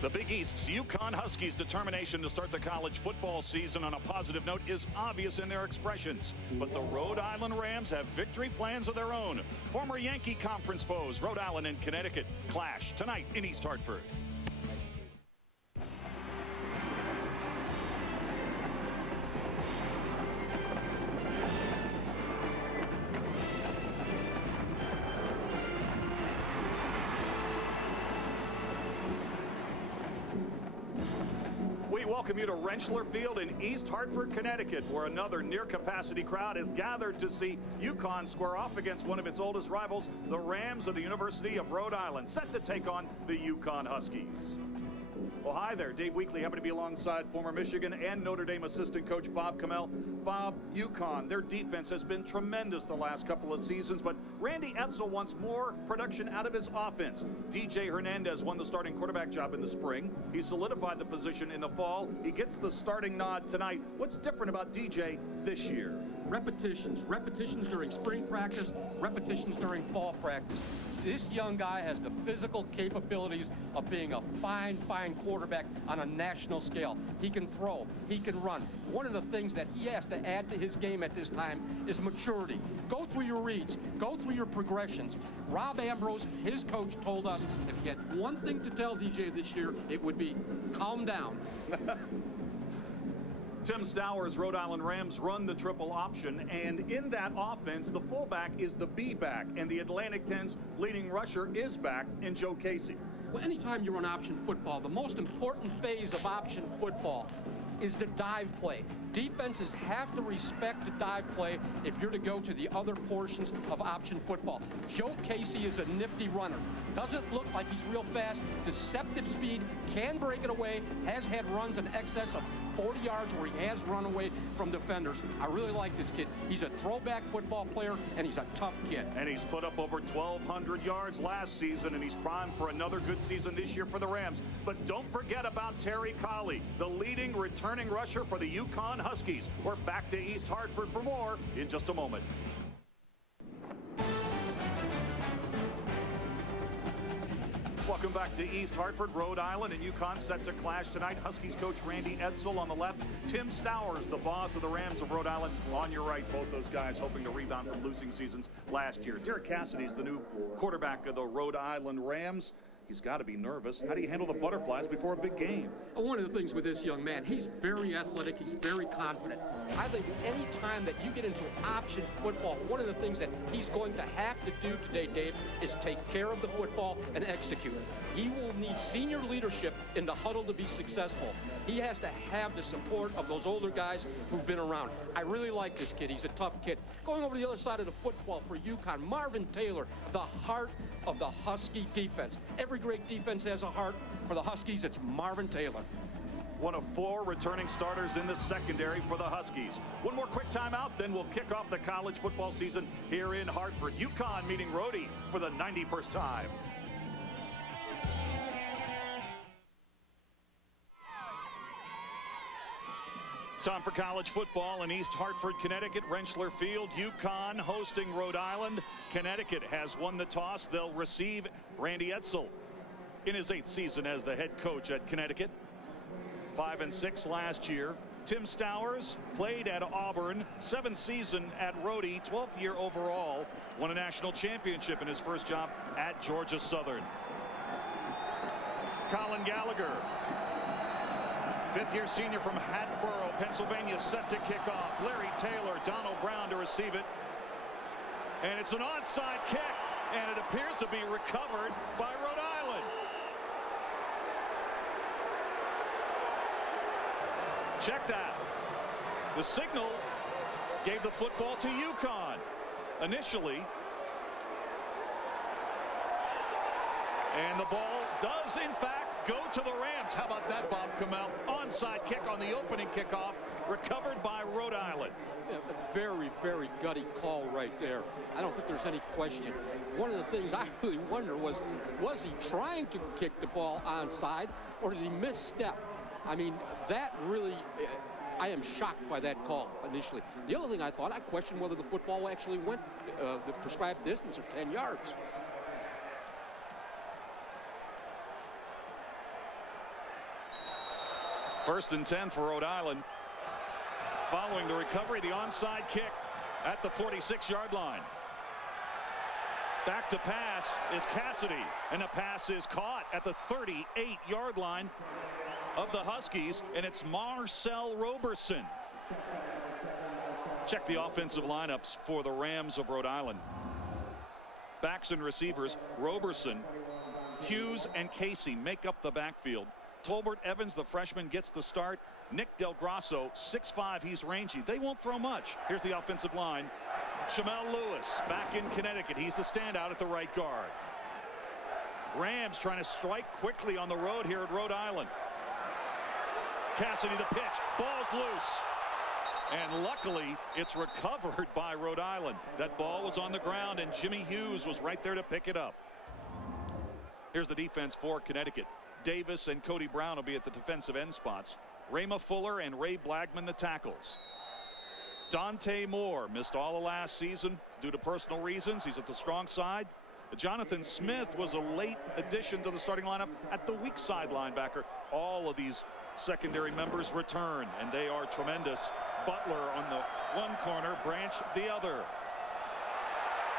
The Big East's UConn Huskies' determination to start the college football season on a positive note is obvious in their expressions. But the Rhode Island Rams have victory plans of their own. Former Yankee Conference foes, Rhode Island and Connecticut, clash tonight in East Hartford. We welcome you to Rentschler Field in East Hartford, Connecticut, where another near-capacity crowd is gathered to see UConn square off against one of its oldest rivals, the Rams of the University of Rhode Island, set to take on the UConn Huskies. Well, hi there. Dave Weekley, happy to be alongside former Michigan and Notre Dame assistant coach Bob Kamel. Bob, UConn, their defense has been tremendous the last couple of seasons, but Randy Edsall wants more production out of his offense. DJ Hernandez won the starting quarterback job in the spring. He solidified the position in the fall. He gets the starting nod tonight. What's different about DJ this year? Repetitions during spring practice, repetitions during fall practice. This young guy has the physical capabilities of being a fine quarterback on a national scale. He can throw, he can run. One of the things that he has to add to his game at this time is maturity. Go through your reads, go through your progressions. Rob Ambrose, his coach, told us if he had one thing to tell DJ this year, it would be calm down. Tim Stowers' Rhode Island Rams run the triple option, and in that offense, the fullback is the B-back, and the Atlantic 10's leading rusher is back in Joe Casey. Well, anytime you run option football, the most important phase of option football is the dive play. Defenses have to respect the dive play if you're to go to the other portions of option football. Joe Casey is a nifty runner. Doesn't look like he's real fast. Deceptive speed, can break it away, has had runs in excess of 40 yards where he has run away from defenders. I really like this kid. He's a throwback football player, and he's a tough kid. And he's put up over 1,200 yards last season, and he's primed for another good season this year for the Rams. But don't forget about Terry Colley, the leading returning rusher for the UConn Huskies. We're back to East Hartford for more in just a moment. Welcome back to East Hartford. Rhode Island and UConn set to clash tonight. Huskies coach Randy Edsall on the left. Tim Stowers, the boss of the Rams of Rhode Island, on your right. Both those guys hoping to rebound from losing seasons last year. Derek Cassidy's the new quarterback of the Rhode Island Rams. He's got to be nervous. How do you handle the butterflies before a big game? One of the things with this young man, he's very athletic, he's very confident. I think any time that you get into option football, one of the things that he's going to have to do today, Dave, is take care of the football and execute. He will need senior leadership in the huddle to be successful. He has to have the support of those older guys who've been around. I really like this kid. He's a tough kid. Going over to the other side of the football for UConn, Marvin Taylor, the heart of the Husky defense. Every great defense has a heart. For the Huskies, it's Marvin Taylor. One of 4 returning starters in the secondary for the Huskies. One more quick timeout, then we'll kick off the college football season here in Hartford. UConn meeting Rhode for the 91st time. Time for college football in East Hartford, Connecticut. Rentschler Field, UConn hosting Rhode Island. Connecticut has won the toss. They'll receive Randy Edsall in his 8th season as the head coach at Connecticut. 5-6 last year. Tim Stowers played at Auburn, 7th season at Rhode, 12th year overall. Won a national championship in his first job at Georgia Southern. Colin Gallagher, 5th-year senior from Hatboro, Pennsylvania, set to kick off. Larry Taylor, Donald Brown to receive it. And it's an onside kick, and it appears to be recovered by Rhode Island. Check that. The signal gave the football to UConn initially. And the ball does, in fact, go to the Rams. How about that, Bob Kamel? Onside kick on the opening kickoff, recovered by Rhode Island. Yeah, a very, very gutty call right there. I don't think there's any question. One of the things I really wonder was he trying to kick the ball onside, or did he misstep? I mean, that really, I am shocked by that call initially. The other thing I questioned whether the football actually went the prescribed distance of 10 yards. First and 10 for Rhode Island. Following the recovery, the onside kick at the 46-yard line. Back to pass is Cassidy, and the pass is caught at the 38-yard line of the Huskies, and it's Marcel Roberson. Check the offensive lineups for the Rams of Rhode Island. Backs and receivers, Roberson, Hughes, and Casey make up the backfield. Tolbert Evans, the freshman, gets the start. Nick Del Grosso, 6'5", he's rangy. They won't throw much. Here's the offensive line. Shamel Lewis back in Connecticut. He's the standout at the right guard. Rams trying to strike quickly on the road here at Rhode Island. Cassidy the pitch. Ball's loose. And luckily, it's recovered by Rhode Island. That ball was on the ground, and Jimmy Hughes was right there to pick it up. Here's the defense for Connecticut. Davis and Cody Brown will be at the defensive end spots. Rama Fuller and Ray Blagman the tackles. Dante Moore missed all of last season due to personal reasons. He's at the strong side. Jonathan Smith was a late addition to the starting lineup at the weak side linebacker. All of these secondary members return, and they are tremendous. Butler on the one corner, Branch the other.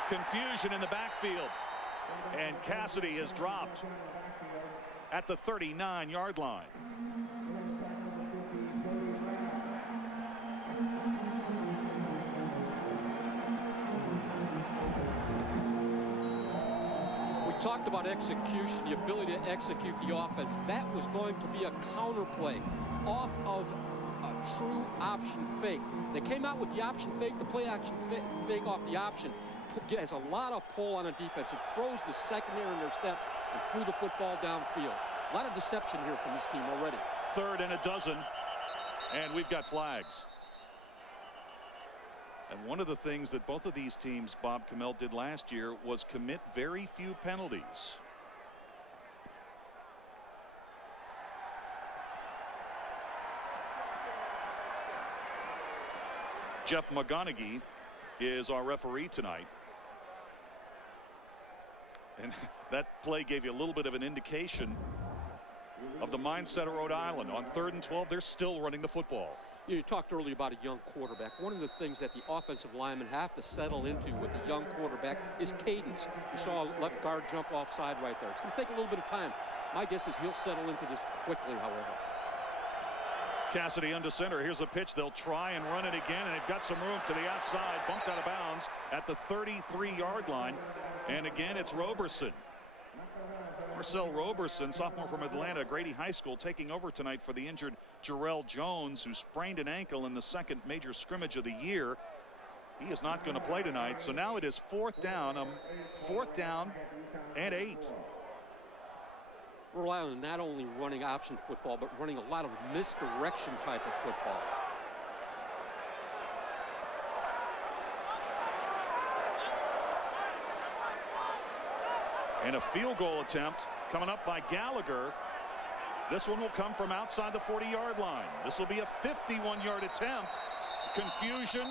Confusion in the backfield, and Cassidy is dropped at the 39-yard line. Talked about execution, the ability to execute the offense. That was going to be a counterplay off of a true option fake. They came out with the option fake, the play action fake off the option. Has a lot of pull on a defense. It froze the secondary in their steps and threw the football downfield. A lot of deception here from this team already. 3rd and 12, and we've got flags. And one of the things that both of these teams, Bob Kamel, did last year was commit very few penalties. Jeff McGonigal is our referee tonight. And that play gave you a little bit of an indication of the mindset of Rhode Island. On 3rd and 12, they're still running the football. You talked earlier about a young quarterback. One of the things that the offensive linemen have to settle into with a young quarterback is cadence. You saw a left guard jump offside right there. It's going to take a little bit of time. My guess is he'll settle into this quickly, however. Cassidy under center. Here's a pitch. They'll try and run it again, and they've got some room to the outside. Bumped out of bounds at the 33-yard line. And again, it's Roberson. Marcel Roberson, sophomore from Atlanta, Grady High School, taking over tonight for the injured Jarrell Jones, who sprained an ankle in the second major scrimmage of the year. He is not going to play tonight. So now it is 4th down, 4th down and 8. Rhode Island not only running option football, but running a lot of misdirection type of football. And a field goal attempt coming up by Gallagher. This one will come from outside the 40-yard line. This will be a 51-yard attempt. Confusion.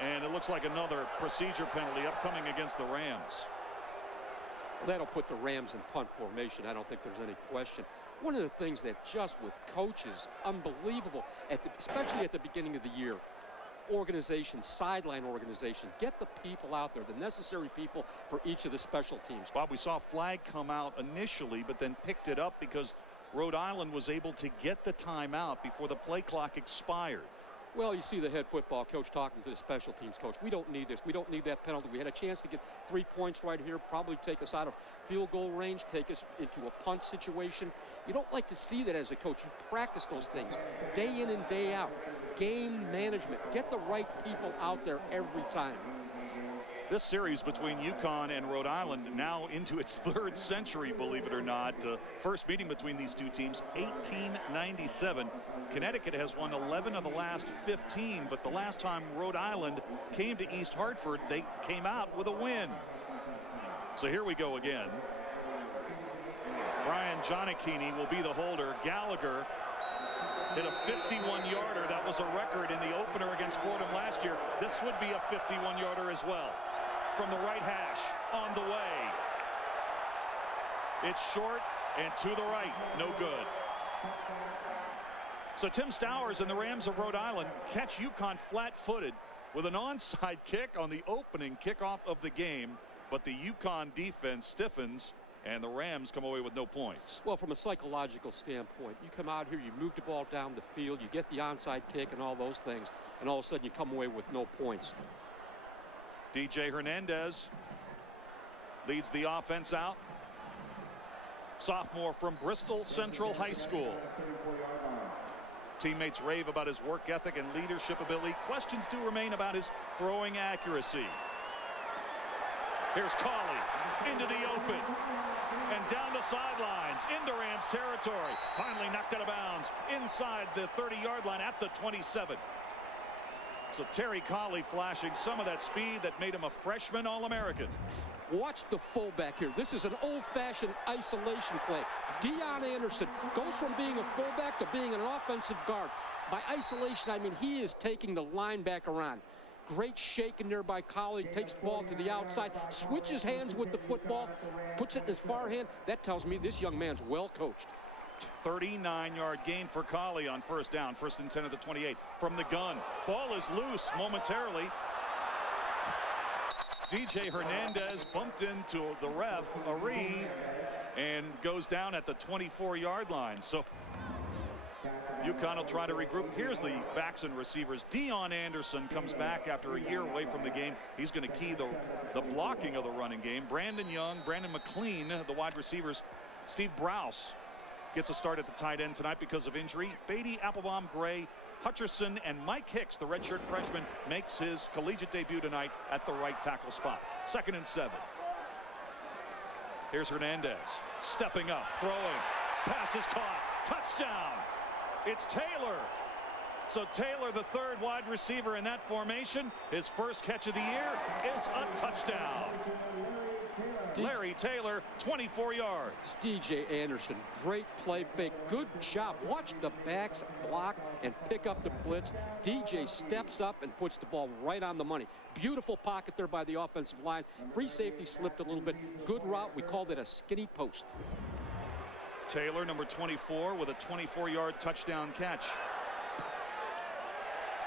And it looks like another procedure penalty upcoming against the Rams. Well, that'll put the Rams in punt formation. I don't think there's any question. One of the things that just with coaches, unbelievable, especially at the beginning of the year, organization, sideline organization, get the people out there, the necessary people for each of the special teams. Bob, we saw a flag come out initially, but then picked it up because Rhode Island was able to get the timeout before the play clock expired. Well, you see the head football coach talking to the special teams coach. We don't need this. We don't need that penalty. We had a chance to get 3 points right here, probably take us out of field goal range, take us into a punt situation. You don't like to see that as a coach. You practice those things day in and day out. Game management. Get the right people out there every time. This series between UConn and Rhode Island now into its 3rd century, believe it or not. First meeting between these two teams, 1897. Connecticut has won 11 of the last 15, but the last time Rhode Island came to East Hartford, they came out with a win. So here we go again. Brian Giannichini will be the holder. Gallagher hit a 51-yarder. That was a record in the opener against Fordham last year. This would be a 51-yarder as well. From the right hash, on the way. It's short and to the right, no good. So Tim Stowers and the Rams of Rhode Island catch UConn flat-footed with an onside kick on the opening kickoff of the game. But the UConn defense stiffens, and the Rams come away with no points. Well, from a psychological standpoint, you come out here, you move the ball down the field, you get the onside kick and all those things, and all of a sudden you come away with no points. DJ Hernandez leads the offense out. Sophomore from Bristol Central High School. Teammates rave about his work ethic and leadership ability. Questions do remain about his throwing accuracy. Here's Colley into the open and down the sidelines into Rams territory. Finally knocked out of bounds inside the 30-yard line at the 27. So Terry Colley flashing some of that speed that made him a freshman All-American. Watch the fullback here. This is an old-fashioned isolation play. Deion Anderson goes from being a fullback to being an offensive guard. By isolation, I mean he is taking the linebacker on. Great shake in there by Colley. Takes the ball to the outside, switches hands with the football, puts it in his far hand. That tells me this young man's well coached. 39-yard gain for Colley on first down. First and 10 at the 28 from the gun. Ball is loose momentarily. DJ Hernandez bumped into the ref, Ari, and goes down at the 24-yard line. So UConn will try to regroup. Here's the backs and receivers. Deion Anderson comes back after a year away from the game. He's going to key the blocking of the running game. Brandon Young, Brandon McLean, the wide receivers. Steve Browse gets a start at the tight end tonight because of injury. Beatty, Applebaum, Gray, Hutcherson, and Mike Hicks, the redshirt freshman, makes his collegiate debut tonight at the right tackle spot. 2nd and 7. Here's Hernandez stepping up, throwing. Pass is caught. Touchdown. It's Taylor. So Taylor, the third wide receiver in that formation, his first catch of the year is a touchdown. Larry Taylor, 24 yards. DJ Anderson, great play fake. Good job. Watch the backs block and pick up the blitz. DJ steps up and puts the ball right on the money. Beautiful pocket there by the offensive line. Free safety slipped a little bit. Good route. We called it a skinny post. Taylor, number 24, with a 24-yard touchdown catch.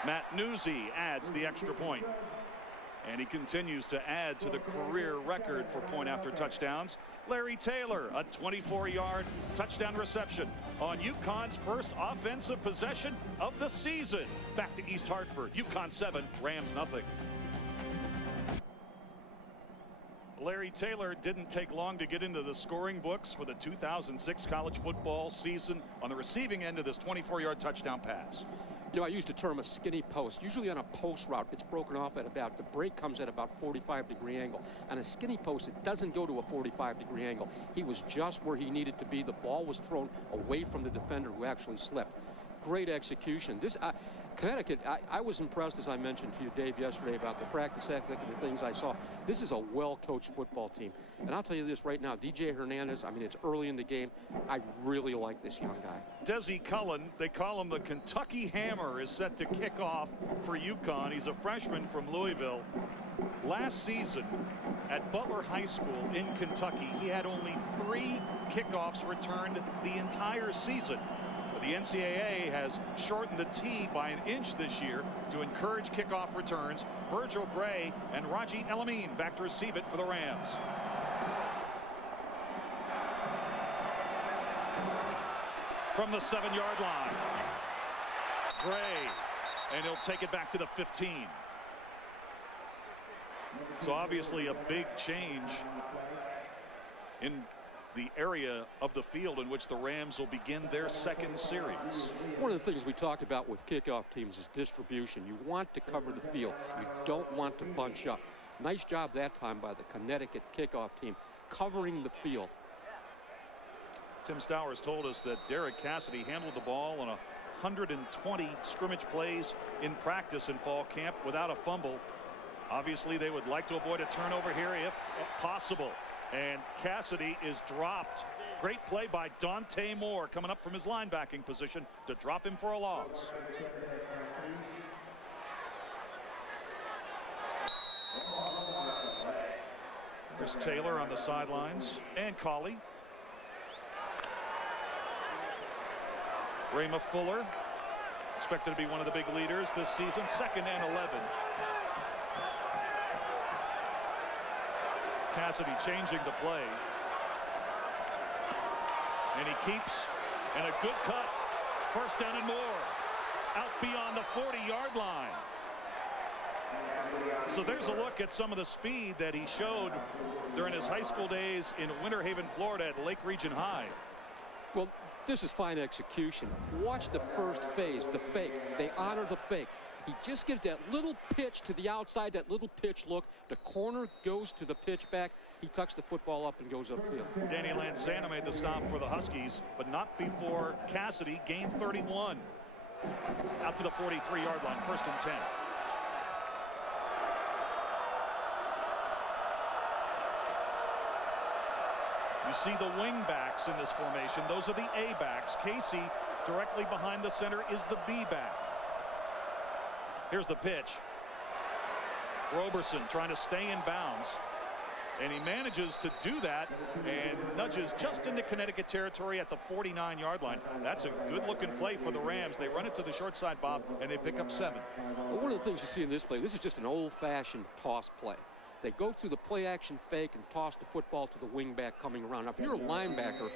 Matt Newsy adds the extra point. And he continues to add to the career record for point after touchdowns. Larry Taylor, a 24-yard touchdown reception on UConn's first offensive possession of the season. Back to East Hartford. UConn 7, Rams nothing. Larry Taylor didn't take long to get into the scoring books for the 2006 college football season on the receiving end of this 24-yard touchdown pass. You know, I used the term a skinny post. Usually on a post route, it's broken off at about, the break comes at about 45-degree angle. On a skinny post, it doesn't go to a 45-degree angle. He was just where he needed to be. The ball was thrown away from the defender who actually slipped. Great execution. This Connecticut, I was impressed, as I mentioned to you, Dave, yesterday about the practice ethic and the things I saw. This is a well-coached football team. And I'll tell you this right now, DJ Hernandez, I mean, it's early in the game. I really like this young guy. Desi Cullen, they call him the Kentucky Hammer, is set to kick off for UConn. He's a freshman from Louisville. Last season at Butler High School in Kentucky, he had only 3 kickoffs returned the entire season. The NCAA has shortened the tee by an inch this year to encourage kickoff returns. Virgil Gray and Raji Elamine back to receive it for the Rams. From the 7-yard line. Gray, and he'll take it back to the 15. So obviously a big change in the area of the field in which the Rams will begin their second series. One of the things we talked about with kickoff teams is distribution. You want to cover the field. You don't want to bunch up. Nice job that time by the Connecticut kickoff team, covering the field. Tim Stowers told us that Derek Cassidy handled the ball on 120 scrimmage plays in practice in fall camp without a fumble. Obviously, they would like to avoid a turnover here if possible. And Cassidy is dropped. Great play by Dante Moore coming up from his linebacking position to drop him for a loss. There's Taylor on the sidelines and Colley. Rhema Fuller Expected to be one of the big leaders this season. 2nd and 11. Cassidy changing the play. And he keeps, and a good cut. 1st down and more. Out beyond the 40-yard line. So there's a look at some of the speed that he showed during his high school days in Winter Haven, Florida at Lake Region High. Well, this is fine execution. Watch the first phase, the fake. They honor the fake. He just gives that little pitch to the outside, that little pitch look. The corner goes to the pitch back. He tucks the football up and goes upfield. Danny Lanzana made the stop for the Huskies, but not before Cassidy gained 31. Out to the 43-yard line, 1st and 10. You see the wing backs in this formation. Those are the A backs. Casey directly behind the center is the B back. Here's the pitch. Roberson trying to stay in bounds. And he manages to do that and nudges just into Connecticut territory at the 49-yard line. That's a good-looking play for the Rams. They run it to the short side, Bob, and they pick up 7. Well, one of the things you see in this play, this is just an old-fashioned toss play. They go through the play-action fake and toss the football to the wingback coming around. Now, if you're a linebacker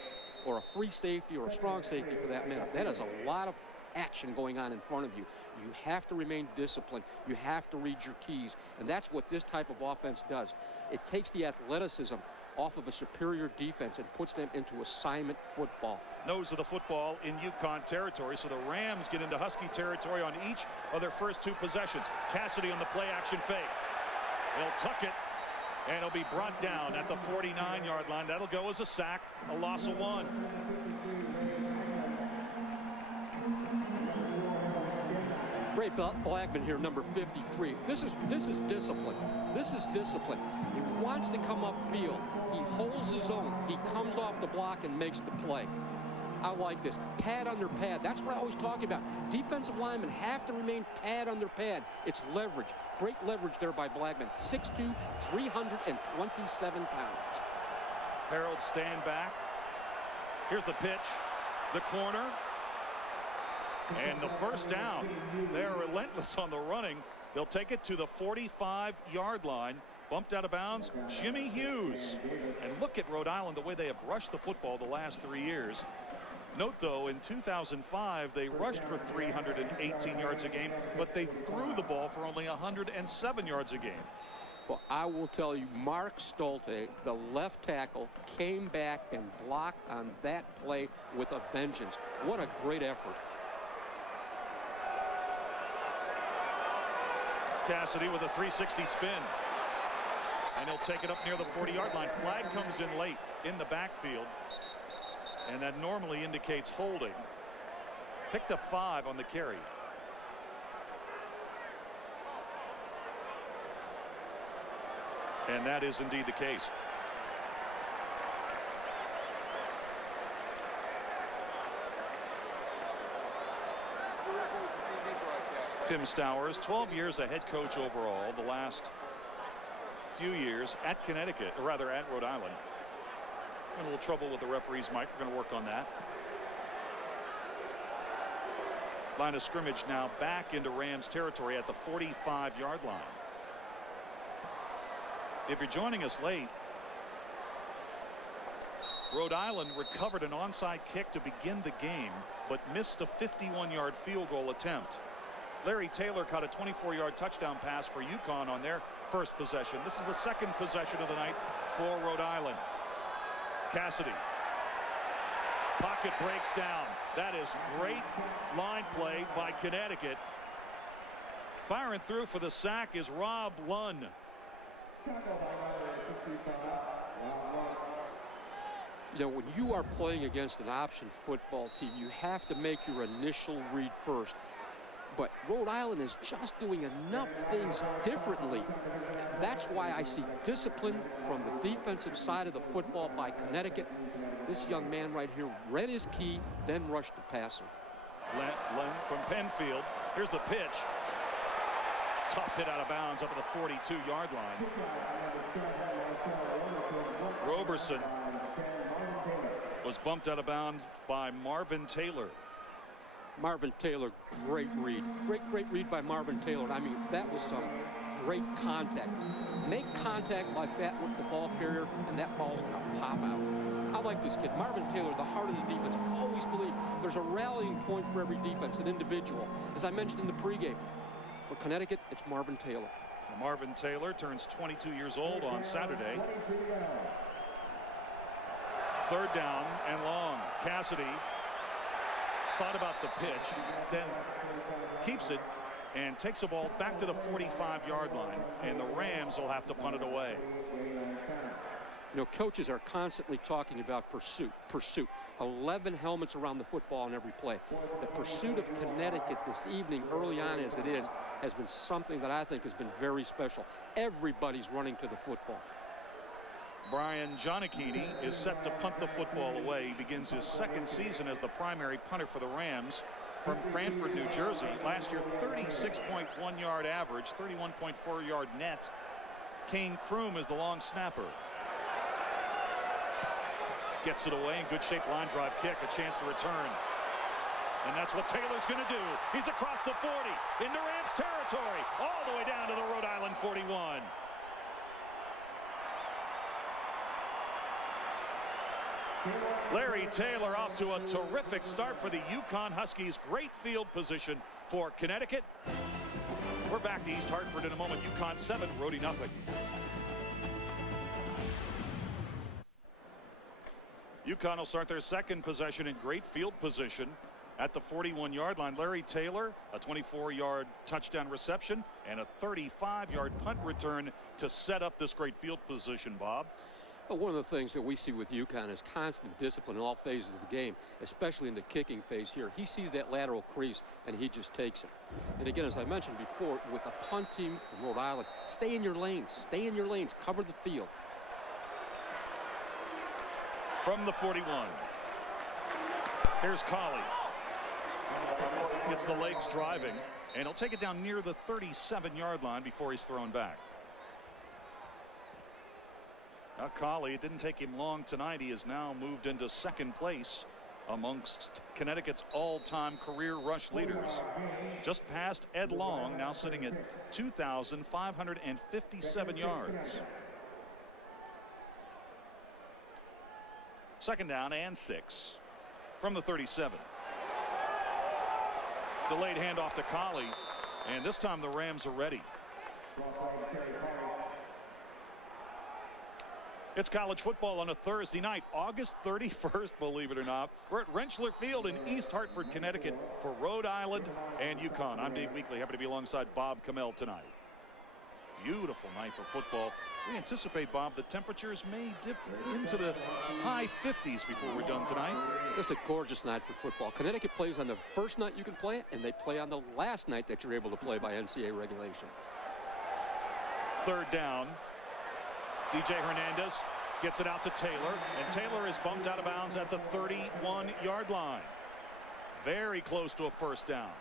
or a free safety or a strong safety for that matter, that is a lot of action going on in front of you. You have to remain disciplined. You have to read your keys. And that's what this type of offense does. It takes the athleticism off of a superior defense and puts them into assignment football. Nose of the football in UConn territory, so the Rams get into Husky territory on each of their first 2 possessions. Cassidy on the play-action fake. He'll tuck it, and he'll be brought down at the 49-yard line. That'll go as a sack, a loss of 1. Ray Blackman here, number 53. This is discipline. This is discipline. He wants to come upfield. He holds his own. He comes off the block and makes the play. I like this. Pad under pad. That's what I always talk about. Defensive linemen have to remain pad under pad. It's leverage. Great leverage there by Blackman. 6'2", 327 pounds. Harold stand back. Here's the pitch. The corner. And the 1st down. They're relentless on the running. They'll take it to the 45-yard line. Bumped out of bounds. Jimmy Hughes. And look at Rhode Island, the way they have rushed the football the last 3 years. Note, though, in 2005, they rushed for 318 yards a game, but they threw the ball for only 107 yards a game. Well, I will tell you, Mark Stolte, the left tackle, came back and blocked on that play with a vengeance. What a great effort. Cassidy with a 360 spin. And he'll take it up near the 40-yard line. Flag comes in late in the backfield. And that normally indicates holding. Picked up 5 on the carry. And that is indeed the case. Tim Stowers, 12 years a head coach overall, the last few years at Connecticut, or rather at Rhode Island. A little trouble with the referees, Mike. We're going to work on that. Line of scrimmage now back into Rams territory at the 45-yard line. If you're joining us late, Rhode Island recovered an onside kick to begin the game, but missed a 51-yard field goal attempt. Larry Taylor caught a 24-yard touchdown pass for UConn on their first possession. This is the 2nd possession of the night for Rhode Island. Cassidy. Pocket breaks down. That is great line play by Connecticut. Firing through for the sack is Rob Lunn. You know, when you are playing against an option football team, you have to make your initial read first. But Rhode Island is just doing enough things differently. That's why I see discipline from the defensive side of the football by Connecticut. This young man right here read his key, then rushed the passer. Len from Penfield. Here's the pitch. Tough hit out of bounds up at the 42-yard line. Roberson was bumped out of bounds by Marvin Taylor. Marvin Taylor, great read. Great read by Marvin Taylor. I mean, that was some great contact. Make contact like that with the ball carrier, and that ball's going to pop out. I like this kid. Marvin Taylor, the heart of the defense. I always believe there's a rallying point for every defense, an individual. As I mentioned in the pregame, for Connecticut, it's Marvin Taylor. Marvin Taylor turns 22 years old on Saturday. Third down and long. Cassidy thought about the pitch, then keeps it and takes the ball back to the 45-yard line, and the Rams will have to punt it away. You know, coaches are constantly talking about pursuit. 11 helmets around the football on every play. The pursuit of Connecticut this evening, early on as it is, has been something that I think has been very special. Everybody's running to the football. Brian Giannichini is set to punt the football away. He begins his second season as the primary punter for the Rams from Cranford, New Jersey. Last year, 36.1 yard average, 31.4 yard net. Kane Kroom is the long snapper. Gets it away in good shape, line drive kick, a chance to return. And that's what Taylor's going to do. He's across the 40 into Rams territory, all the way down to the Rhode Island 41. Larry Taylor off to a terrific start for the UConn Huskies. Great field position for Connecticut. We're back to East Hartford in a moment. UConn 7, Rhode nothing. UConn will start their second possession in great field position at the 41-yard line. Larry Taylor, a 24-yard touchdown reception and a 35-yard punt return to set up this great field position, Bob. Well, one of the things that we see with UConn is constant discipline in all phases of the game, especially in the kicking phase here. He sees that lateral crease, and he just takes it. And again, as I mentioned before, with a punt team from Rhode Island, stay in your lanes, cover the field. From the 41. Here's Colley. Gets the legs driving, and he'll take it down near the 37-yard line before he's thrown back. Now Colley, it didn't take him long tonight. He has now moved into second place amongst Connecticut's all-time career rush leaders. Just past Ed Long, now sitting at 2,557 yards. Second down and 6 from the 37. Delayed handoff to Colley, and this time the Rams are ready. It's college football on a Thursday night, August 31st, believe it or not. We're at Rentschler Field in East Hartford, Connecticut for Rhode Island and UConn. I'm Dave Weekley, happy to be alongside Bob Kamel tonight. Beautiful night for football. We anticipate, Bob, the temperatures may dip into the high 50s before we're done tonight. Just a gorgeous night for football. Connecticut plays on the first night you can play it, and they play on the last night that you're able to play by NCAA regulation. Third down. DJ Hernandez gets it out to Taylor, and Taylor is bumped out of bounds at the 31-yard line. Very close to a first down.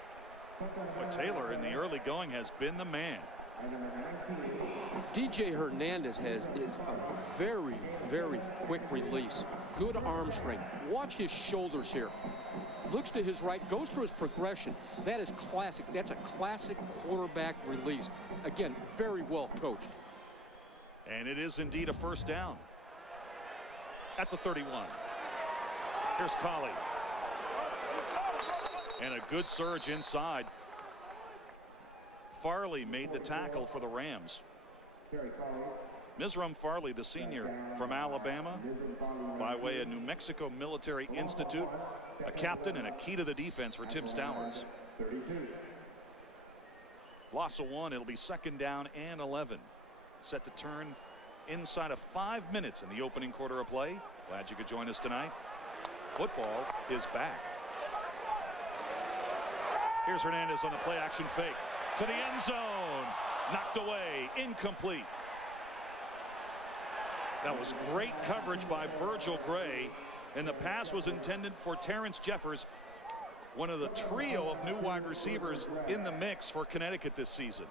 But Taylor in the early going has been the man. DJ Hernandez is a very quick release. Good arm strength. Watch his shoulders here. Looks to his right, goes through his progression. That is classic. That's a classic quarterback release. Again, very well coached. And it is indeed a first down at the 31. Here's Colley. And a good surge inside. Farley made the tackle for the Rams. Mizram Farley, the senior from Alabama, by way of New Mexico Military Institute, a captain and a key to the defense for Tim Stowers. Loss of 1. It'll be second down and 11. Set to turn inside of 5 minutes in the opening quarter of play. Glad you could join us tonight. Football is back. Here's Hernandez on the play action fake to the end zone. Knocked away, incomplete. That was great coverage by Virgil Gray, and the pass was intended for Terrence Jeffers, one of the trio of new wide receivers in the mix for Connecticut this season.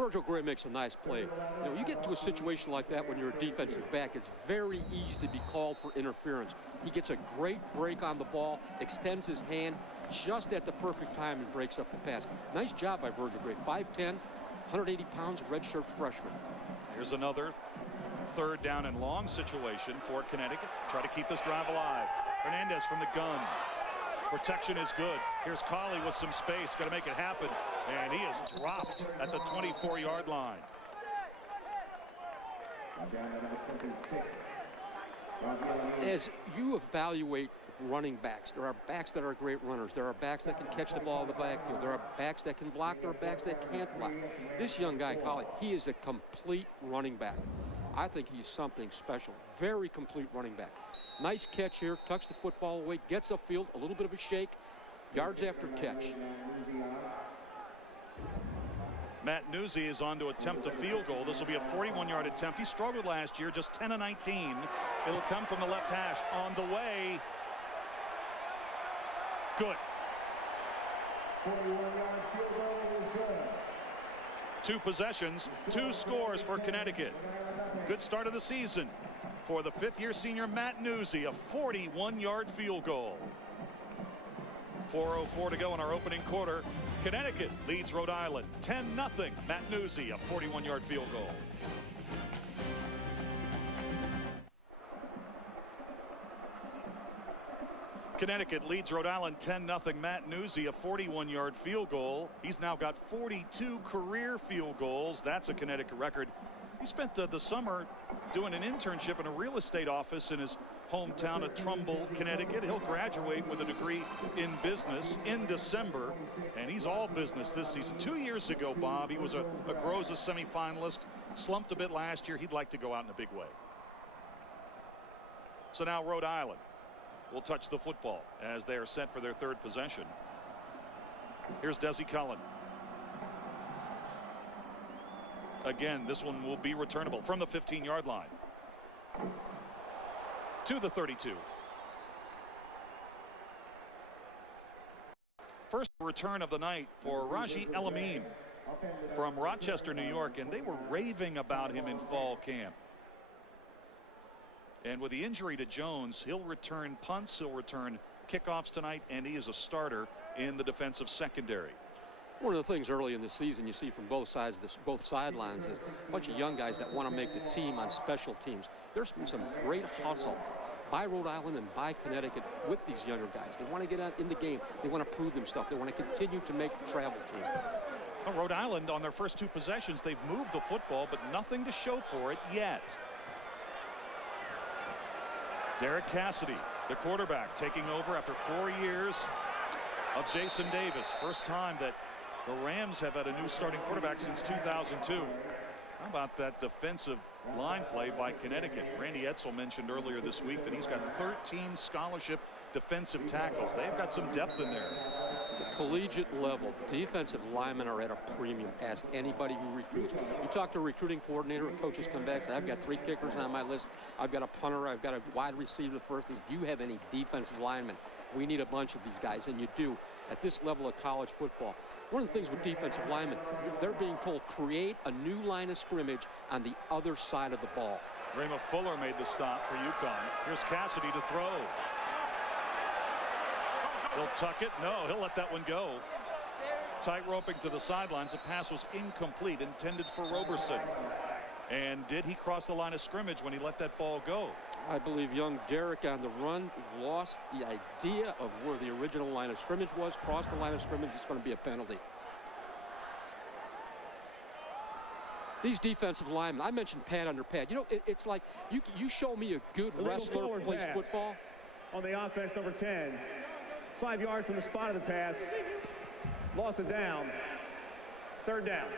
Virgil Gray makes a nice play. You know, you get into a situation like that when you're a defensive back, it's very easy to be called for interference. He gets a great break on the ball, extends his hand just at the perfect time and breaks up the pass. Nice job by Virgil Gray. 5'10", 180 pounds, redshirt freshman. Here's another third down and long situation for Connecticut. Try to keep this drive alive. Hernandez from the gun. Protection is good. Here's Colley with some space. Going to make it happen. And he is dropped at the 24-yard line. As you evaluate running backs, there are backs that are great runners. There are backs that can catch the ball in the backfield. There are backs that can block. There are backs that can't block. This young guy, Colley, he is a complete running back. I think he's something special. Very complete running back. Nice catch here. Tucks the football away. Gets upfield. A little bit of a shake. Yards after catch. Matt Nuzzi is on to attempt a field goal. This will be a 41-yard attempt. He struggled last year, just 10 of 19. It'll come from the left hash. On the way. Good. 41-yard field goal is good. 2 possessions, 2 scores for Connecticut. Good start of the season for the 5th-year senior Matt Nuzzi, a 41-yard field goal. 4:04 to go in our opening quarter. Connecticut leads Rhode Island 10-0. Matt Nuzzi, a 41-yard field goal. Connecticut leads Rhode Island 10-0. Matt Nuzzi, a 41-yard field goal. He's now got 42 career field goals. That's a Connecticut record. He spent the summer doing an internship in a real estate office in his hometown of Trumbull, Connecticut. He'll graduate with a degree in business in December, and he's all business this season. 2 years ago, Bob, he was a Groza semifinalist, slumped a bit last year. He'd like to go out in a big way. So now Rhode Island will touch the football as they are set for their 3rd possession. Here's Desi Cullen. Again, this one will be returnable from the 15-yard line to the 32. First return of the night for Raji Elamine from Rochester, New York, and they were raving about him in fall camp. And with the injury to Jones, he'll return punts, he'll return kickoffs tonight, and he is a starter in the defensive secondary. One of the things early in the season you see from both sides, both sidelines, is a bunch of young guys that want to make the team on special teams. There's been some great hustle by Rhode Island and by Connecticut with these younger guys. They want to get out in the game. They want to prove themselves. They want to continue to make the travel team. Well, Rhode Island, on their first 2 possessions, they've moved the football, but nothing to show for it yet. Derek Cassidy, the quarterback, taking over after 4 years of Jason Davis. First time that the Rams have had a new starting quarterback since 2002. How about that defensive line play by Connecticut? Randy Edsel mentioned earlier this week that he's got 13 scholarship defensive tackles. They've got some depth in there. The collegiate level, defensive linemen are at a premium. Ask anybody who recruits. You talk to a recruiting coordinator, and coaches come back and say, I've got 3 kickers on my list. I've got a punter. I've got a wide receiver first. Do you have any defensive linemen? We need a bunch of these guys, and you do at this level of college football. One of the things with defensive linemen, they're being told, create a new line of scrimmage on the other side of the ball. Rhema Fuller made the stop for UConn. Here's Cassidy to throw. He'll tuck it. No, he'll let that one go. Tight roping to the sidelines. The pass was incomplete, intended for Roberson. And did he cross the line of scrimmage when he let that ball go? I believe young Derek on the run lost the idea of where the original line of scrimmage was. Crossed the line of scrimmage. It's going to be a penalty. These defensive linemen, I mentioned pad under pad. You know, it's like you show me a good wrestler who plays football. On the offense, number 10. 5 yards from the spot of the pass. Lost it down. 3rd down.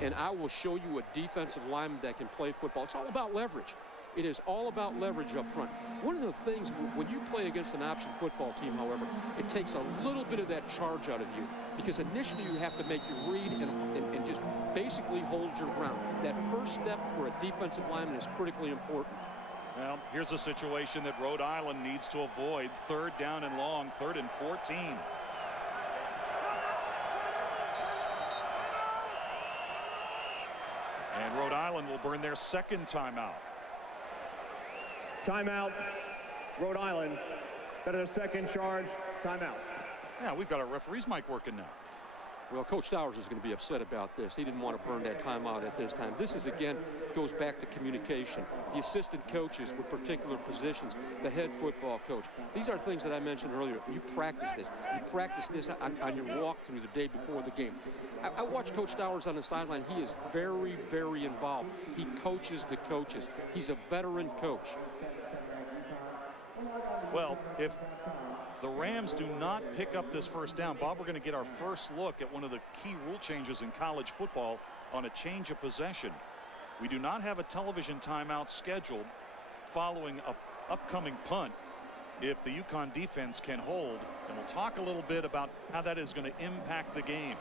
And I will show you a defensive lineman that can play football. It's all about leverage. It is all about leverage up front. One of the things, when you play against an option football team, however, it takes a little bit of that charge out of you. Because initially you have to make your read and just basically hold your ground. That first step for a defensive lineman is critically important. Well, here's a situation that Rhode Island needs to avoid. 3rd down and long, 3rd and 14. And Rhode Island will burn their second timeout. Timeout, Rhode Island. That is their second charge. Timeout. Yeah, we've got our referee's mic working now. Well, Coach Stowers is going to be upset about this. He didn't want to burn that timeout at this time. This is, again, goes back to communication. The assistant coaches with particular positions, the head football coach. These are things that I mentioned earlier. You practice this. You practice this on your walk through the day before the game. I watched Coach Stowers on the sideline. He is very, very involved. He coaches the coaches. He's a veteran coach. Well, if the Rams do not pick up this first down, Bob, we're going to get our first look at one of the key rule changes in college football on a change of possession. We do not have a television timeout scheduled following an upcoming punt if the UConn defense can hold. And we'll talk a little bit about how that is going to impact the game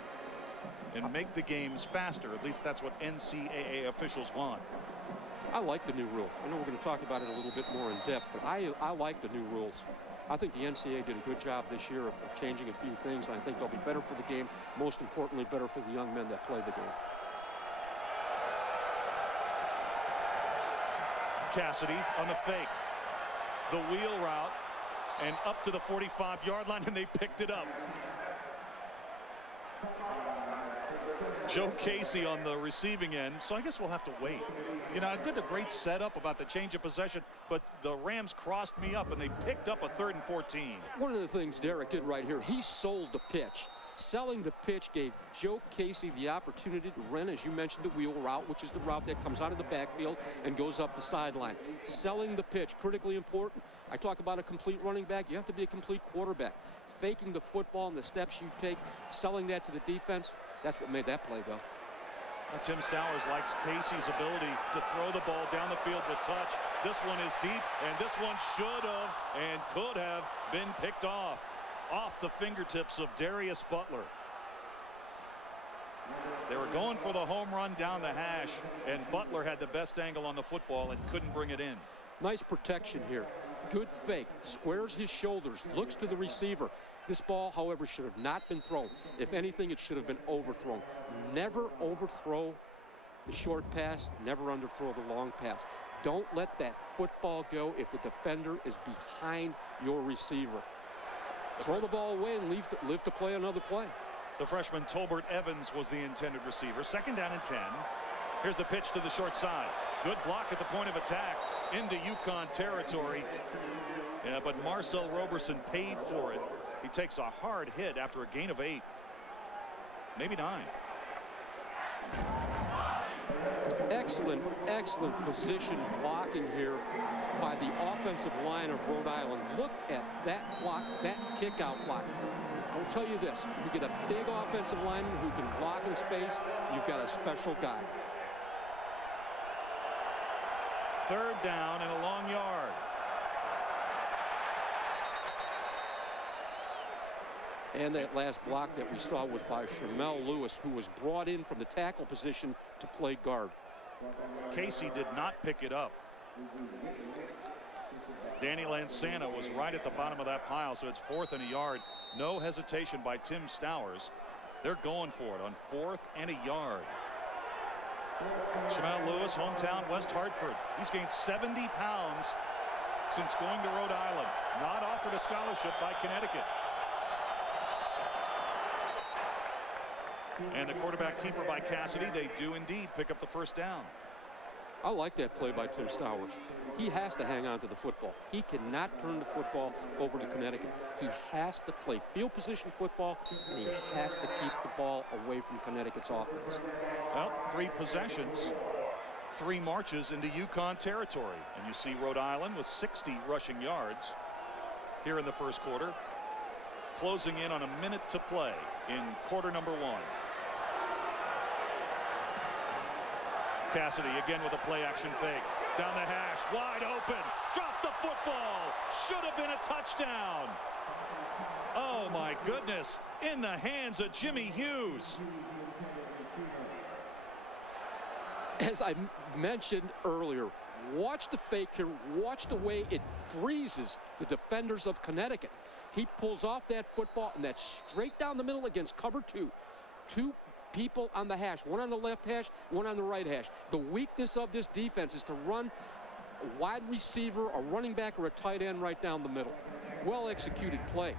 and make the games faster. At least that's what NCAA officials want. I like the new rule. I know we're going to talk about it a little bit more in depth, but I like the new rules. I think the NCAA did a good job this year of changing a few things, and I think they'll be better for the game. Most importantly, better for the young men that play the game. Cassidy on the fake. The wheel route and up to the 45-yard line, and they picked it up. Joe Casey on the receiving end, so I guess we'll have to wait. You know, I did a great setup about the change of possession, but the Rams crossed me up, and they picked up a 3rd and 14. One of the things Derek did right here, he sold the pitch. Selling the pitch gave Joe Casey the opportunity to run, as you mentioned, the wheel route, which is the route that comes out of the backfield and goes up the sideline. Selling the pitch, critically important. I talk about a complete running back. You have to be a complete quarterback. Faking the football and the steps you take, selling that to the defense, that's what made that play go. Tim Stowers likes Casey's ability to throw the ball down the field with touch. This one is deep, and this one should have and could have been picked off the fingertips of Darius Butler. They were going for the home run down the hash, and Butler had the best angle on the football and couldn't bring it in. Nice protection here. Good fake. Squares his shoulders. Looks to the receiver. This ball, however, should have not been thrown. If anything, it should have been overthrown. Never overthrow the short pass. Never underthrow the long pass. Don't let that football go if the defender is behind your receiver. Throw the ball away and live to play another play. The freshman Tolbert Evans was the intended receiver. 2nd down and 10. Here's the pitch to the short side. Good block at the point of attack into UConn territory. Yeah, but Marcel Roberson paid for it. He takes a hard hit after a gain of 8. Maybe 9. Excellent, excellent position blocking here by the offensive line of Rhode Island. Look at that block, that kick-out block. I'll tell you this, you get a big offensive lineman who can block in space, you've got a special guy. 3rd down and a long yard. And that last block that we saw was by Shamel Lewis, who was brought in from the tackle position to play guard. Casey did not pick it up. Danny Lansana was right at the bottom of that pile, so it's 4th and a yard. No hesitation by Tim Stowers. They're going for it on 4th and a yard. Shamel Lewis, hometown West Hartford. He's gained 70 pounds since going to Rhode Island. Not offered a scholarship by Connecticut. And the quarterback keeper by Cassidy. They do indeed pick up the first down. I like that play by Tim Stowers. He has to hang on to the football. He cannot turn the football over to Connecticut. He has to play field position football, and he has to keep the ball away from Connecticut's offense. Well, 3 possessions, 3 marches into UConn territory. And you see Rhode Island with 60 rushing yards here in the first quarter. Closing in on a minute to play in quarter number 1. Cassidy again with a play action fake. Down the hash, wide open. Dropped the football. Should have been a touchdown. Oh my goodness. In the hands of Jimmy Hughes. As I mentioned earlier, watch the fake here. Watch the way it freezes the defenders of Connecticut. He pulls off that football, and that's straight down the middle against cover 2. 2 people on the hash, one on the left hash, one on the right hash. The weakness of this defense is to run a wide receiver, a running back, or a tight end right down the middle. Well executed play.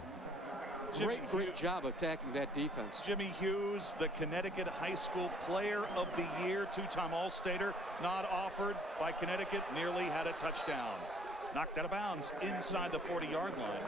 Great job attacking that defense. Jimmy Hughes, the Connecticut High School Player of the Year, two-time All-Stater, nod offered by Connecticut, nearly had a touchdown. Knocked out of bounds inside the 40-yard line.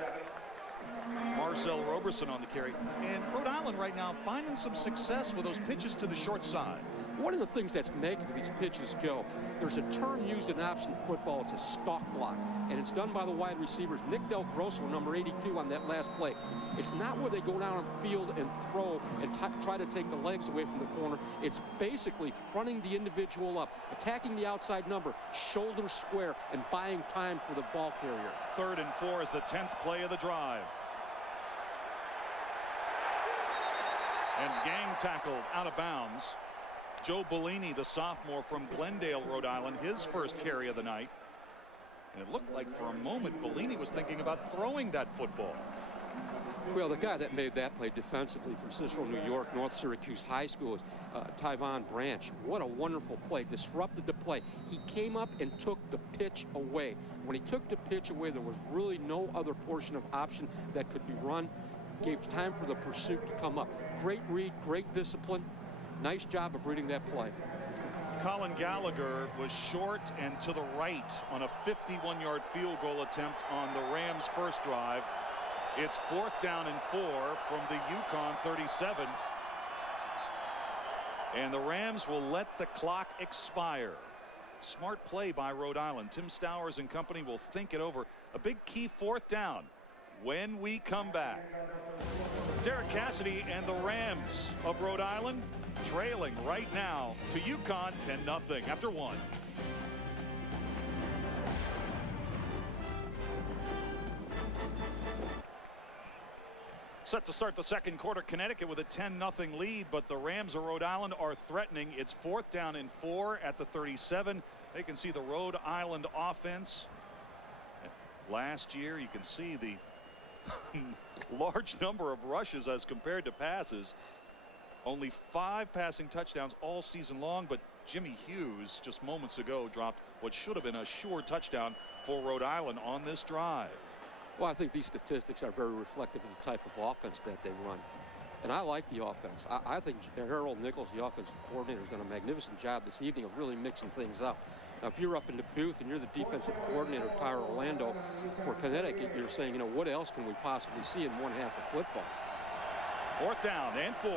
Marcel Roberson on the carry. And Rhode Island right now finding some success with those pitches to the short side. One of the things that's making these pitches go, there's a term used in option football, it's a stalk block, and it's done by the wide receivers. Nick Del Grosso, number 82 on that last play. It's not where they go down on the field and throw and try to take the legs away from the corner. It's basically fronting the individual up, attacking the outside number, shoulder square, and buying time for the ball carrier. 3rd and 4 is the 10th play of the drive. And gang tackled out of bounds. Joe Bellini, the sophomore from Glendale, Rhode Island, his first carry of the night. And it looked like for a moment Bellini was thinking about throwing that football. Well, the guy that made that play defensively from Central New York, North Syracuse High School, is Tyvon Branch. What a wonderful play. Disrupted the play. He came up and took the pitch away. When he took the pitch away, there was really no other portion of option that could be run. Gave time for the pursuit to come up. Great read, great discipline. Nice job of reading that play. Colin Gallagher was short and to the right on a 51-yard field goal attempt on the Rams' first drive. It's 4th down and 4 from the UConn 37. And the Rams will let the clock expire. Smart play by Rhode Island. Tim Stowers and company will think it over. A big key 4th down when we come back. Derek Cassidy and the Rams of Rhode Island trailing right now to UConn 10-0 after 1. Set to start the second quarter, Connecticut with a 10-0 lead, but the Rams of Rhode Island are threatening. It's 4th down and 4 at the 37. They can see the Rhode Island offense. Last year, you can see the large number of rushes as compared to passes. Only 5 passing touchdowns all season long, but Jimmy Hughes just moments ago dropped what should have been a sure touchdown for Rhode Island on this drive. Well, I think these statistics are very reflective of the type of offense that they run. And I like the offense. I think Harold Nichols, the offensive coordinator, has done a magnificent job this evening of really mixing things up. Now, if you're up in the booth and you're the defensive coordinator, Tyler Orlando, for Connecticut, you're saying, you know, what else can we possibly see in one half of football? 4th down and 4.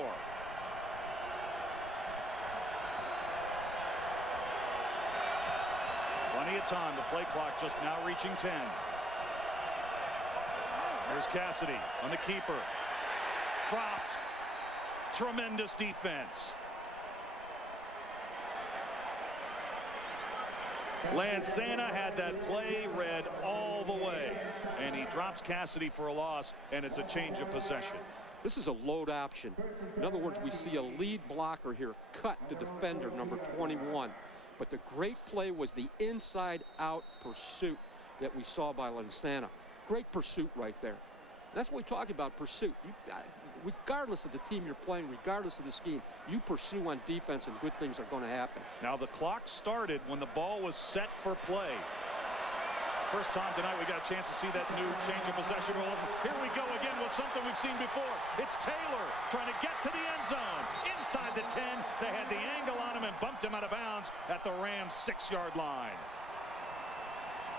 Plenty of time. The play clock just now reaching 10. There's Cassidy on the keeper. Dropped. Tremendous defense. Lansana had that play read all the way, and he drops Cassidy for a loss, and it's a change of possession. This is a load option. In other words, we see a lead blocker here cut to defender number 21. But the great play was the inside-out pursuit that we saw by Lansana. Great pursuit right there. That's what we talk about, pursuit. Regardless of the team you're playing, regardless of the scheme, you pursue on defense and good things are going to happen. Now the clock started when the ball was set for play. First time tonight we got a chance to see that new change of possession rule. Here we go again with something we've seen before. It's Taylor trying to get to the end zone. Inside the 10, they had the angle on him and bumped him out of bounds at the Rams' 6-yard line.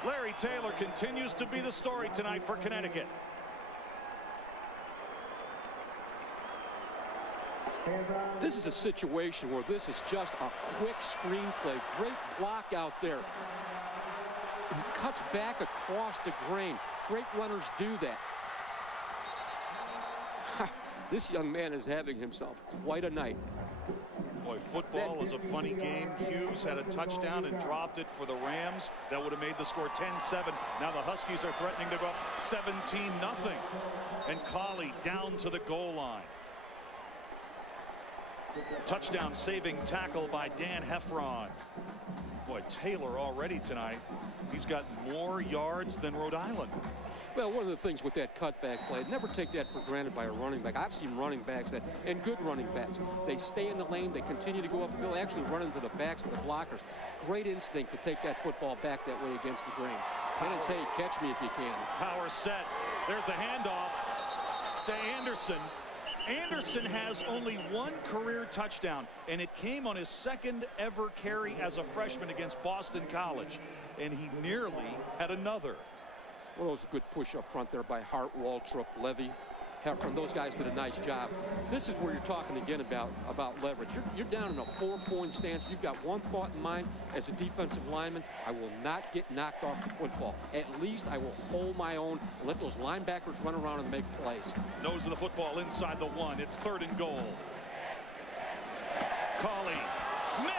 Larry Taylor continues to be the story tonight for Connecticut. This is a situation where this is just a quick screenplay. Great block out there. He cuts back across the grain. Great runners do that. This young man is having himself quite a night. Boy, football is a funny game. Hughes had a touchdown and dropped it for the Rams. That would have made the score 10-7. Now the Huskies are threatening to go up 17-0. And Colley down to the goal line. Touchdown saving tackle by Dan Heffron. Boy, Taylor already tonight, he's got more yards than Rhode Island. Well, one of the things with that cutback play, never take that for granted by a running back. I've seen running backs and good running backs, they stay in the lane, they continue to go upfield, actually run into the backs of the blockers. Great instinct to take that football back that way against the grain. Penance, hey, catch me if you can. Power set. There's the handoff to Anderson. Anderson has only one career touchdown, and it came on his second ever carry as a freshman against Boston College, and he nearly had another. Well, it was a good push up front there by Hart, Waltrip, Levy, Heffron. Those guys did a nice job. This is where you're talking again about leverage. You're down in a 4-point stance. You've got one thought in mind as a defensive lineman. I will not get knocked off the football. At least I will hold my own and let those linebackers run around and make plays. Nose of the football inside the 1. It's 3rd and goal. Colley met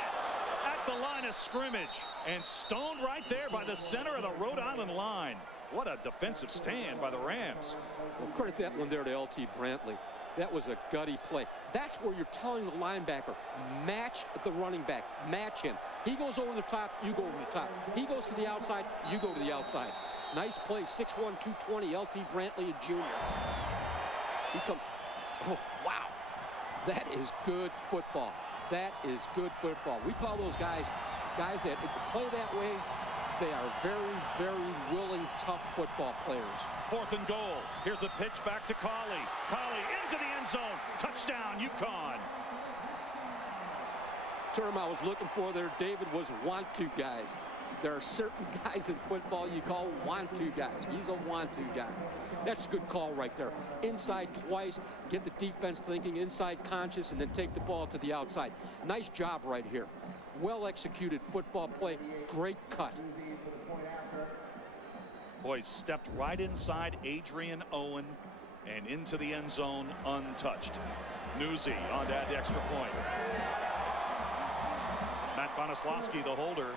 at the line of scrimmage and stoned right there by the center of the Rhode Island line. What a defensive stand by the Rams. Well, credit that one there to L.T. Brantley. That was a gutty play. That's where you're telling the linebacker, match the running back, match him. He goes over the top, you go over the top. He goes to the outside, you go to the outside. Nice play, 6'1", 220, L.T. Brantley, a junior. He comes, oh, wow. That is good football. That is good football. We call those guys that play that way. They are very, very willing, tough football players. 4th and goal. Here's the pitch back to Colley. Colley into the end zone. Touchdown, UConn. Term I was looking for there, David, was want-to guys. There are certain guys in football you call want-to guys. He's a want-to guy. That's a good call right there. Inside twice, get the defense thinking, inside conscious, and then take the ball to the outside. Nice job right here. Well-executed football play. Great cut. Boy, stepped right inside Adrian Owen and into the end zone untouched. Newsy on to add the extra point. Matt Bonoslawski, the holder,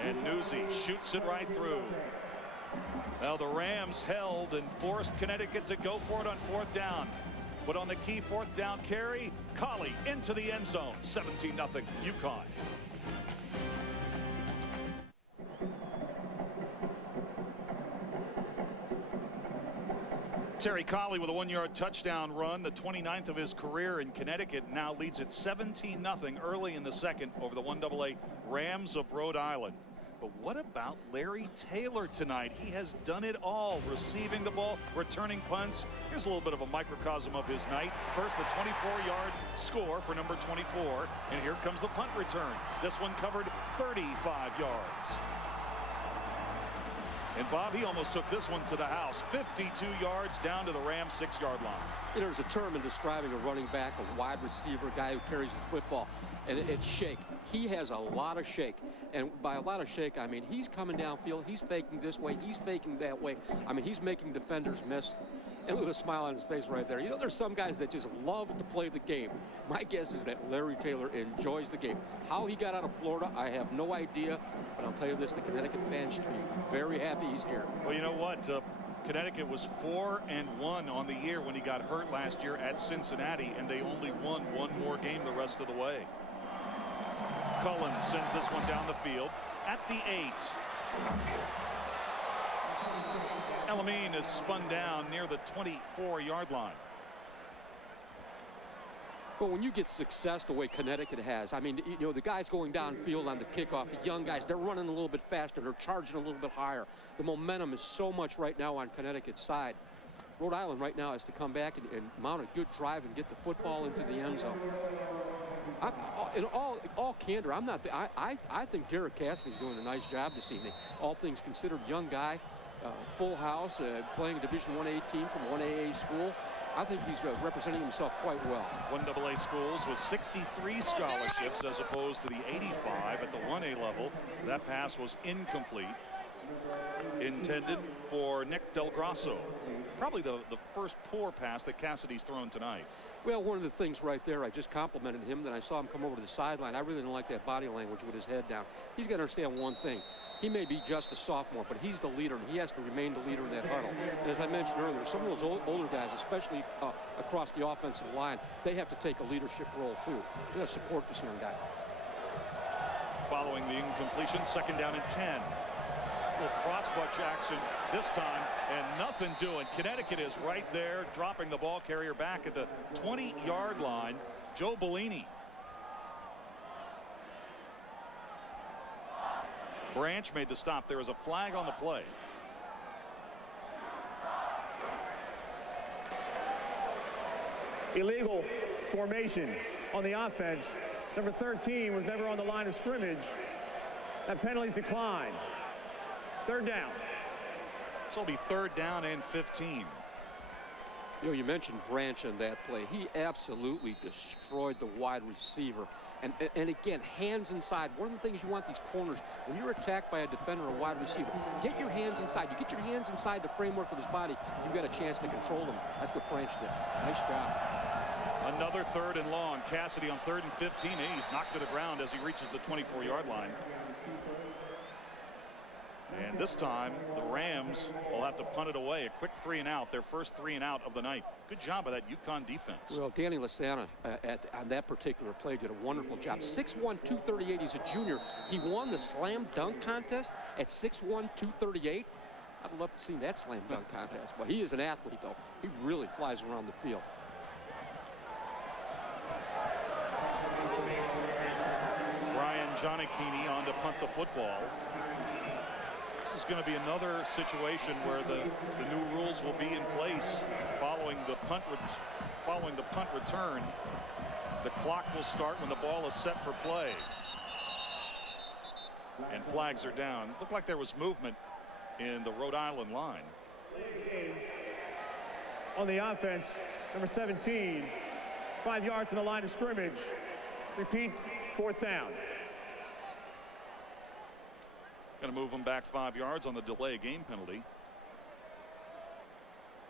and Newsy shoots it right through. Well, the Rams held and forced Connecticut to go for it on 4th down. But on the key 4th down carry, Colley into the end zone. 17-0 UConn. Terry Colley with a 1-yard touchdown run, the 29th of his career in Connecticut, now leads it 17-0 early in the second over the 1AA Rams of Rhode Island. But what about Larry Taylor tonight? He has done it all, receiving the ball, returning punts. Here's a little bit of a microcosm of his night. First, the 24-yard score for number 24, and here comes the punt return. This one covered 35 yards. And Bob, he almost took this one to the house. 52 yards down to the Rams' 6-yard line. You know, there's a term in describing a running back, a wide receiver, a guy who carries the football, and it's shake. He has a lot of shake. And by a lot of shake, I mean he's coming downfield, he's faking this way, he's faking that way. I mean, he's making defenders miss. And with a smile on his face right there. You know, there's some guys that just love to play the game. My guess is that Larry Taylor enjoys the game. How he got out of Florida, I have no idea. But I'll tell you this, the Connecticut fans should be very happy he's here. Well, you know what? Connecticut was 4-1 on the year when he got hurt last year at Cincinnati, and they only won one more game the rest of the way. Cullen sends this one down the field at the 8. Elamine is spun down near the 24-yard line. Well, when you get success the way Connecticut has, I mean, you know, the guys going downfield on the kickoff, the young guys, they're running a little bit faster, they're charging a little bit higher. The momentum is so much right now on Connecticut's side. Rhode Island right now has to come back and mount a good drive and get the football into the end zone. In all candor, I think Derek Cassidy's doing a nice job this evening. All things considered, young guy. Full house, playing a Division I A team from 1AA school. I think he's representing himself quite well. 1AA schools with 63 scholarships as opposed to the 85 at the 1A level. That pass was incomplete. Intended for Nick Del Grasso. Probably the first poor pass that Cassidy's thrown tonight. Well, one of the things right there, I just complimented him, then I saw him come over to the sideline. I really didn't like that body language with his head down. He's got to understand one thing. He may be just a sophomore, but he's the leader, and he has to remain the leader in that huddle. And as I mentioned earlier, some of those older guys, especially across the offensive line, they have to take a leadership role too. They're going to support this young guy. following the incompletion. Second down and 10. Little cross-bunch action this time, and nothing doing. Connecticut is right there, dropping the ball carrier back at the 20-yard line. Joe Bellini. Branch made the stop. There is a flag on the play. Illegal formation on the offense. Number 13 was never on the line of scrimmage. That penalty's declined. Third down. So it'll be third down and 15. You know, you mentioned Branch on that play. He absolutely destroyed the wide receiver. And again, hands inside. One of the things you want these corners, when you're attacked by a defender or a wide receiver, get your hands inside. You get your hands inside the framework of his body, you've got a chance to control him. That's what Branch did. Nice job. Another third and long. Cassidy on 3rd and 15. He's knocked to the ground as he reaches the 24-yard line. And this time, the Rams will have to punt it away. A quick 3 and out, their first 3 and out of the night. Good job by that UConn defense. Well, Danny Lasana on that particular play did a wonderful job. 6'1", 238. He's a junior. He won the slam dunk contest at 6'1", 238. I'd love to see that slam dunk contest. But he is an athlete, though. He really flies around the field. Brian Giannichini on to punt the football. This is going to be another situation where the new rules will be in place following the punt return. The clock will start when the ball is set for play. And flags are down. Looked like there was movement in the Rhode Island line. On the offense, number 17, 5 yards from the line of scrimmage. Repeat, fourth down. Going to move them back 5 yards on the delay game penalty.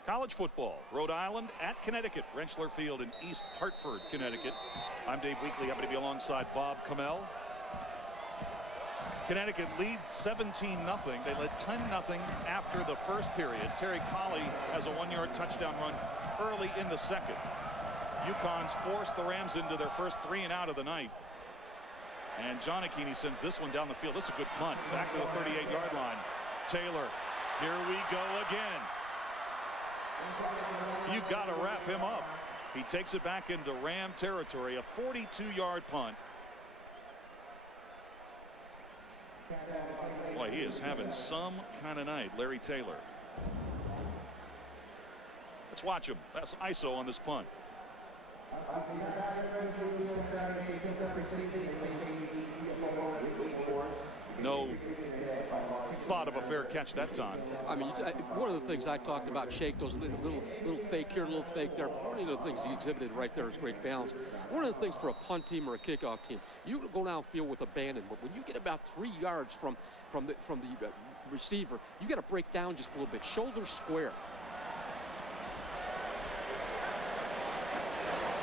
College football, Rhode Island at Connecticut, Rentschler Field in East Hartford, Connecticut. I'm Dave Weekley, happy to be alongside Bob Kamel. Connecticut leads 17-0. They led 10-0 after the first period. Terry Colley has a 1-yard touchdown run early in the second. UConn's forced the Rams into their first 3 and out of the night. And Giannichini sends this one down the field. This is a good punt. Back to the 38-yard line. Taylor, here we go again. You got to wrap him up. He takes it back into Ram territory. A 42-yard punt. Boy, he is having some kind of night, Larry Taylor. Let's watch him. That's ISO on this punt. No thought of a fair catch that time. I mean, one of the things I talked about, Shake, those little fake here, little fake there. One of the things he exhibited right there is great balance. One of the things for a punt team or a kickoff team, you go downfield with abandon, but when you get about 3 yards from the receiver, you got to break down just a little bit. Shoulders square.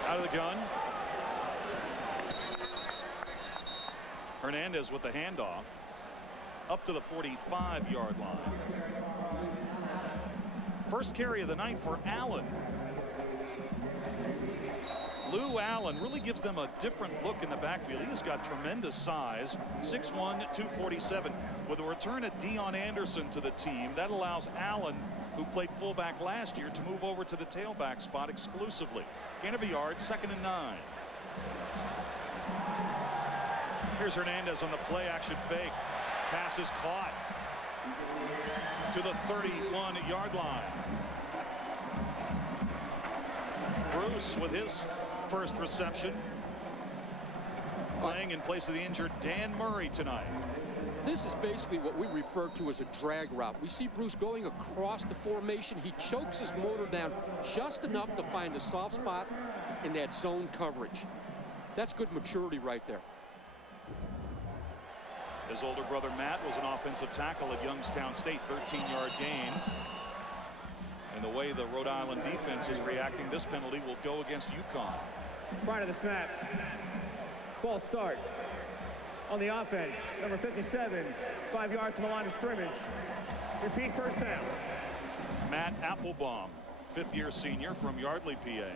Out of the gun. Hernandez with the handoff up to the 45-yard line. First carry of the night for Allen. Lou Allen really gives them a different look in the backfield. He's got tremendous size, 6'1", 247. With a return of Dion Anderson to the team, that allows Allen, who played fullback last year, to move over to the tailback spot exclusively. Gain of a yard, 2nd and 9. Here's Hernandez on the play action fake. Pass is caught to the 31-yard line. Bruce with his first reception, playing in place of the injured Dan Murray tonight. This is basically what we refer to as a drag route. We see Bruce going across the formation. He chokes his motor down just enough to find a soft spot in that zone coverage. That's good maturity right there. His older brother Matt was an offensive tackle at Youngstown State, 13-yard gain. And the way the Rhode Island defense is reacting, this penalty will go against UConn. Prior to the snap, false start. On the offense, number 57, 5 yards from the line of scrimmage. Repeat, first down. Matt Applebaum, 5th-year senior from Yardley, PA.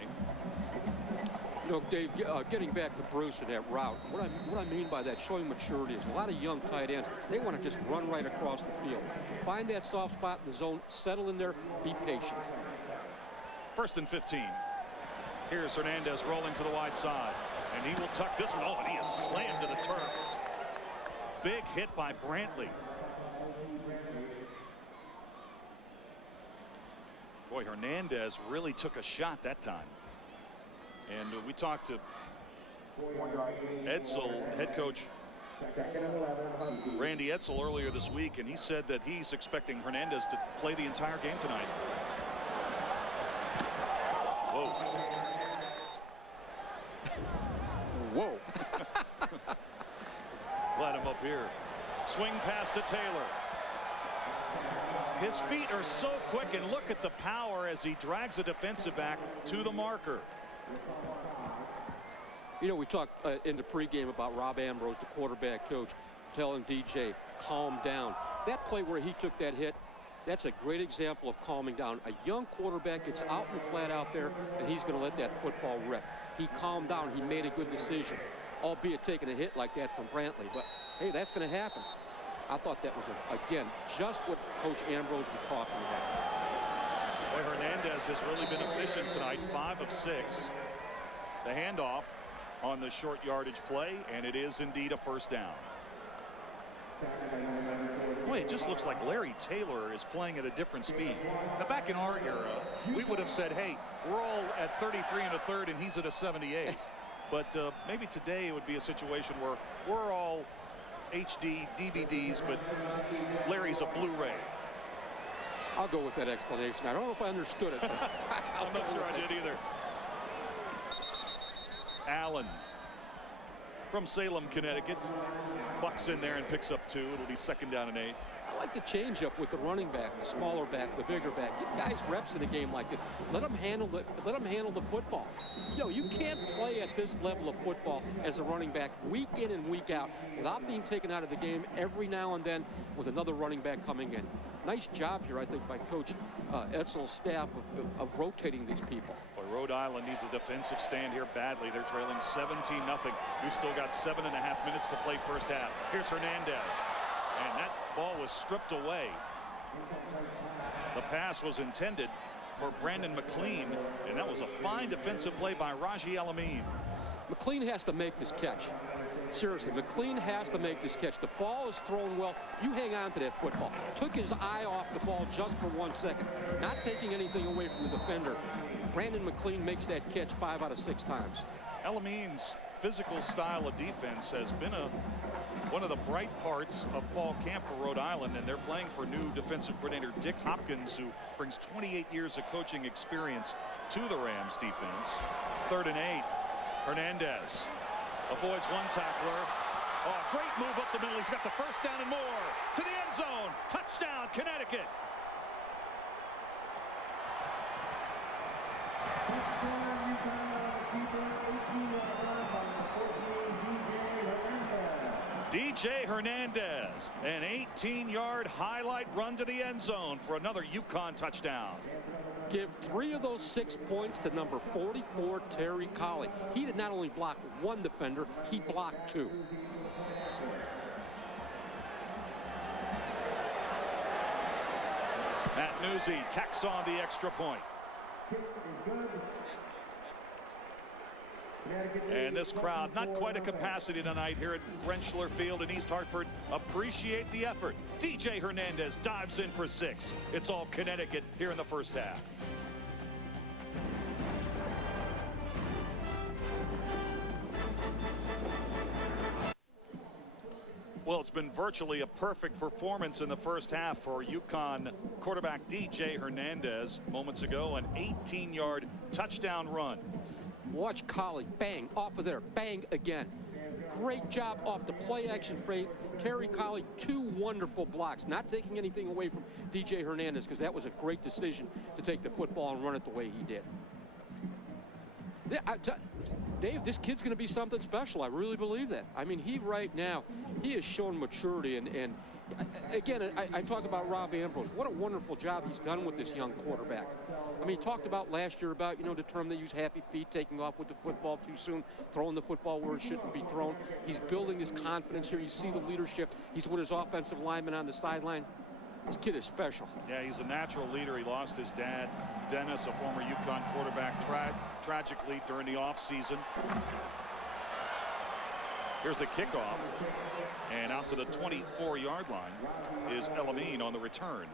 You know, Dave, getting back to Bruce and that route, what I mean by that, showing maturity, is a lot of young tight ends, they want to just run right across the field. Find that soft spot in the zone, settle in there, be patient. 1st and 15. Here's Hernandez rolling to the wide side, and he will tuck this one. Oh, and he is slammed to the turf. Big hit by Brantley. Boy, Hernandez really took a shot that time. And we talked to Edsel head coach Randy Edsel earlier this week, and he said that he's expecting Hernandez to play the entire game tonight. Whoa. Whoa. Glad I'm up here. Swing pass to Taylor. His feet are so quick, and look at the power as he drags a defensive back to the marker. You know, we talked in the pregame about Rob Ambrose, the quarterback coach, telling DJ, calm down. That play where he took that hit, that's a great example of calming down. A young quarterback gets out in the flat out there, and he's going to let that football rip. He calmed down. He made a good decision, albeit taking a hit like that from Brantley. But, hey, that's going to happen. I thought that was, again, just what Coach Ambrose was talking about. Boy, Hernandez has really been efficient tonight, 5 of 6. The handoff on the short yardage play, and it is indeed a first down. Boy, it just looks like Larry Taylor is playing at a different speed. Now, back in our era, we would have said, hey, we're all at 33 1/3 and he's at a 78. But maybe today it would be a situation where we're all HD DVDs, but Larry's a Blu-ray. I'll go with that explanation. I don't know if I understood it. But I'm not sure I did either. Allen from Salem, Connecticut, bucks in there and picks up 2. It'll be 2nd down and 8. I like the change-up with the running back, the smaller back, the bigger back. Give guys reps in a game like this. Let them handle it. Let them handle the football. You know, you can't play at this level of football as a running back week in and week out without being taken out of the game every now and then with another running back coming in. Nice job here, I think, by Coach Edsel's staff of rotating these people. Boy, Rhode Island needs a defensive stand here badly. They're trailing 17-0. We've still got 7.5 minutes to play first half. Here's Hernandez. And that ball was stripped away. The pass was intended for Brandon McLean, and that was a fine defensive play by Raji Alameen. McLean has to make this catch. Seriously, McLean has to make this catch. The ball is thrown well. You hang on to that football. Took his eye off the ball just for 1 second. Not taking anything away from the defender. Brandon McLean makes that catch 5 out of 6 times. Alameen's physical style of defense has been one of the bright parts of fall camp for Rhode Island, and they're playing for new defensive coordinator Dick Hopkins, who brings 28 years of coaching experience to the Rams defense. 3rd and 8. Hernandez avoids one tackler. Oh, great move up the middle. He's got the first down and more. To the end zone. Touchdown, Connecticut. DJ Hernandez, an 18-yard highlight run to the end zone for another UConn touchdown. Give 3 of those 6 points to number 44, Terry Colley. He did not only block 1 defender, he blocked 2. Matt Nuzzi tacks on the extra point. And this crowd, not quite a capacity tonight here at Rentschler Field in East Hartford. Appreciate the effort. DJ Hernandez dives in for 6. It's all Connecticut here in the first half. Well, it's been virtually a perfect performance in the first half for UConn quarterback DJ Hernandez. Moments ago, an 18-yard touchdown run. Watch Colley, bang, off of there, bang again. Great job off the play action freight. Terry Colley, 2 wonderful blocks. Not taking anything away from DJ Hernandez, because that was a great decision to take the football and run it the way he did. Dave, this kid's going to be something special. I really believe that. I mean, he right now, he has shown maturity, and again, I talk about Rob Ambrose. What a wonderful job he's done with this young quarterback. I mean, he talked about last year about, the term they use, happy feet, taking off with the football too soon, throwing the football where it shouldn't be thrown. He's building his confidence here. You see the leadership. He's with his offensive lineman on the sideline. This kid is special. Yeah, he's a natural leader. He lost his dad, Dennis, a former UConn quarterback, tragically during the offseason. Here's the kickoff. And out to the 24-yard line is Elamine on the return.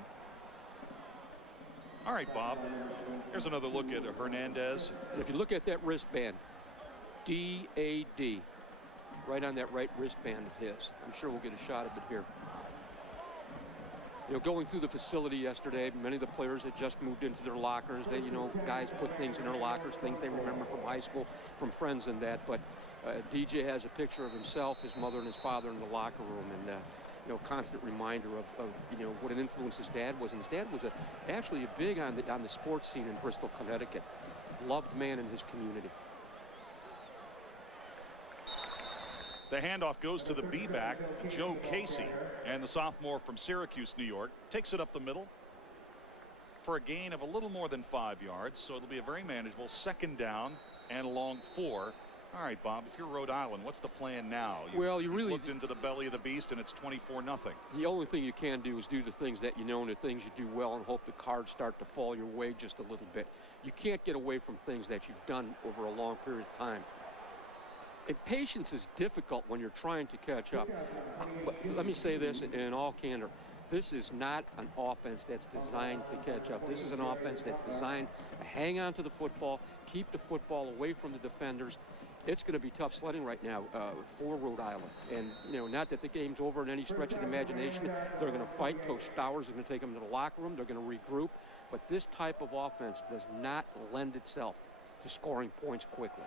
All right, Bob. Here's another look at Hernandez. And if you look at that wristband, D-A-D, right on that right wristband of his. I'm sure we'll get a shot of it here. Going through the facility yesterday, many of the players had just moved into their lockers. They, guys put things in their lockers, things they remember from high school, from friends and that. But DJ has a picture of himself, his mother, and his father in the locker room, and constant reminder of what an influence his dad was. And his dad was actually big on the sports scene in Bristol, Connecticut. Loved man in his community. The handoff goes to the B-back, Joe Casey, and the sophomore from Syracuse, New York, takes it up the middle for a gain of a little more than 5 yards. So it'll be a very manageable second down and a long 4. All right, Bob, if you're Rhode Island, what's the plan now? You really looked into the belly of the beast, and it's 24-0. The only thing you can do is do the things that you know and the things you do well and hope the cards start to fall your way just a little bit. You can't get away from things that you've done over a long period of time. And patience is difficult when you're trying to catch up. But let me say this in all candor. This is not an offense that's designed to catch up. This is an offense that's designed to hang on to the football, keep the football away from the defenders. It's going to be tough sledding right now for Rhode Island. And, not that the game's over in any stretch of the imagination. They're going to fight. Coach Stowers is going to take them to the locker room. They're going to regroup. But this type of offense does not lend itself to scoring points quickly.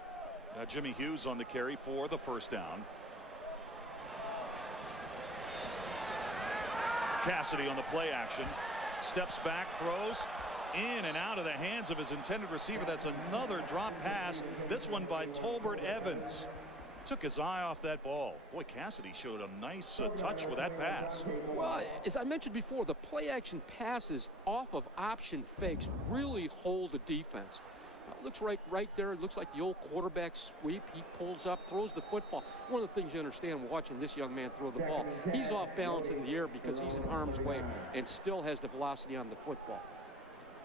Jimmy Hughes on the carry for the first down. Cassidy on the play action. Steps back, throws in and out of the hands of his intended receiver. That's another drop pass. This one by Tolbert Evans. Took his eye off that ball. Boy, Cassidy showed a nice touch with that pass. Well, as I mentioned before, the play action passes off of option fakes really hold the defense. Looks right there. It looks like the old quarterback sweep. He pulls up, throws the football. One of the things you understand watching this young man throw the ball, he's off balance in the air because he's in harm's way and still has the velocity on the football.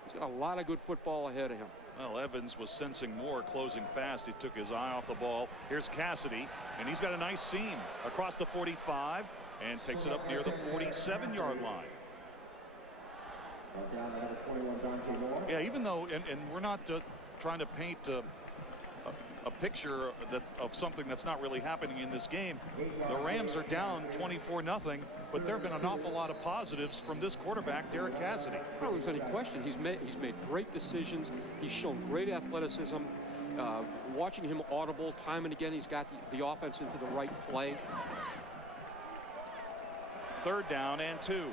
He's got a lot of good football ahead of him. Well, Evans was sensing more, closing fast. He took his eye off the ball. Here's Cassidy, and he's got a nice seam across the 45 and takes it up near the 47-yard line. Yeah, even though, and we're not trying to paint a picture of something that's not really happening in this game. The Rams are down 24-0, but there have been an awful lot of positives from this quarterback, Derek Cassidy. I don't think there's any question. He's made great decisions. He's shown great athleticism. Watching him audible time and again, he's got the offense into the right play. Third down and 2.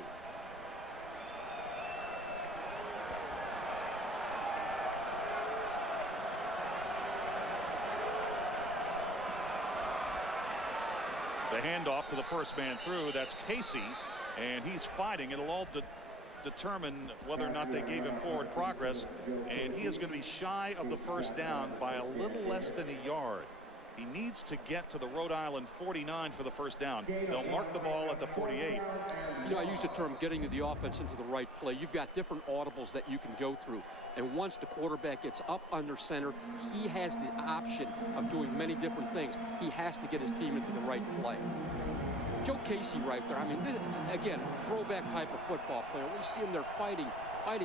The handoff to the first man through. That's Casey, and he's fighting. It'll all determine whether or not they gave him forward progress, and he is going to be shy of the first down by a little less than a yard. He needs to get to the Rhode Island 49 for the first down. They'll mark the ball at the 48. I use the term getting the offense into the right play. You've got different audibles that you can go through. And once the quarterback gets up under center, he has the option of doing many different things. He has to get his team into the right play. Joe Casey right there. I mean, again, throwback type of football player. We see him there fighting,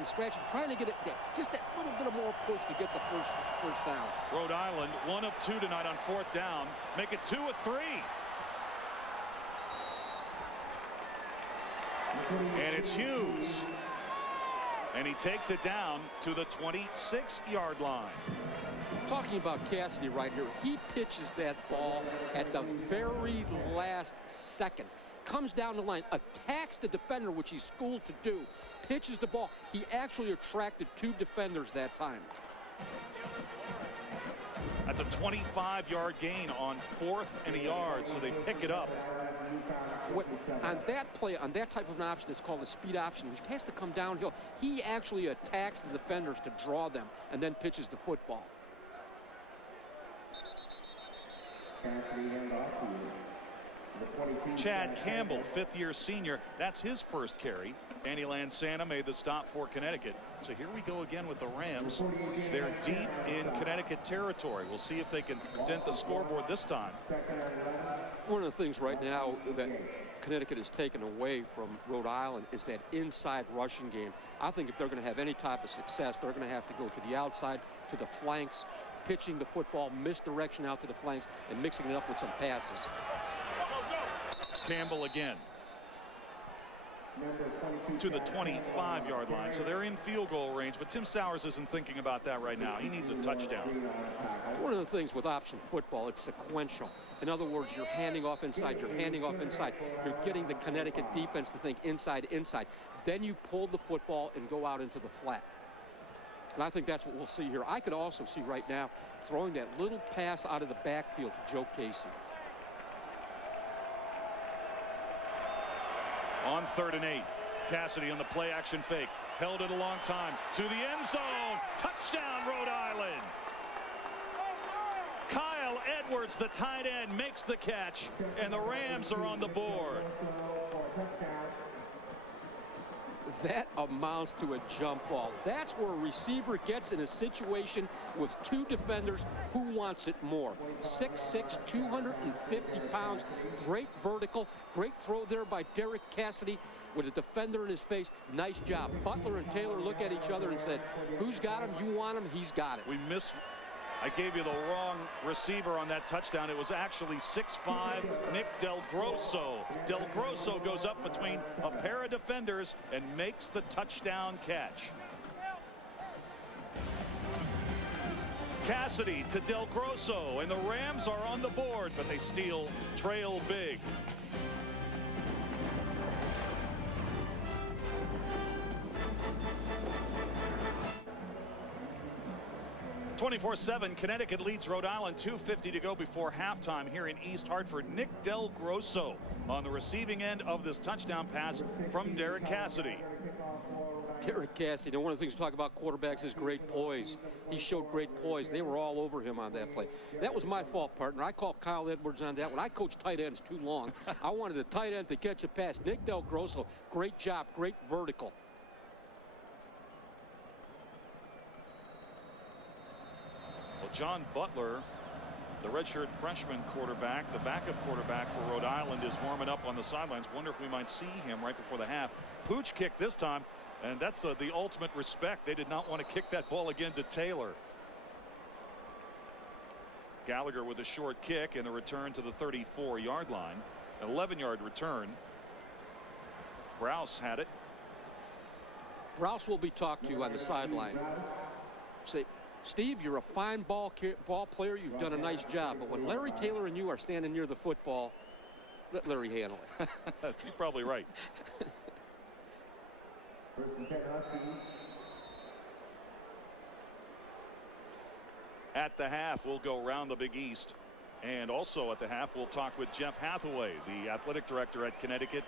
scratching, trying to get it, just that little bit of more push to get the first down. Rhode Island, 1 of 2 tonight on fourth down. Make it 2 of 3. And it's Hughes. And he takes it down to the 26-yard line. Talking about Cassidy right here, he pitches that ball at the very last second. Comes down the line, attacks the defender, which he's schooled to do, pitches the ball. He actually attracted 2 defenders that time. That's a 25-yard gain on 4th and a yard, so they pick it up. On that play, on that type of an option, it's called a speed option, which has to come downhill. He actually attacks the defenders to draw them and then pitches the football. Chad Campbell, fifth-year senior, that's his first carry. Andy Lansana made the stop for Connecticut. So here we go again with the Rams. They're deep in Connecticut territory. We'll see if they can dent the scoreboard this time. One of the things right now that Connecticut has taken away from Rhode Island is that inside rushing game. I think if they're going to have any type of success, they're going to have to go to the outside, to the flanks, pitching the football, misdirection out to the flanks, and mixing it up with some passes. Campbell again to the 25-yard line. So they're in field goal range, but Tim Stowers isn't thinking about that right now. He needs a touchdown. One of the things with option football, it's sequential. In other words, you're handing off inside, you're handing off inside. You're getting the Connecticut defense to think inside, inside. Then you pull the football and go out into the flat. And I think that's what we'll see here. I could also see right now throwing that little pass out of the backfield to Joe Casey. On 3rd and 8, Cassidy on the play action fake. Held it a long time to the end zone. Touchdown, Rhode Island. Kyle Edwards, the tight end, makes the catch, and the Rams are on the board. That amounts to a jump ball. That's where a receiver gets in a situation with two defenders. Who wants it more? 6'6", 250 pounds. Great vertical. Great throw there by Derek Cassidy with a defender in his face. Nice job. Butler and Taylor look at each other and said, who's got him? You want him? He's got it. I gave you the wrong receiver on that touchdown. It was actually 6'5", Nick Del Grosso. Del Grosso goes up between a pair of defenders and makes the touchdown catch. Cassidy to Del Grosso, and the Rams are on the board, but they trail big. 24-7, Connecticut leads Rhode Island. 2:50 to go before halftime here in East Hartford. Nick Del Grosso on the receiving end of this touchdown pass from Derek Cassidy. Derek Cassidy, one of the things we talk about quarterbacks is great poise. He showed great poise. They were all over him on that play. That was my fault, partner. I called Kyle Edwards on that one. I coached tight ends too long. I wanted the tight end to catch a pass. Nick Del Grosso, great job, great vertical. Well, John Butler, the redshirt freshman quarterback, the backup quarterback for Rhode Island, is warming up on the sidelines. Wonder if we might see him right before the half. Pooch kick this time. And that's the ultimate respect. They did not want to kick that ball again to Taylor. Gallagher with a short kick and a return to the 34-yard line. An 11-yard return. Browse had it. Browse will be talked to on the sideline. Say, Steve, you're a fine ball player. You've done a nice job. But when Larry Taylor and you are standing near the football, let Larry handle it. He's probably right. At the half, we'll go around the Big East. And also at the half, we'll talk with Jeff Hathaway, the athletic director at Connecticut.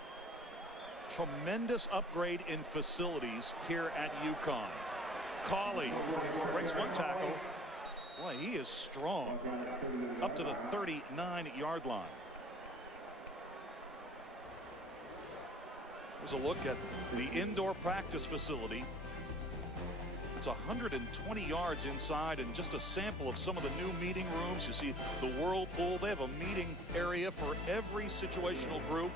Tremendous upgrade in facilities here at UConn. Cauley breaks one tackle. Boy, he is strong. Up to the 39-yard line. Here's a look at the indoor practice facility. It's 120 yards inside, and just a sample of some of the new meeting rooms. You see the whirlpool. They have a meeting area for every situational group.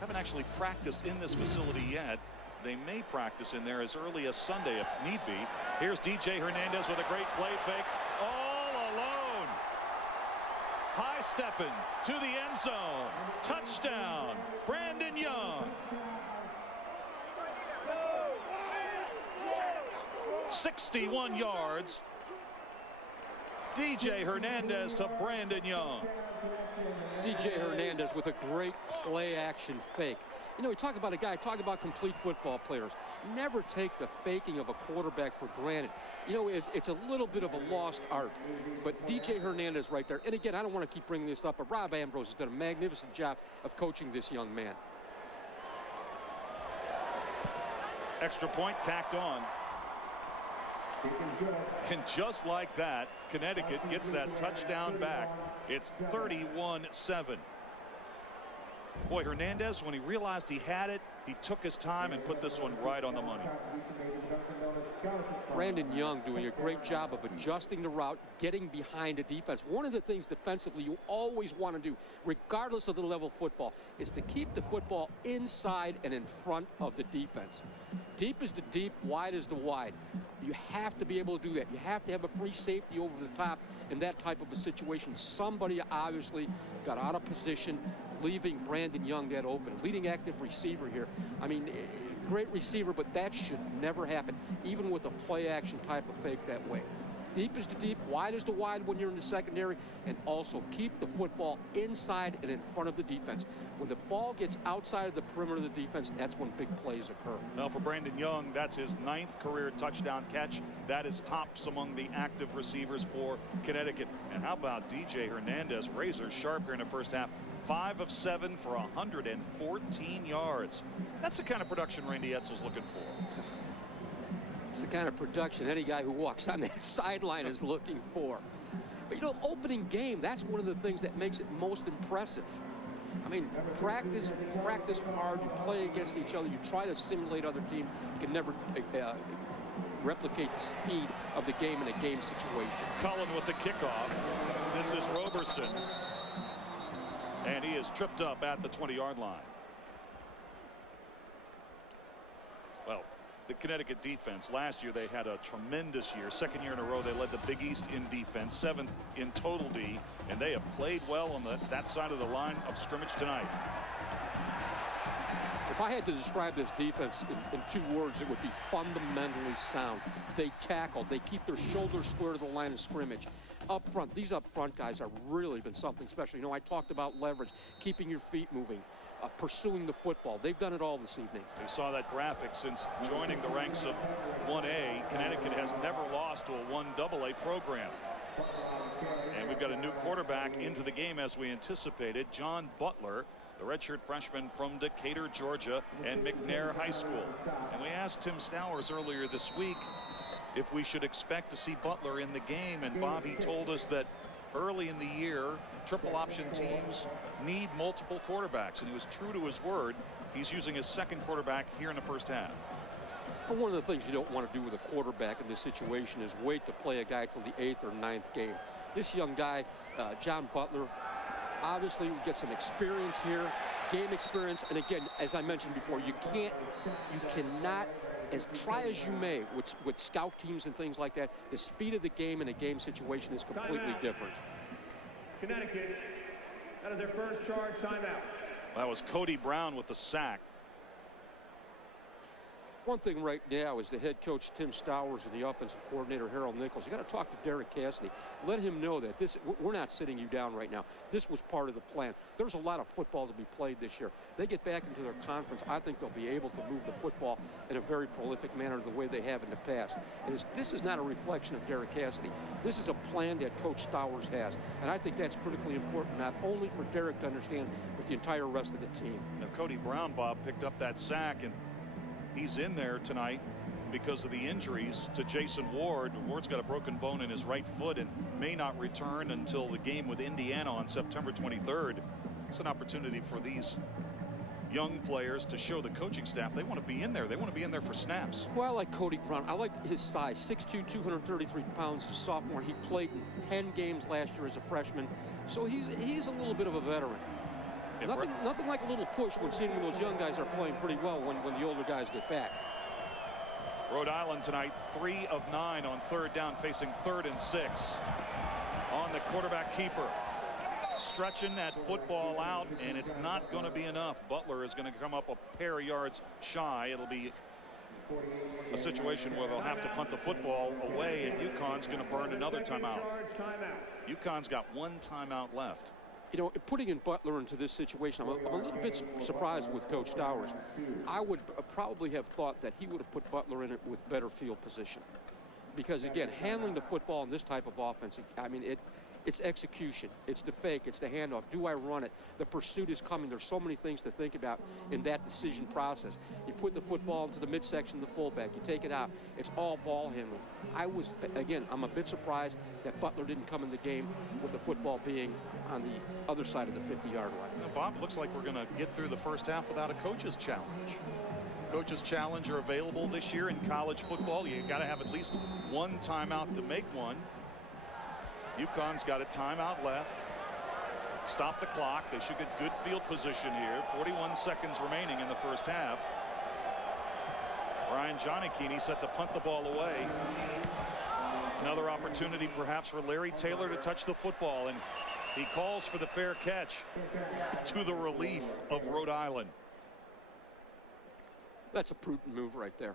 Haven't actually practiced in this facility yet. They may practice in there as early as Sunday if need be. Here's DJ Hernandez with a great play fake. All alone. High stepping to the end zone. Touchdown, Brandon Young. 61 yards. DJ Hernandez to Brandon Young. DJ Hernandez with a great play-action fake. You know, we talk about a guy, talk about complete football players. Never take the faking of a quarterback for granted. You know, it's a little bit of a lost art. But DJ Hernandez right there. And again, I don't want to keep bringing this up, but Rob Ambrose has done a magnificent job of coaching this young man. Extra point tacked on. And just like that, Connecticut gets that touchdown back. It's 31-7. Boy, Hernandez, when he realized he had it, he took his time and put this one right on the money. Brandon Young doing a great job of adjusting the route, getting behind a defense. One of the things defensively you always want to do, regardless of the level of football, is to keep the football inside and in front of the defense. Deep is the deep, wide is the wide. You have to be able to do that. You have to have a free safety over the top in that type of a situation. Somebody obviously got out of position, leaving Brandon Young that open. Leading active receiver here. I mean, great receiver, but that should never happen, even with a play-action type of fake that way. Deep is the deep, wide is the wide when you're in the secondary, and also keep the football inside and in front of the defense. When the ball gets outside of the perimeter of the defense, that's when big plays occur. Now for Brandon Young, that's his 9th career touchdown catch. That is tops among the active receivers for Connecticut. And how about DJ Hernandez, razor sharp here in the first half. 5 of 7 for 114 yards. That's the kind of production Randy Edsall's looking for. It's the kind of production any guy who walks on that sideline is looking for. But, you know, opening game, that's one of the things that makes it most impressive. I mean, practice hard, you play against each other, you try to simulate other teams. You can never replicate the speed of the game in a game situation. Cullen with the kickoff. This is Roberson. And he is tripped up at the 20-yard line. Well, the Connecticut defense, last year they had a tremendous year. 2nd year in a row they led the Big East in defense, 7th in total D, and they have played well on that side of the line of scrimmage tonight. If I had to describe this defense in 2 words, it would be fundamentally sound. They tackle, they keep their shoulders square to the line of scrimmage. Up front, these up front guys have really been something special. You know, I talked about leverage, keeping your feet moving, pursuing the football. They've done it all this evening. We saw that graphic since joining the ranks of 1A. Connecticut has never lost to a 1AA program. And we've got a new quarterback into the game as we anticipated, John Butler, the redshirt freshman from Decatur, Georgia, and McNair High School. And we asked Tim Stowers earlier this week if we should expect to see Butler in the game, and Bobby told us that early in the year, triple option teams need multiple quarterbacks, and he was true to his word. He's using his 2nd quarterback here in the first half. But one of the things you don't want to do with a quarterback in this situation is wait to play a guy till the 8th or 9th game. This young guy, John Butler, obviously we get some experience here, game experience, and again, as I mentioned before, you cannot, as try as you may with scout teams and things like that, the speed of the game in a game situation is completely different. Connecticut, that is their first charge timeout. That was Cody Brown with the sack. One thing right now is the head coach Tim Stowers and the offensive coordinator Harold Nichols. You got to talk to Derek Cassidy. Let him know that we're not sitting you down right now. This was part of the plan. There's a lot of football to be played this year. They get back into their conference. I think they'll be able to move the football in a very prolific manner the way they have in the past. This is not a reflection of Derek Cassidy. This is a plan that Coach Stowers has. And I think that's critically important, not only for Derek to understand, but the entire rest of the team. Now, Cody Brown, Bob, picked up that sack, and he's in there tonight because of the injuries to Jason Ward. Ward's got a broken bone in his right foot and may not return until the game with Indiana on September 23rd. It's an opportunity for these young players to show the coaching staff they want to be in there. They want to be in there for snaps. Well, I like Cody Brown. I like his size, 6'2", 233 pounds as a sophomore. He played in 10 games last year as a freshman, so he's a little bit of a veteran. Nothing like a little push when seeing when those young guys are playing pretty well when the older guys get back. Rhode Island tonight, 3 of 9 on 3rd down, facing 3rd and 6. On the quarterback keeper. Stretching that football out, and it's not going to be enough. Butler is going to come up a pair of yards shy. It'll be a situation where they'll have to punt the football away, and UConn's going to burn another timeout. UConn's got one timeout left. You know, putting in Butler into this situation, I'm a little bit surprised with Coach Stowers. I would probably have thought that he would have put Butler in it with better field position. Because, again, handling the football in this type of offense, I mean, it's execution. It's the fake. It's the handoff. Do I run it? The pursuit is coming. There's so many things to think about in that decision process. You put the football into the midsection of the fullback. You take it out. It's all ball handling. I'm a bit surprised that Butler didn't come in the game with the football being on the other side of the 50-yard line. Well, Bob, looks like we're going to get through the first half without a coach's challenge. Coach's challenge are available this year in college football. You got to have at least one timeout to make one. UConn's got a timeout left. Stop the clock. They should get good field position here. 41 seconds remaining in the first half. Brian Johnny-Keeney set to punt the ball away. Another opportunity perhaps for Larry Taylor to touch the football, and he calls for the fair catch to the relief of Rhode Island. That's a prudent move right there.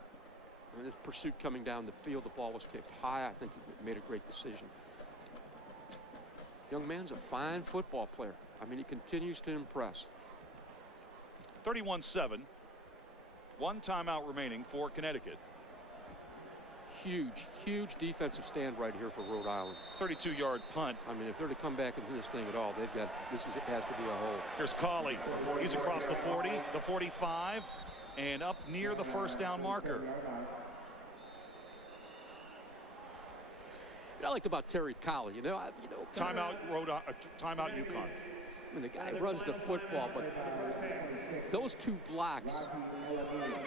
I mean, his pursuit coming down the field, the ball was kicked high. I think he made a great decision. Young man's a fine football player. I mean, he continues to impress. 31-7. One timeout remaining for Connecticut. Huge defensive stand right here for Rhode Island. 32-yard punt. I mean, if they're to come back into this thing at all, they've got it has to be a hole. Here's Cauley. He's across the 40, the 45, and up near the first down marker. What I liked about Terry Colley, Timeout UConn. I mean, the guy runs the football, but those two blocks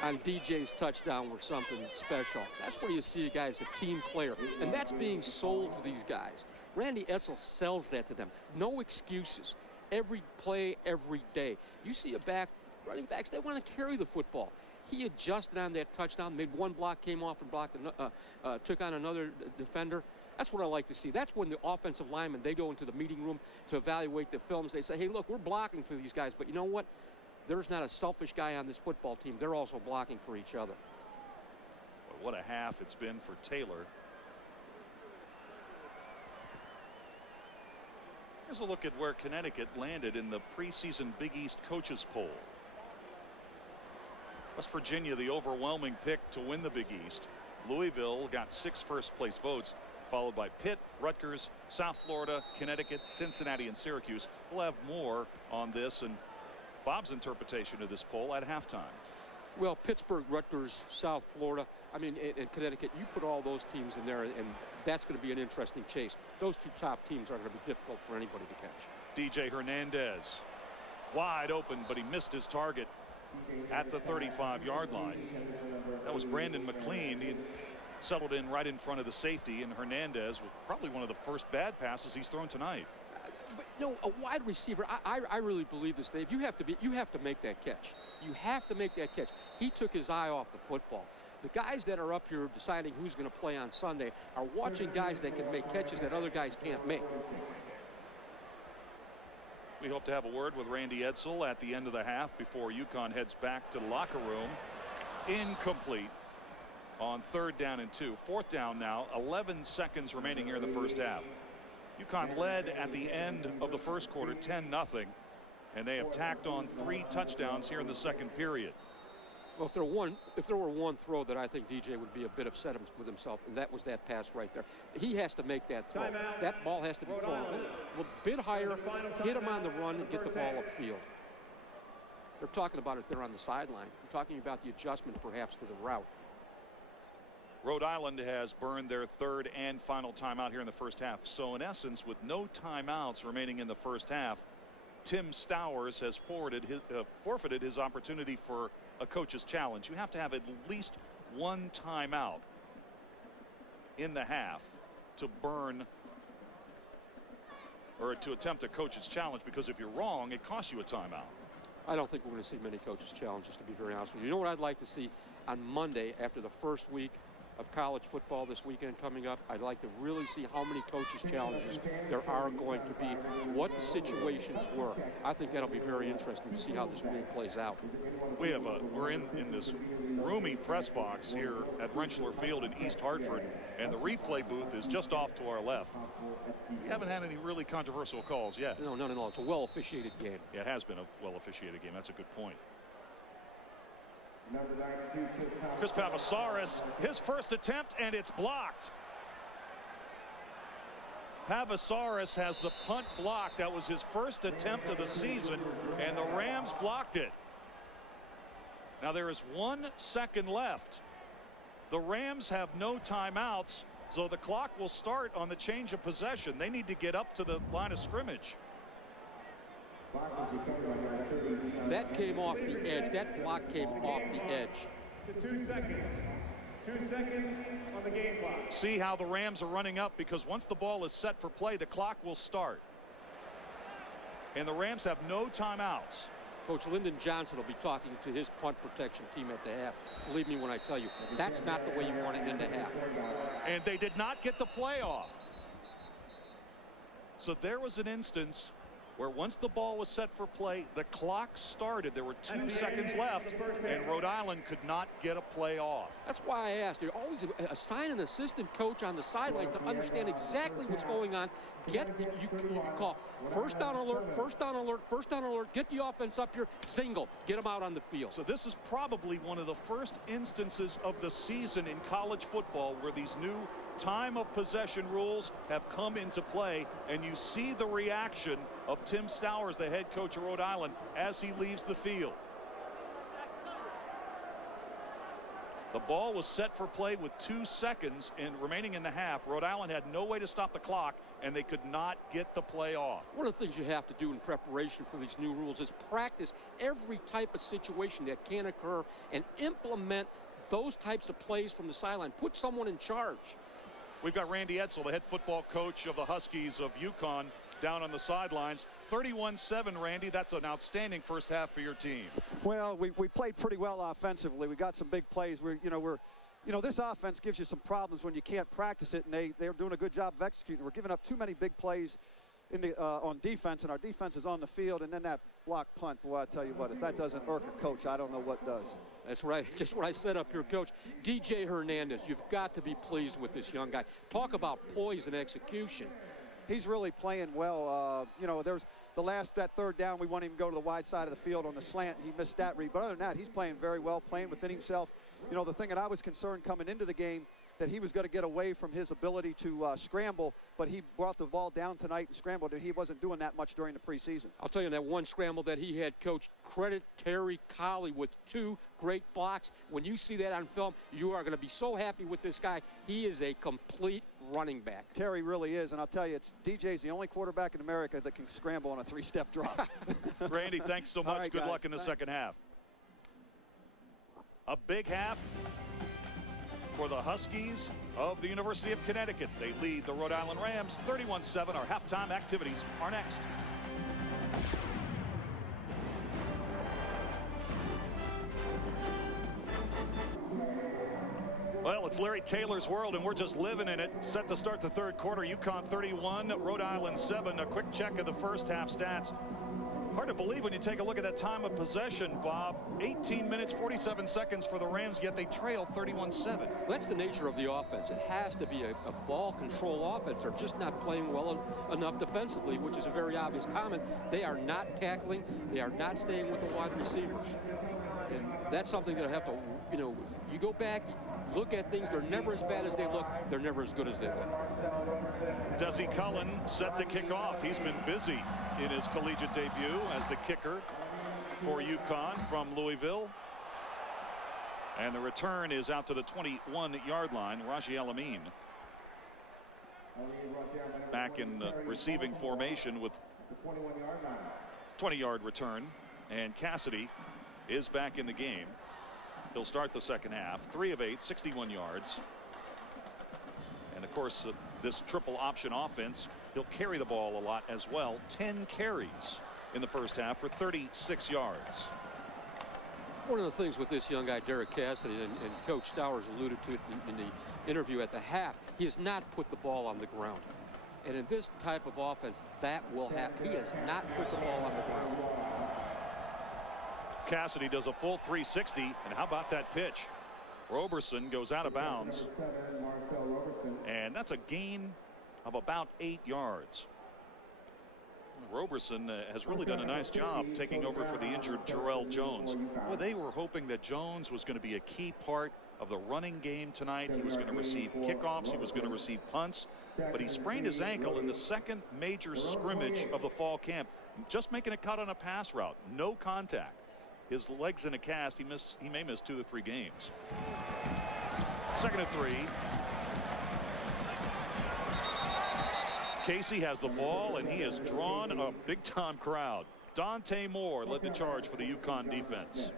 on DJ's touchdown were something special. That's where you see a guy as a team player, and that's being sold to these guys. Randy Edsall sells that to them. No excuses. Every play, every day. You see running backs, they want to carry the football. He adjusted on that touchdown, made one block, came off and blocked, took on another defender. That's what I like to see. That's when the offensive linemen, they go into the meeting room to evaluate the films. They say, hey, look, we're blocking for these guys, but you know what? There's not a selfish guy on this football team. They're also blocking for each other. What a half it's been for Taylor. Here's a look at where Connecticut landed in the preseason Big East coaches poll. West Virginia, the overwhelming pick to win the Big East. Louisville got 6 first-place votes, followed by Pitt, Rutgers, South Florida, Connecticut, Cincinnati, and Syracuse. We'll have more on this and Bob's interpretation of this poll at halftime. Well, Pittsburgh, Rutgers, South Florida, I mean, and Connecticut, you put all those teams in there, and that's going to be an interesting chase. Those two top teams are going to be difficult for anybody to catch. DJ Hernandez, wide open, but he missed his target at the 35-yard line. That was Brandon McLean. He settled in right in front of the safety, and Hernandez was probably one of the first bad passes he's thrown tonight. But a wide receiver, I really believe this, Dave. You have to make that catch. You have to make that catch. He took his eye off the football. The guys that are up here deciding who's going to play on Sunday are watching guys that can make catches that other guys can't make. We hope to have a word with Randy Edsall at the end of the half before UConn heads back to the locker room. Incomplete on 3rd down and 2. 4th down now. 11 seconds remaining here in the first half. UConn led at the end of the first quarter 10-0, and they have tacked on 3 touchdowns here in the second period. Well, if there were one throw that I think DJ would be a bit upset with himself, and that was that pass right there. He has to make that throw. That ball has to be thrown a bit higher, hit him on the run, and get the ball upfield. They're talking about it there on the sideline. They're talking about the adjustment perhaps to the route. Rhode Island has burned their 3rd and final timeout here in the first half. So in essence, with no timeouts remaining in the first half, Tim Stowers has forfeited his opportunity for a coach's challenge. You have to have at least one timeout in the half to burn or to attempt a coach's challenge, because if you're wrong, it costs you a timeout. I don't think we're going to see many coaches' challenges, to be very honest with you. You know what I'd like to see on Monday after the first week of college football this weekend coming up. I'd like to really see how many coaches' challenges there are going to be, what the situations were. I think that'll be very interesting to see how this week plays out. We're in this roomy press box here at Rentschler Field in East Hartford, and the replay booth is just off to our left. We haven't had any really controversial calls yet. No, none at all. It's a well-officiated game. Yeah, it has been a well-officiated game. That's a good point. Chris Pavasaris, his first attempt, and it's blocked. Pavasaris has the punt blocked. That was his first attempt of the season, and the Rams blocked it. Now there is 1 second left. The Rams have no timeouts, so the clock will start on the change of possession. They need to get up to the line of scrimmage. That came off the edge. That block came off the edge. 2 seconds. 2 seconds on the game clock. See how the Rams are running up, because once the ball is set for play, the clock will start. And the Rams have no timeouts. Coach Lyndon Johnson will be talking to his punt protection team at the half. Believe me when I tell you, that's not the way you want to end a half. And they did not get the play off. So there was an instance where once the ball was set for play, the clock started. There were 2 seconds left, and Rhode Island could not get a play off. That's why I asked you, always assign an assistant coach on the sideline to understand exactly what's going on. You call first down alert, first down alert, first down alert, get the offense up here, single, get them out on the field. So this is probably one of the first instances of the season in college football where these new time of possession rules have come into play, and you see the reaction of Tim Stowers, the head coach of Rhode Island, as he leaves the field. The ball was set for play with 2 seconds and remaining in the half. Rhode Island had no way to stop the clock, and they could not get the play off. One of the things you have to do in preparation for these new rules is practice every type of situation that can occur and implement those types of plays from the sideline. Put someone in charge. We've got Randy Edsall, the head football coach of the Huskies of UConn, down on the sidelines. 31-7, Randy. That's an outstanding first half for your team. Well, we played pretty well offensively. We got some big plays. This offense gives you some problems when you can't practice it, and they're doing a good job of executing. We're giving up too many big plays on defense, and our defense is on the field, and then that block punt. Boy, I tell you what, if that doesn't irk a coach, I don't know what does. That's right. Just what I said up here, Coach. DJ Hernandez, you've got to be pleased with this young guy. Talk about poise and execution. He's really playing well. There's that third down, we want him to go to the wide side of the field on the slant. He missed that read. But other than that, he's playing very well, playing within himself. The thing that I was concerned coming into the game, that he was going to get away from his ability to scramble, but he brought the ball down tonight and scrambled, and he wasn't doing that much during the preseason. I'll tell you, that one scramble that he had, Coach, credit Terry Colley with 2 great blocks. When you see that on film, you are going to be so happy with this guy. He is a complete running back. Terry really is, and I'll tell you, DJ's the only quarterback in America that can scramble on a 3-step drop. Randy, thanks so much. Right, good guys. luck in the second half. A big half for the Huskies of the University of Connecticut. They lead the Rhode Island Rams 31-7. Our halftime activities are next. Well, it's Larry Taylor's world, and we're just living in it. Set to start the third quarter. UConn 31, Rhode Island 7. A quick check of the first half stats. Hard to believe when you take a look at that time of possession, Bob. 18 minutes, 47 seconds for the Rams, yet they trailed 31-7. That's the nature of the offense. It has to be a ball control offense. They're just not playing well enough defensively, which is a very obvious comment. They are not tackling. They are not staying with the wide receivers. And that's something that I have to, you go back, look at things. They're never as bad as they look. They're never as good as they look. Desi Cullen set to kick off. He's been busy in his collegiate debut as the kicker for UConn from Louisville. And the return is out to the 21-yard line. Raji Alameen back in receiving formation with 20-yard return. And Cassidy is back in the game. He'll start the second half. 3 of 8, 61 yards. And of course, this triple option offense, he'll carry the ball a lot as well. 10 carries in the first half for 36 yards. One of the things with this young guy, Derek Cassidy, and Coach Stowers alluded to it in the interview at the half, he has not put the ball on the ground. And in this type of offense, that will happen. He has not put the ball on the ground. Cassidy does a full 360, and how about that pitch? Roberson goes out of bounds, and that's a gain of about 8 yards. Roberson has really done a nice job taking over for the injured Jarrell Jones. Well, they were hoping that Jones was going to be a key part of the running game tonight. He was going to receive kickoffs. He was going to receive punts. But he sprained his ankle in the second major scrimmage of the fall camp, just making a cut on a pass route. No contact. His leg's in a cast. He may miss 2 to 3 games. 2nd and 3. Casey has the ball, and he has drawn a big-time crowd. Dante Moore led the charge for the UConn defense.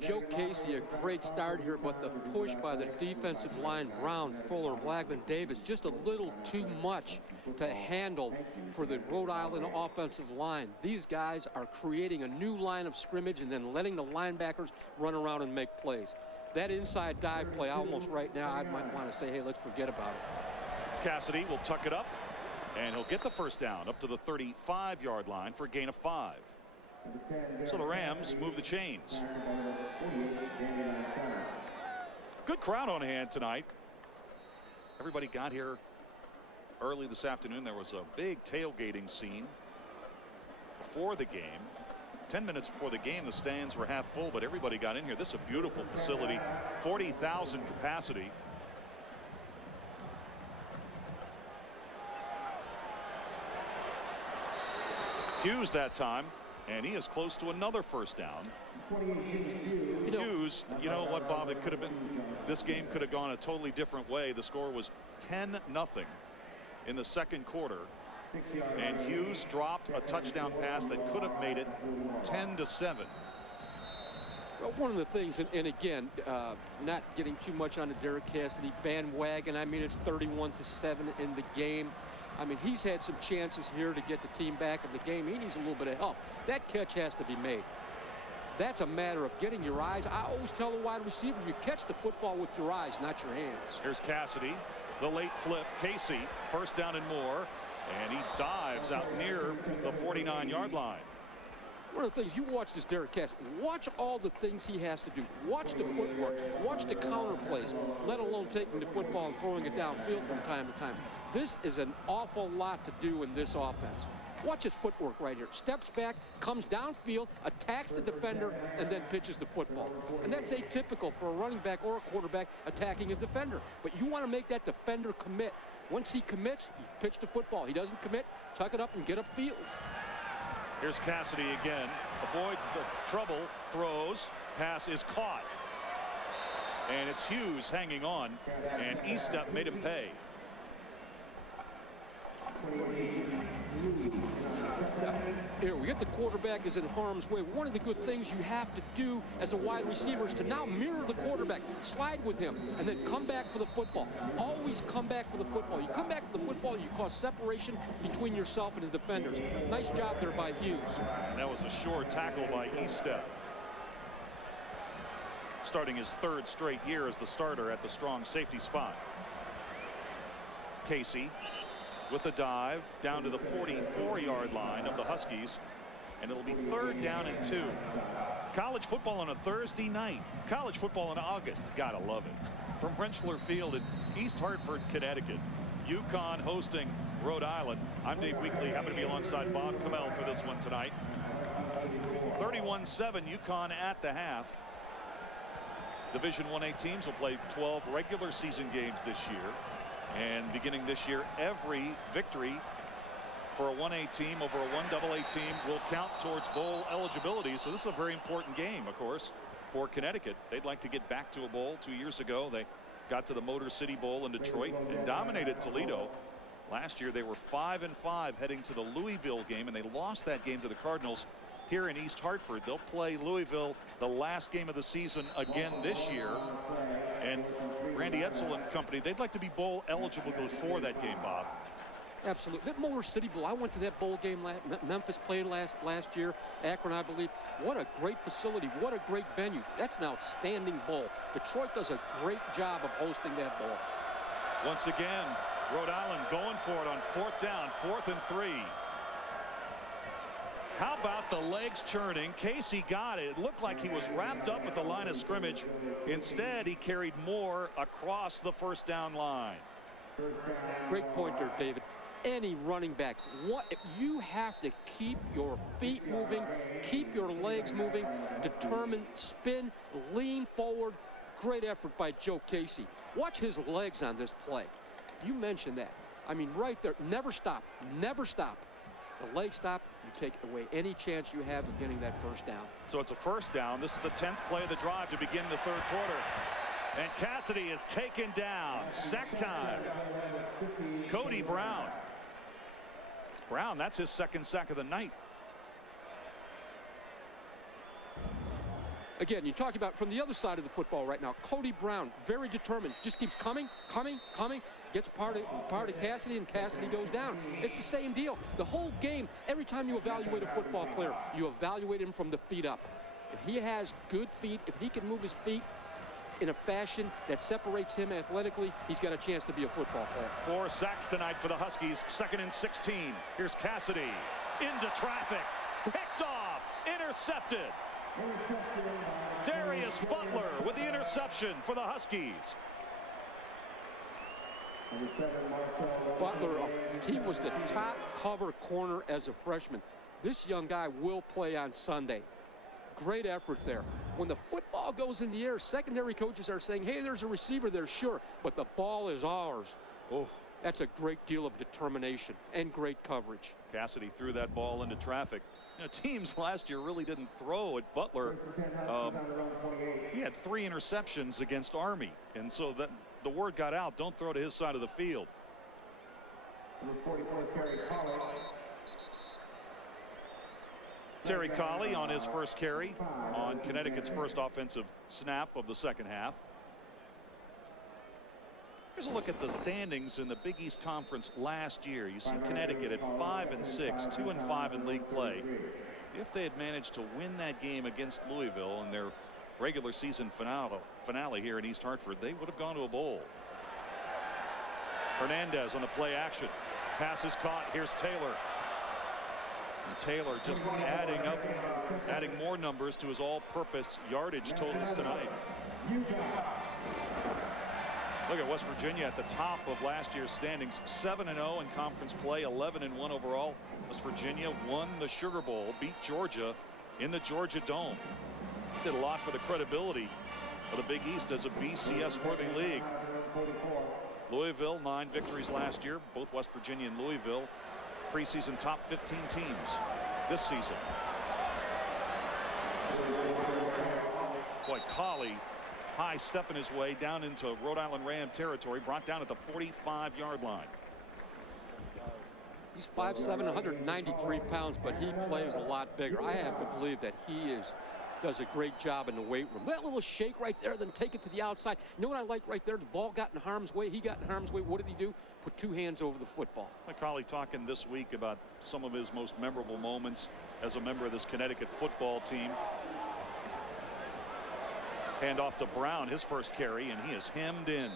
Joe Casey, a great start here, but the push by the defensive line, Brown, Fuller, Blackman, Davis, just a little too much to handle for the Rhode Island offensive line. These guys are creating a new line of scrimmage and then letting the linebackers run around and make plays. That inside dive play, almost right now, I might want to say, hey, let's forget about it. Cassidy will tuck it up, and he'll get the first down up to the 35-yard line for a gain of 5. So the Rams move the chains. Good crowd on hand tonight. Everybody got here early this afternoon. There was a big tailgating scene before the game. 10 minutes before the game, the stands were half full, but everybody got in here. This is a beautiful facility, 40,000 capacity. Hughes that time, and he is close to another first down. Hughes, you know what, Bob, it could have been, this game could have gone a totally different way. The score was 10-0 in the second quarter. And Hughes dropped a touchdown pass that could have made it 10-7. Well, one of the things, and again, not getting too much on the Derek Cassidy bandwagon. I mean, it's 31-7 in the game. I mean, he's had some chances here to get the team back in the game. He needs a little bit of help. That catch has to be made. That's a matter of getting your eyes. I always tell a wide receiver, you catch the football with your eyes, not your hands. Here's Cassidy, the late flip. Casey, first down and more. And he dives out near the 49-yard line. One of the things, you watch this Derek Cassidy, watch all the things he has to do. Watch the footwork, watch the counter plays, let alone taking the football and throwing it downfield from time to time. This is an awful lot to do in this offense. Watch his footwork right here. Steps back, comes downfield, attacks the defender, and then pitches the football. And that's atypical for a running back or a quarterback attacking a defender. But you want to make that defender commit. Once he commits, you pitch the football. He doesn't commit, tuck it up and get upfield. Here's Cassidy again. Avoids the trouble, throws, pass is caught. And it's Hughes hanging on, and Estep made him pay. Here, we get the quarterback is in harm's way. One of the good things you have to do as a wide receiver is to now mirror the quarterback, slide with him, and then come back for the football. Always come back for the football. You come back for the football, you cause separation between yourself and the defenders. Nice job there by Hughes. And that was a sure tackle by Estep. Starting his 3rd straight year as the starter at the strong safety spot. Casey with a dive down to the 44-yard line of the Huskies, and it'll be 3rd down and 2. College football on a Thursday night. College football in August. Gotta love it. From Rentschler Field in East Hartford, Connecticut. UConn hosting Rhode Island. I'm Dave Weekley. Happy to be alongside Bob Kamel for this one tonight. 31-7 UConn at the half. Division 1A teams will play 12 regular season games this year. And beginning this year, every victory for a 1A team over a 1AA team will count towards bowl eligibility. So this is a very important game, of course, for Connecticut. They'd like to get back to a bowl. 2 years ago, they got to the Motor City Bowl in Detroit and dominated Toledo. Last year, they were 5-5 heading to the Louisville game, and they lost that game to the Cardinals here in East Hartford. They'll play Louisville the last game of the season again this year. And Randy Edsel and company, they'd like to be bowl eligible before that game, Bob. Absolutely. That Motor City Bowl, I went to that bowl game. Memphis played last year. Akron, I believe. What a great facility. What a great venue. That's an outstanding bowl. Detroit does a great job of hosting that bowl. Once again, Rhode Island going for it on 4th down, 4th and 3. How about the legs churning? Casey got it. It looked like he was wrapped up at the line of scrimmage. Instead, he carried Moore across the 1st down line. Great point there, David. Any running back, you have to keep your feet moving, keep your legs moving, determine, spin, lean forward. Great effort by Joe Casey. Watch his legs on this play. You mentioned that. I mean, right there, never stop, never stop. The leg stop, you take away any chance you have of getting that 1st down. So it's a 1st down. This is the 10th play of the drive to begin the 3rd quarter. And Cassidy is taken down. Sack time. Cody Brown. It's Brown, that's his 2nd sack of the night. Again, you talk about from the other side of the football right now. Cody Brown, very determined, just keeps coming, gets part of Cassidy, and Cassidy goes down. It's the same deal. The whole game, every time you evaluate a football player, you evaluate him from the feet up. If he has good feet, if he can move his feet in a fashion that separates him athletically, he's got a chance to be a football player. 4 sacks tonight for the Huskies. 2nd and 16. Here's Cassidy into traffic, picked off, intercepted. Darius Butler with the interception for the Huskies. Butler, he was the top cover corner as a freshman. This young guy will play on Sunday. Great effort there. When the football goes in the air, secondary coaches are saying, hey, there's a receiver there, sure, but the ball is ours. Oh, that's a great deal of determination and great coverage. Cassidy threw that ball into traffic. You know, teams last year really didn't throw at Butler. He had 3 interceptions against Army, and so that the word got out, don't throw to his side of the field. Terry Colley on his 1st carry on Connecticut's 1st offensive snap of the 2nd half. Here's a look at the standings in the Big East Conference last year. You see Connecticut at 5-6, 2-5 in league play. If they had managed to win that game against Louisville in their regular season finale here in East Hartford, they would have gone to a bowl. Hernandez on the play action. Pass is caught. Here's Taylor. And Taylor just adding more numbers to his all-purpose yardage totals tonight. Look at West Virginia at the top of last year's standings, 7-0 in conference play, 11-1 overall. West Virginia won the Sugar Bowl, beat Georgia in the Georgia Dome. Did a lot for the credibility of the Big East as a BCS-worthy league. Louisville, 9 victories last year, both West Virginia and Louisville. Preseason top 15 teams this season. Boy, Colley, high stepping his way down into Rhode Island Ram territory, brought down at the 45-yard line. He's 5'7", 193 pounds, but he plays a lot bigger. I have to believe that he does a great job in the weight room. That little shake right there, then take it to the outside. You know what I like right there? The ball got in harm's way. He got in harm's way. What did he do? Put 2 hands over the football. Colley talking this week about some of his most memorable moments as a member of this Connecticut football team. Hand off to Brown, his 1st carry, and he is hemmed in.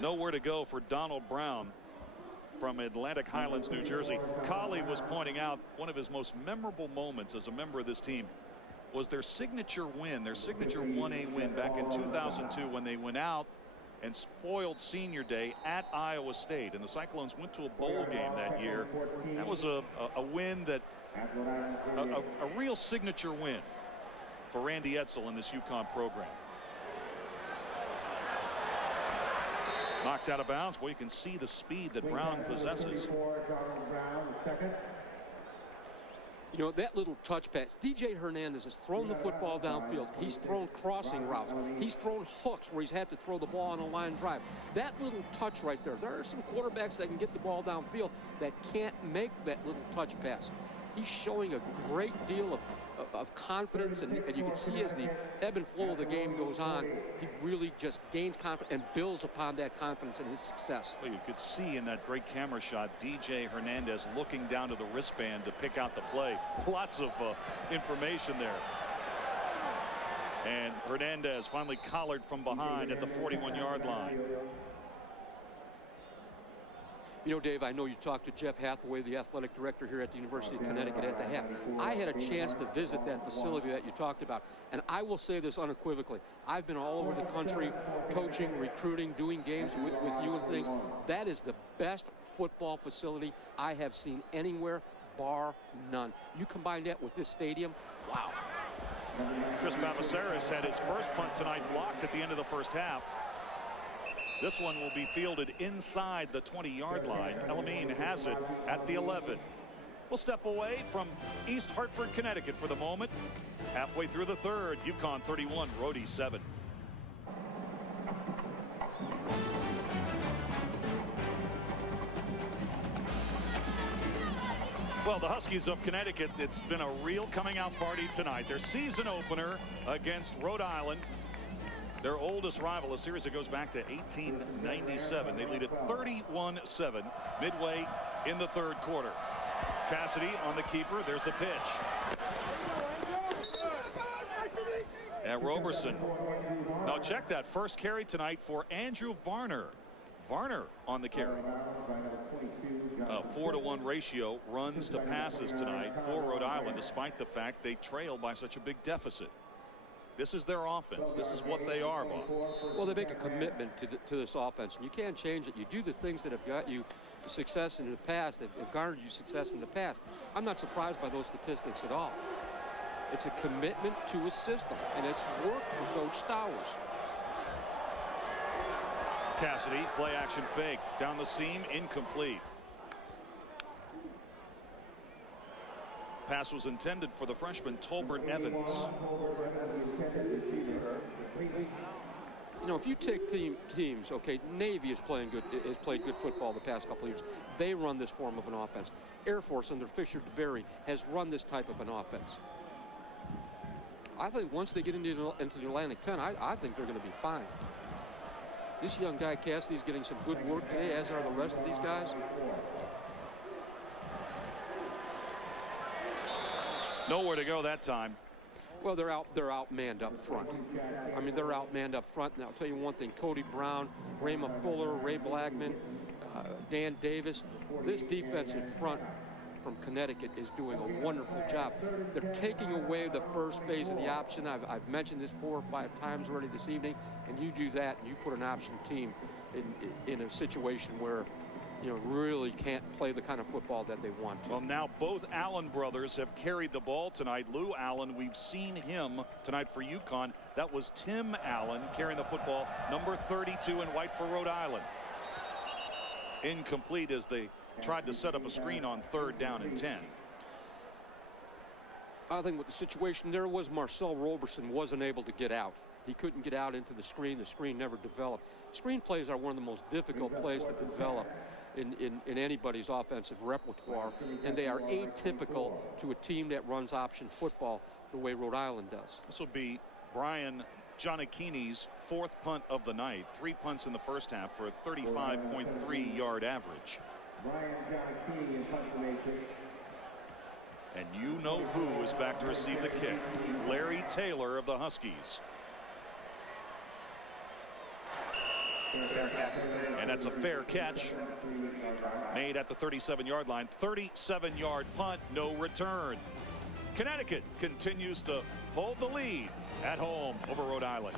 Nowhere to go for Donald Brown from Atlantic Highlands, New Jersey. Colley was pointing out one of his most memorable moments as a member of this team was their signature win, their signature 1A win back in 2002 when they went out and spoiled senior day at Iowa State. And the Cyclones went to a bowl game that year. That was a win that, a real signature win for Randy Edsall in this UConn program. Knocked out of bounds. Well, you can see the speed that Brown possesses. You know, that little touch pass, DJ Hernandez has thrown the football downfield. He's thrown crossing routes. He's thrown hooks where he's had to throw the ball on a line drive. That little touch right there, there are some quarterbacks that can get the ball downfield that can't make that little touch pass. He's showing a great deal of confidence, and you can see as the ebb and flow of the game goes on, he really just gains confidence and builds upon that confidence and his success. Well, you could see in that great camera shot DJ Hernandez looking down to the wristband to pick out the play. Lots of information there. And Hernandez finally collared from behind at the 41-yard line. You know, Dave, I know you talked to Jeff Hathaway, the athletic director here at the University of Connecticut at the half. I had a chance to visit that facility that you talked about, and I will say this unequivocally. I've been all over the country coaching, recruiting, doing games with you and things. That is the best football facility I have seen anywhere, bar none. You combine that with this stadium, wow. Chris Pavasaris had his first punt tonight blocked at the end of the first half. This one will be fielded inside the 20-yard line. Elamine has it at the 11. We'll step away from East Hartford, Connecticut for the moment. Halfway through the third, UConn 31, Rhode 7. Well, the Huskies of Connecticut, it's been a real coming out party tonight. Their season opener against Rhode Island. Their oldest rival, a series that goes back to 1897. They lead at 31-7 midway in the third quarter. Cassidy on the keeper. There's the pitch. And Roberson. Now check that first carry tonight for Andrew Varner. Varner on the carry. 4-to-1 ratio runs to passes tonight for Rhode Island, despite the fact they trail by such a big deficit. This is their offense. This is what they are, Bob. Well, they make a commitment to this offense, and you can't change it. You do the things that have got you success in the past, that have garnered you success in the past. I'm not surprised by those statistics at all. It's a commitment to a system, and it's worked for Coach Stowers. Cassidy, play action fake. Down the seam, incomplete. Pass was intended for the freshman Tolbert Evans. You know, if you take teams, okay, Navy has played good football the past couple of years. They run this form of an offense. Air Force under Fisher DeBerry has run this type of an offense. I think once they get into the Atlantic 10, I think they're going to be fine. This young guy Cassidy's getting some good work today, as are the rest of these guys. Nowhere to go that time. Well, they're outmanned up front. I mean, they're outmanned up front. And I'll tell you one thing: Cody Brown, Rayma Fuller, Ray Blackman, Dan Davis. This defensive front from Connecticut is doing a wonderful job. They're taking away the first phase of the option. I've mentioned this 4 or 5 times already this evening. And you do that, and you put an option team in a situation where, you know, really can't play the kind of football that they want to. Well, now both Allen brothers have carried the ball tonight. Lou Allen, we've seen him tonight for UConn. That was Tim Allen carrying the football, number 32 in white for Rhode Island. Incomplete as they tried to set up a screen on 3rd down and 10. I think what the situation there was, Marcel Roberson wasn't able to get out. He couldn't get out into the screen. The screen never developed. Screen plays are one of the most difficult plays to develop in anybody's offensive repertoire, and they are atypical to a team that runs option football the way Rhode Island does. This will be Brian Giannichini's 4th punt of the night. 3 punts in the first half for a 35.3 yard average. And you know who is back to receive the kick. Larry Taylor of the Huskies. And that's a fair catch. Made at the 37-yard line. 37-yard punt, no return. Connecticut continues to hold the lead at home over Rhode Island.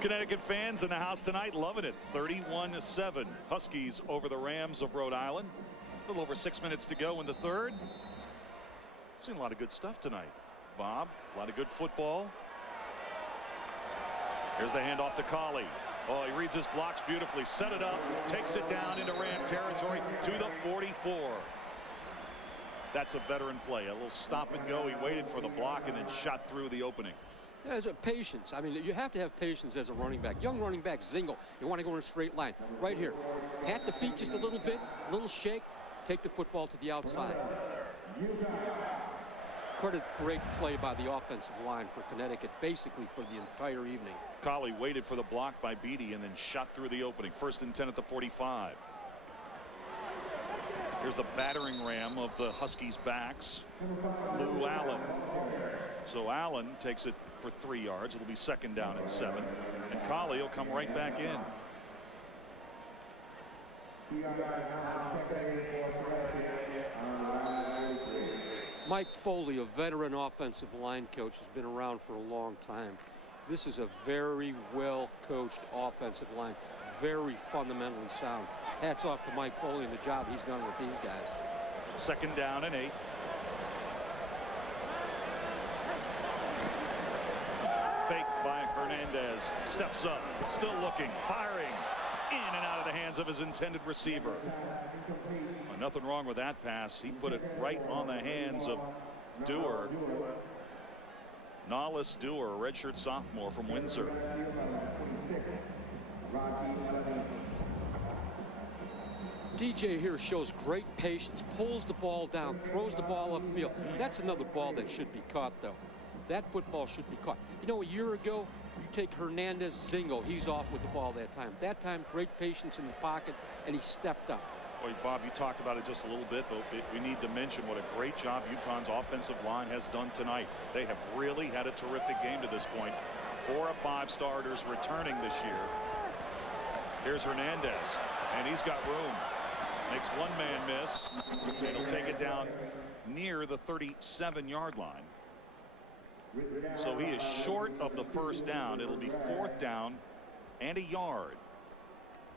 Connecticut fans in the house tonight loving it. 31-7. Huskies over the Rams of Rhode Island. A little over 6 minutes to go in the third. Seen a lot of good stuff tonight, Bob. A lot of good football. Here's the handoff to Colley. Oh, he reads his blocks beautifully. Set it up. Takes it down into Ram territory to the 44. That's a veteran play. A little stop and go. He waited for the block and then shot through the opening. There's a patience. I mean, you have to have patience as a running back. Young running back, Zingle. You want to go in a straight line. Right here. Pat the feet just a little bit, a little shake, take the football to the outside. Credit great play by the offensive line for Connecticut, basically for the entire evening. Colley waited for the block by Beatty and then shot through the opening. 1st and 10 at the 45. Here's the battering ram of the Huskies' backs, Lou Allen. So Allen takes it for 3 yards. It'll be 2nd down and 7. And Colley will come right back in. Mike Foley, a veteran offensive line coach, has been around for a long time. This is a very well-coached offensive line, very fundamentally sound. Hats off to Mike Foley and the job he's done with these guys. 2nd down and 8. Fake by Hernandez. Steps up, still looking, firing. In and out of the hands of his intended receiver. Nothing wrong with that pass. He put it right on the hands of Dewar. Nollis Dewar, a redshirt sophomore from Windsor. DJ here shows great patience, pulls the ball down, throws the ball upfield. That's another ball that should be caught, though. That football should be caught. You know, a year ago, you take Hernandez, Zingo, he's off with the ball that time. That time, great patience in the pocket, and he stepped up. Boy, Bob, you talked about it just a little bit, but we need to mention what a great job UConn's offensive line has done tonight. They have really had a terrific game to this point. 4 of 5 starters returning this year. Here's Hernandez, and he's got room. Makes one man miss, and he'll take it down near the 37-yard line. So he is short of the 1st down. It'll be 4th down and a yard.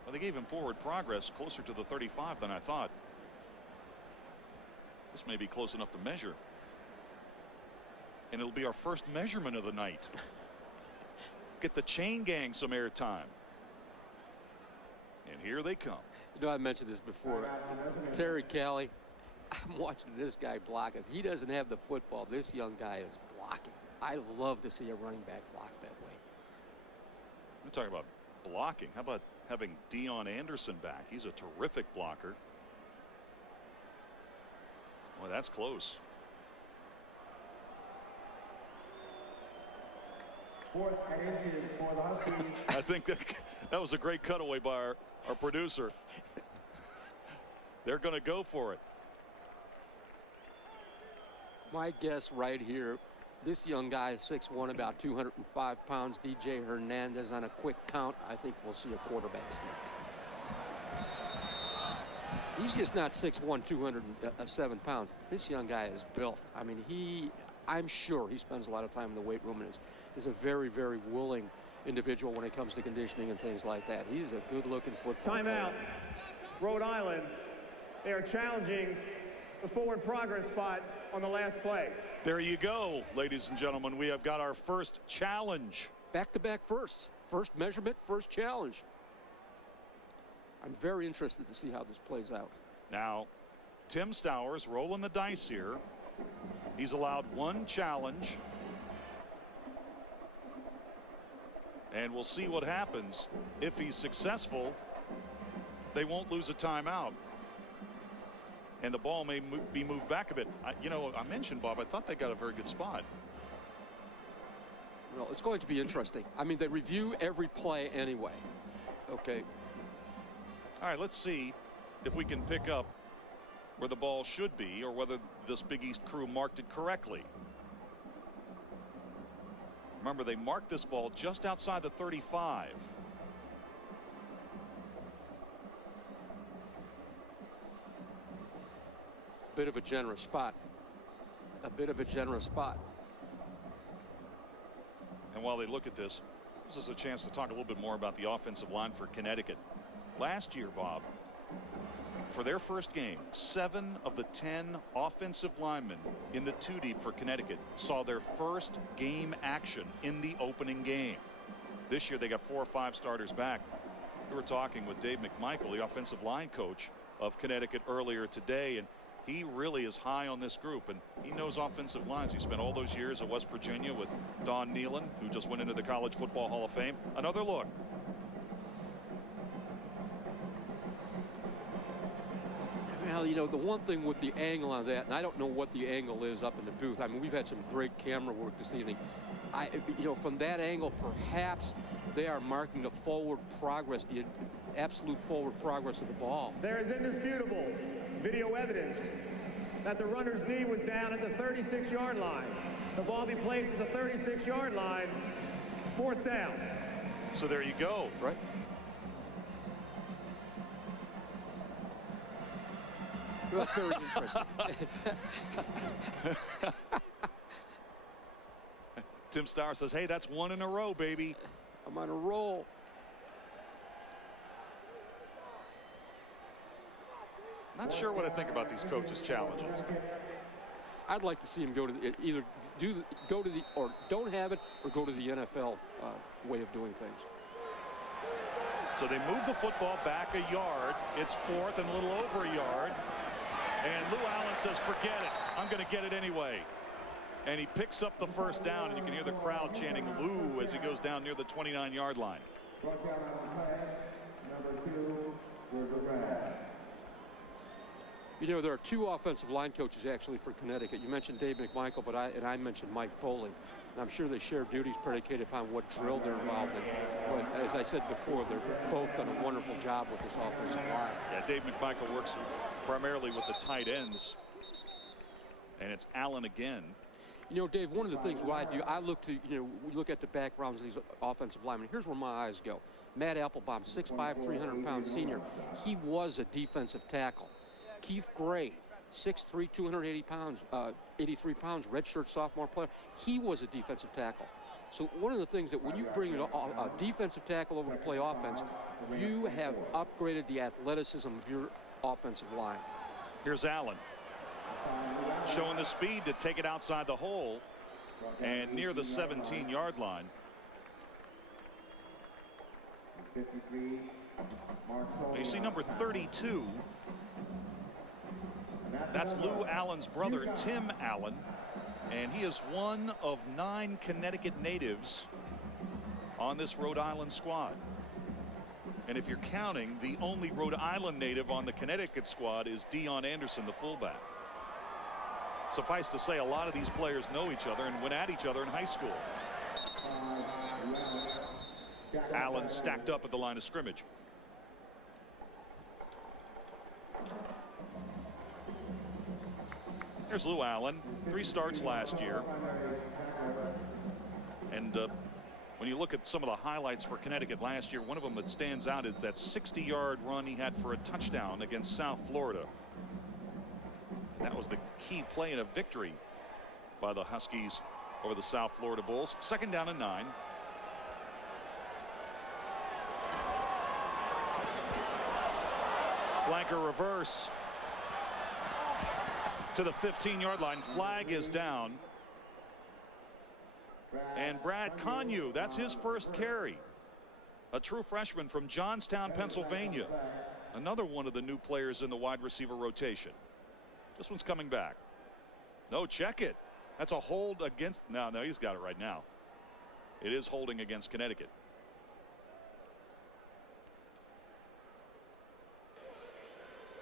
Well, they gave him forward progress closer to the 35 than I thought. This may be close enough to measure. And it'll be our first measurement of the night. Get the chain gang some airtime. And here they come. You know, I mentioned this before. Terry Callie, I'm watching this guy block. If he doesn't have the football, this young guy is blocking. I love to see a running back block that way. We're talking about blocking. How about having Dion Anderson back? He's a terrific blocker. Well, that's close. 4th and inches for the Huskies. I think that was a great cutaway by our producer. They're going to go for it. My guess right here, this young guy is 6'1", about 205 pounds. DJ Hernandez, on a quick count, I think we'll see a quarterback sneak. He's just not 6'1", 207 pounds. This young guy is built. I mean, I'm sure he spends a lot of time in the weight room and is a very, very willing individual when it comes to conditioning and things like that. He's a good-looking football player. Timeout. Rhode Island. They are challenging the forward progress spot on the last play. There you go, ladies and gentlemen. We have got our first challenge. Back-to-back firsts. First measurement, first challenge. I'm very interested to see how this plays out. Now, Tim Stowers rolling the dice here. He's allowed 1 challenge. And we'll see what happens. If he's successful, they won't lose a timeout. And the ball may be moved back a bit. You know, I mentioned, Bob, I thought they got a very good spot. Well, it's going to be interesting. I mean, they review every play anyway. Okay. All right, let's see if we can pick up where the ball should be or whether this Big East crew marked it correctly. Remember, they marked this ball just outside the 35. Bit of a generous spot. A bit of a generous spot. And while they look at this is a chance to talk a little bit more about the offensive line for Connecticut. Last year, Bob, for their first game, 7 of the 10 offensive linemen in the 2-deep for Connecticut saw their first game action in the opening game. This year, they got 4 or 5 starters back. We were talking with Dave McMichael, the offensive line coach of Connecticut, earlier today, and He really is high on this group, and he knows offensive lines. He spent all those years at West Virginia with Don Nealon, who just went into the College Football Hall of Fame. Another look. Well, you know, the one thing with the angle on that, and I don't know what the angle is up in the booth. I mean, we've had some great camera work this evening. You know, from that angle, perhaps they are marking the forward progress, the absolute forward progress of the ball. There is indisputable video evidence that the runner's knee was down at the 36-yard line. The ball be placed at the 36-yard line, 4th down. So there you go. Right. Well, that's very interesting. Tim Starr says, hey, that's 1 in a row, baby. I'm on a roll. Not sure what I think about these coaches' challenges. I'd like to see him go to either go to the or don't have it or go to the NFL way of doing things. So they move the football back a yard. It's 4th and a little over a yard. And Lou Allen says, forget it. I'm going to get it anyway. And he picks up the 1st down, and you can hear the crowd chanting Lou as he goes down near the 29-yard line. You know, there are 2 offensive line coaches actually for Connecticut. You mentioned Dave McMichael, but I mentioned Mike Foley. And I'm sure they share duties predicated upon what drill they're involved in. But as I said before, they're both done a wonderful job with this offensive line. Yeah, Dave McMichael works primarily with the tight ends. And it's Allen again. You know, Dave, one of the things what I do, I look to, you know, we look at the backgrounds of these offensive linemen. Here's where my eyes go. Matt Applebaum, 6'5", 300-pound senior. He was a defensive tackle. Keith Gray, 6'3", 280 pounds, 83 pounds, redshirt sophomore player. He was a defensive tackle. So one of the things that when you bring a defensive tackle over to play offense, you have upgraded the athleticism of your offensive line. Here's Allen. Showing the speed to take it outside the hole and near the 17-yard line. You see number 32. That's Lou Allen's brother, Tim Allen. And he is one of 9 Connecticut natives on this Rhode Island squad. And if you're counting, the only Rhode Island native on the Connecticut squad is Dion Anderson, the fullback. Suffice to say, a lot of these players know each other and went at each other in high school. Allen stacked up at the line of scrimmage. Here's Lou Allen, 3 starts last year. And when you look at some of the highlights for Connecticut last year, one of them that stands out is that 60-yard run he had for a touchdown against South Florida. That was the key play in a victory by the Huskies over the South Florida Bulls. 2nd down and 9. Flanker reverse to the 15-yard line. Flag is down. And Brad Conyu, that's his first carry. A true freshman from Johnstown, Pennsylvania. Another one of the new players in the wide receiver rotation. This one's coming back. No, check it. That's a hold against. No, he's got it right now. It is holding against Connecticut.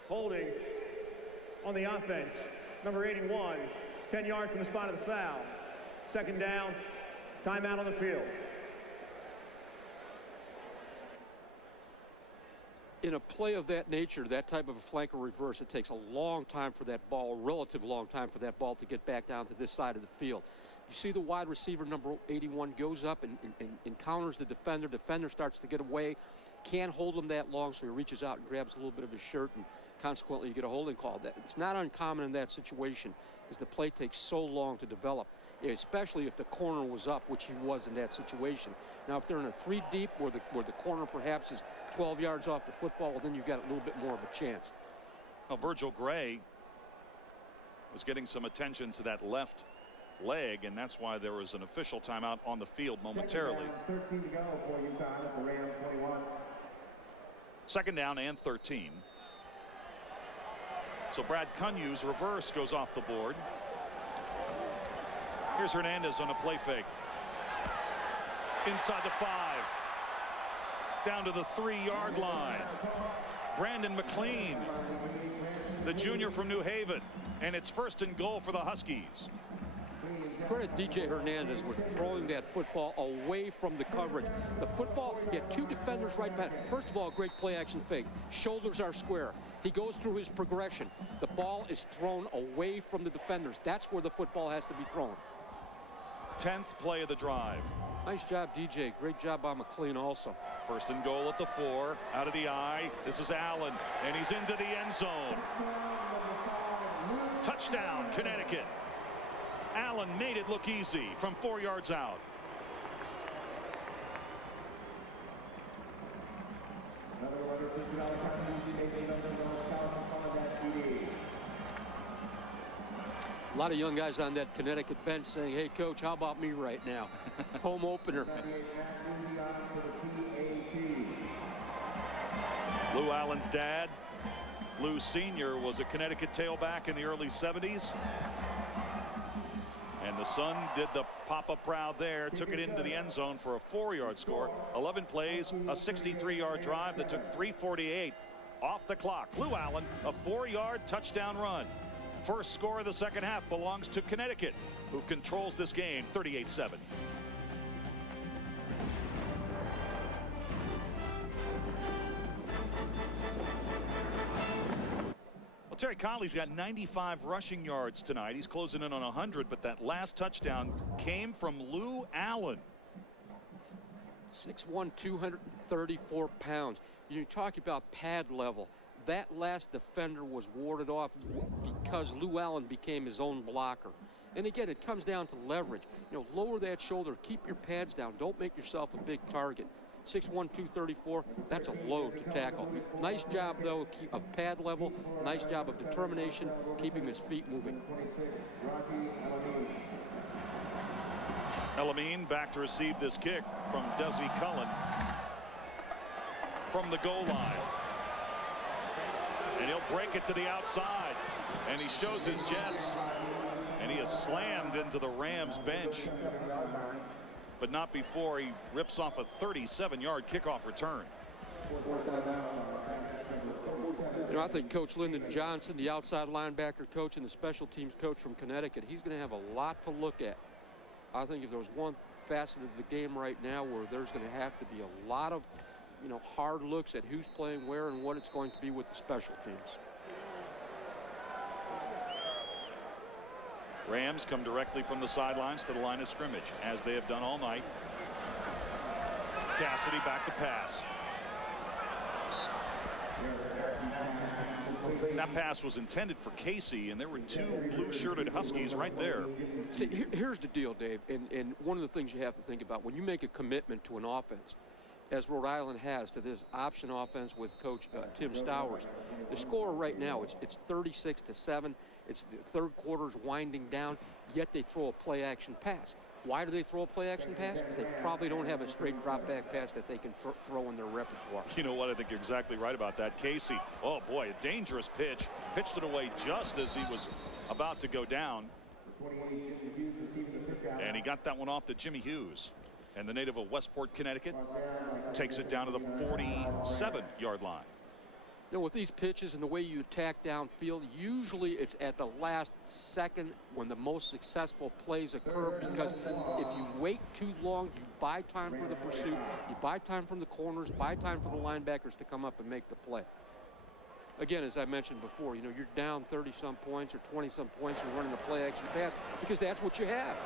Holding on the offense. Number 81, 10 yards from the spot of the foul. 2nd down, timeout on the field. In a play of that nature, that type of a flanker reverse, it takes a long time for that ball, a relative long time for that ball to get back down to this side of the field. You see the wide receiver, number 81, goes up and encounters the defender. Defender starts to get away. Can't hold him that long, so he reaches out and grabs a little bit of his shirt, and consequently you get a holding call. It's not uncommon in that situation because the play takes so long to develop, especially if the corner was up, which he was in that situation. Now, if they're in a 3 deep where the corner perhaps is 12 yards off the football, well, then you've got a little bit more of a chance. Well, Virgil Gray was getting some attention to that left leg, and that's why there was an official timeout on the field momentarily. 13 to go for UConn at the Rams 21. 2nd down and 13. So Brad Cunyu's reverse goes off the board. Here's Hernandez on a play fake. Inside the 5. Down to the 3-yard line. Brandon McLean, the junior from New Haven. And it's 1st and goal for the Huskies. Credit DJ Hernandez with throwing that football away from the coverage. The football, he had 2 defenders right behind. First of all, great play action fake. Shoulders are square. He goes through his progression. The ball is thrown away from the defenders. That's where the football has to be thrown. 10th play of the drive. Nice job, DJ. Great job by McLean also. 1st and goal at the 4. Out of the eye. This is Allen. And he's into the end zone. Touchdown, Connecticut. Allen made it look easy from 4 yards out. A lot of young guys on that Connecticut bench saying, hey, coach, how about me right now? Home opener. Lou Allen's dad, Lou Sr., was a Connecticut tailback in the early 70s. And the son did the Papa proud there, took it into the end zone for a 4-yard score. 11 plays, a 63-yard drive that took 3:48 off the clock. Lou Allen, a 4-yard touchdown run. First score of the second half belongs to Connecticut, who controls this game 38-7. Well, Terry Conley's got 95 rushing yards tonight. He's closing in on 100, but that last touchdown came from Lou Allen. 6'1", 234 pounds. You talk about pad level. That last defender was warded off because Lou Allen became his own blocker. And again, it comes down to leverage. You know, lower that shoulder, keep your pads down. Don't make yourself a big target. 6'1", 234, that's a load to tackle. Nice job, though, of pad level. Nice job of determination, keeping his feet moving. Elamine back to receive this kick from Desi Cullen from the goal line. And he'll break it to the outside. And he shows his jets. And he is slammed into the Rams bench. But not before he rips off a 37-yard kickoff return. You know, I think Coach Lyndon Johnson, the outside linebacker coach and the special teams coach from Connecticut, he's going to have a lot to look at. I think if there was one facet of the game right now where there's going to have to be a lot of, you know, hard looks at who's playing where and what it's going to be with the special teams. Rams come directly from the sidelines to the line of scrimmage, as they have done all night. Cassidy back to pass. That pass was intended for Casey, and there were 2 blue-shirted Huskies right there. See, here's the deal, Dave, and one of the things you have to think about when you make a commitment to an offense, as Rhode Island has to this option offense with Coach Tim Stowers. The score right now, it's 36-7. It's the third quarter's winding down, yet they throw a play-action pass. Why do they throw a play-action pass? Because they probably don't have a straight drop-back pass that they can throw in their repertoire. You know what? I think you're exactly right about that. Casey, oh boy, a dangerous pitch. Pitched it away just as he was about to go down. And he got that one off to Jimmy Hughes. And the native of Westport, Connecticut, takes it down to the 47-yard line. You know, with these pitches and the way you attack downfield, usually it's at the last second when the most successful plays occur, because if you wait too long, you buy time for the pursuit, you buy time from the corners, buy time for the linebackers to come up and make the play. Again, as I mentioned before, you know, you're down 30-some points or 20-some points, you're running a play-action pass because that's what you have.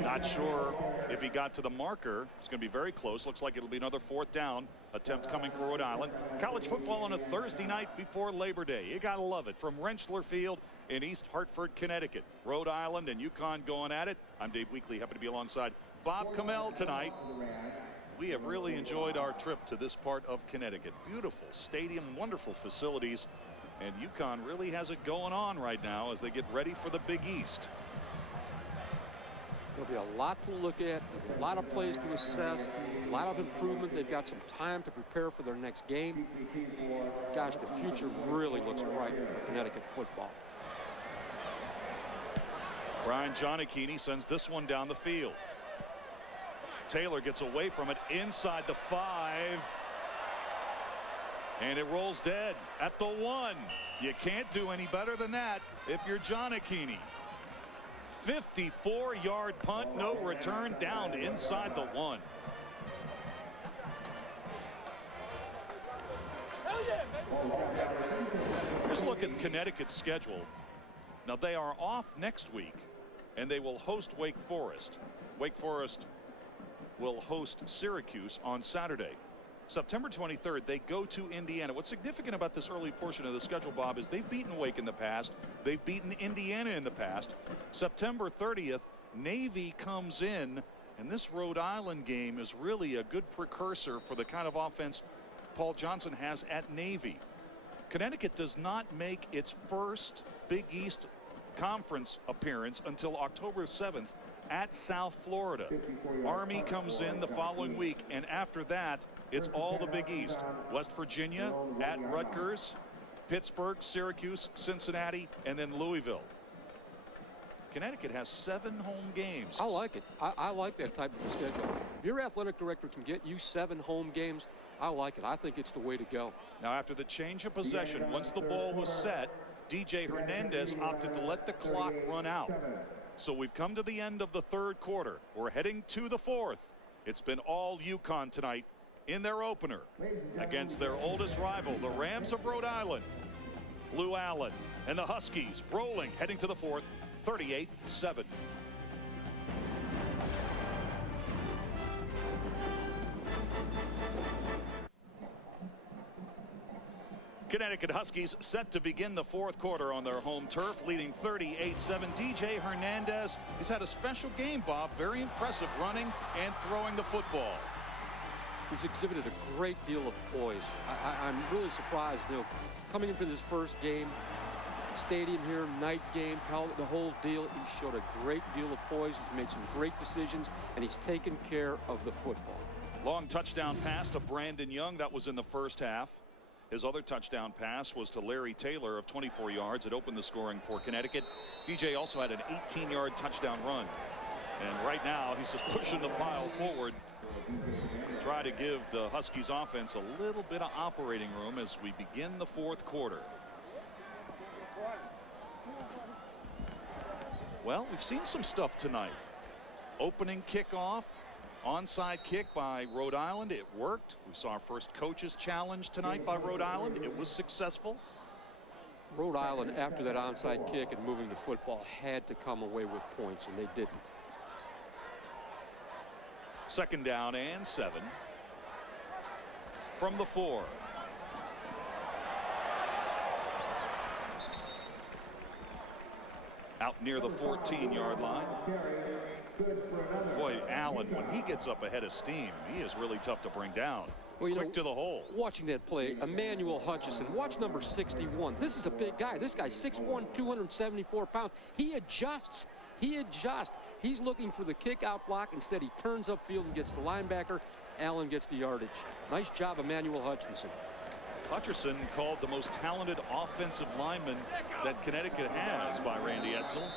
Not sure if he got to the marker. It's going to be very close. Looks like it'll be another 4th down attempt coming for Rhode Island. College football on a Thursday night before Labor Day. You got to love it. From Rentschler Field in East Hartford, Connecticut. Rhode Island and UConn going at it. I'm Dave Weekley, happy to be alongside Bob Kamel tonight. We have really enjoyed our trip to this part of Connecticut. Beautiful stadium, wonderful facilities. And UConn really has it going on right now as they get ready for the Big East. There'll be a lot to look at, a lot of plays to assess, a lot of improvement. They've got some time to prepare for their next game. Gosh, the future really looks bright for Connecticut football. Brian Giannichini sends this one down the field. Taylor gets away from it inside the 5. And it rolls dead at the 1. You can't do any better than that if you're Giannichini. 54-yard punt, no return, down inside the 1. Here's a look at Connecticut's schedule. Now they are off next week, and they will host Wake Forest. Wake Forest will host Syracuse on Saturday. September 23rd, they go to Indiana. What's significant about this early portion of the schedule, Bob, is they've beaten Wake in the past. They've beaten Indiana in the past. September 30th, Navy comes in, and this Rhode Island game is really a good precursor for the kind of offense Paul Johnson has at Navy. Connecticut does not make its first Big East Conference appearance until October 7th at South Florida. Army comes in the following week, and after that, it's all the Big East. West Virginia at Rutgers, Pittsburgh, Syracuse, Cincinnati, and then Louisville. Connecticut has 7 home games. I like it. I like that type of a schedule. If your athletic director can get you 7 home games, I like it. I think it's the way to go. Now, after the change of possession, once the ball was set, DJ Hernandez opted to let the clock run out. So we've come to the end of the 3rd quarter. We're heading to the 4th. It's been all UConn tonight in their opener against their oldest rival, the Rams of Rhode Island. Lou Allen and the Huskies rolling, heading to the 4th, 38-7. Connecticut Huskies set to begin the 4th quarter on their home turf, leading 38-7. DJ Hernandez, he's had a special game, Bob. Very impressive running and throwing the football. He's exhibited a great deal of poise. I'm really surprised, coming in for this first game, stadium here, night game, the whole deal. He showed a great deal of poise. He's made some great decisions, and he's taken care of the football. Long touchdown pass to Brandon Young. That was in the first half. His other touchdown pass was to Larry Taylor of 24 yards. It opened the scoring for Connecticut. DJ also had an 18-yard touchdown run. And right now, he's just pushing the pile forward. Try to give the Huskies offense a little bit of operating room as we begin the 4th quarter. Well, we've seen some stuff tonight. Opening kickoff. Onside kick by Rhode Island. It worked. We saw our first coach's challenge tonight by Rhode Island. It was successful. Rhode Island, after that onside kick and moving the football, had to come away with points, and they didn't. 2nd down and 7. From the 4. Out near the 14-yard line. Boy, Allen, when he gets up ahead of steam, he is really tough to bring down. Well, Quick to the hole. Watching that play, Emmanuel Hutchison, watch number 61. This is a big guy. This guy's 6'1", 274 pounds. He adjusts. He's looking for the kick-out block. Instead, he turns upfield and gets the linebacker. Allen gets the yardage. Nice job, Emmanuel Hutchinson. Hutcherson called the most talented offensive lineman that Connecticut has by Randy Edsall.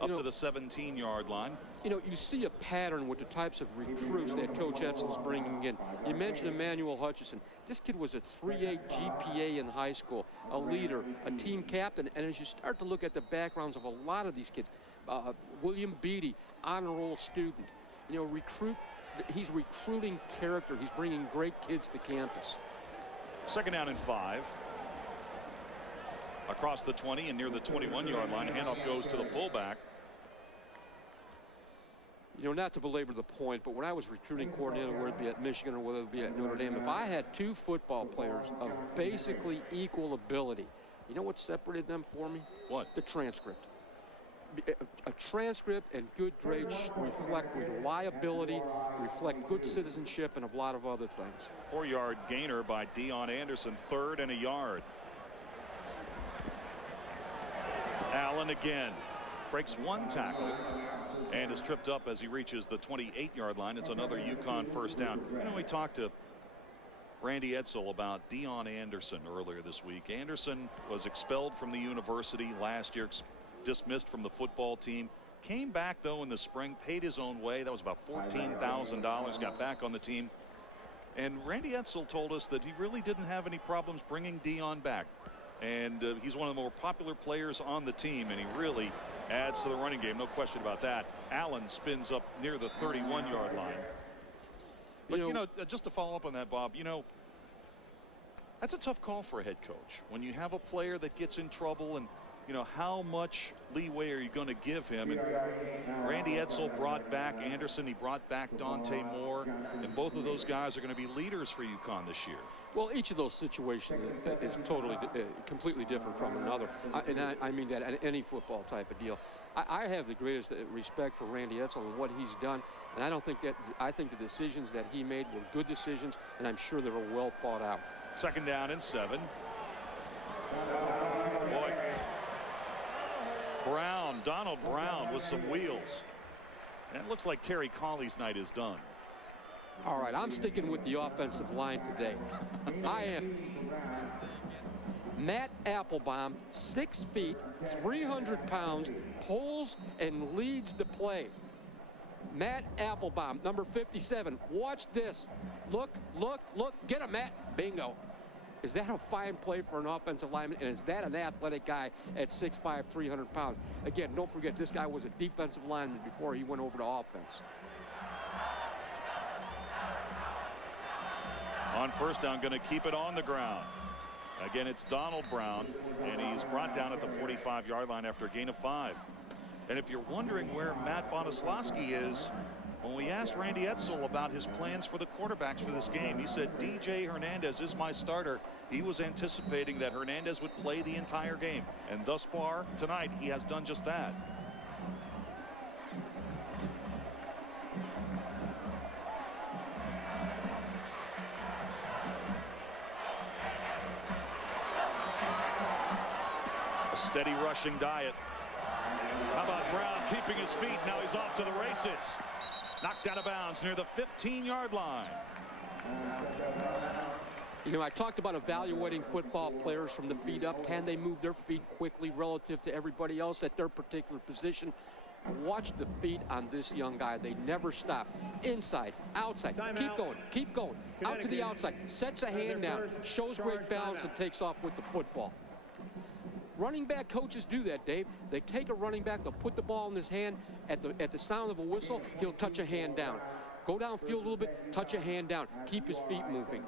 Up to the 17-yard line. You see a pattern with the types of recruits that Coach Edsall's bringing in. You mentioned Emmanuel Hutchison. This kid was a 3.8 GPA in high school, a leader, a team captain. And as you start to look at the backgrounds of a lot of these kids, William Beatty, honor roll student, he's recruiting character. He's bringing great kids to campus. 2nd down and 5. Across the 20 and near the 21-yard line, handoff goes to the fullback. Not to belabor the point, but when I was recruiting coordinator, whether it be at Michigan or whether it be at Notre Dame, if I had 2 football players of basically equal ability, you know what separated them for me? What? The transcript. A transcript and good grades reflect reliability, reflect good citizenship, and a lot of other things. 4-yard gainer by Dion Anderson, 3rd and a yard. Allen again. breaks one tackle and is tripped up as he reaches the 28-yard line. It's another UConn first down. You know, we talked to Randy Edsall about Dion Anderson earlier this week. Anderson was expelled from the university last year, dismissed from the football team. Came back, though, in the spring, paid his own way. That was about $14,000. Got back on the team. And Randy Edsall told us that he really didn't have any problems bringing Dion back. And he's one of the more popular players on the team, and he really adds to the running game. No question about that. Allen spins up near the 31-yard line. But, you know, just to follow up on that, Bob, you know, that's a tough call for a head coach. When you have a player that gets in trouble, and, you know, how much leeway are you going to give him? And Randy Edsall brought back Anderson. He brought back Dante Moore. And both of those guys are going to be leaders for UConn this year. Well, each of those situations is totally, completely different from another. I mean that in any football type of deal. I have the greatest respect for Randy Edsall and what he's done. And I think the decisions that he made were good decisions, and I'm sure they were well thought out. 2nd down and 7. Boy. Brown, Donald Brown with some wheels. And it looks like Terry Colley's night is done. All right, I'm sticking with the offensive line today. I am. Matt Applebaum, 6 feet, 300 pounds, pulls and leads the play. Matt Applebaum, number 57. Watch this. Look, look, look. Get him, Matt. Bingo. Is that a fine play for an offensive lineman? And is that an athletic guy at 6'5", 300 pounds? Again, don't forget, this guy was a defensive lineman before he went over to offense. On first down, going to keep it on the ground. Again, it's Donald Brown, and he's brought down at the 45-yard line after a gain of 5. And if you're wondering where Matt Bonoslawski is, when we asked Randy Edsall about his plans for the quarterbacks for this game, he said DJ Hernandez is my starter. He was anticipating that Hernandez would play the entire game, and thus far tonight he has done just that. A steady rushing diet. How about Brown keeping his feet? Now he's off to the races. Knocked out of bounds near the 15-yard line. You know, I talked about evaluating football players from the feet up. Can they move their feet quickly relative to everybody else at their particular position? Watch the feet on this young guy. They never stop. Inside, outside. Keep going. Keep going. Out to the outside. Sets a hand down. Shows great balance and takes off with the football. Running back coaches do that, Dave. They take a running back, they'll put the ball in his hand. At the sound of a whistle, he'll touch a hand down. Go downfield a little bit, touch a hand down. Keep his feet moving.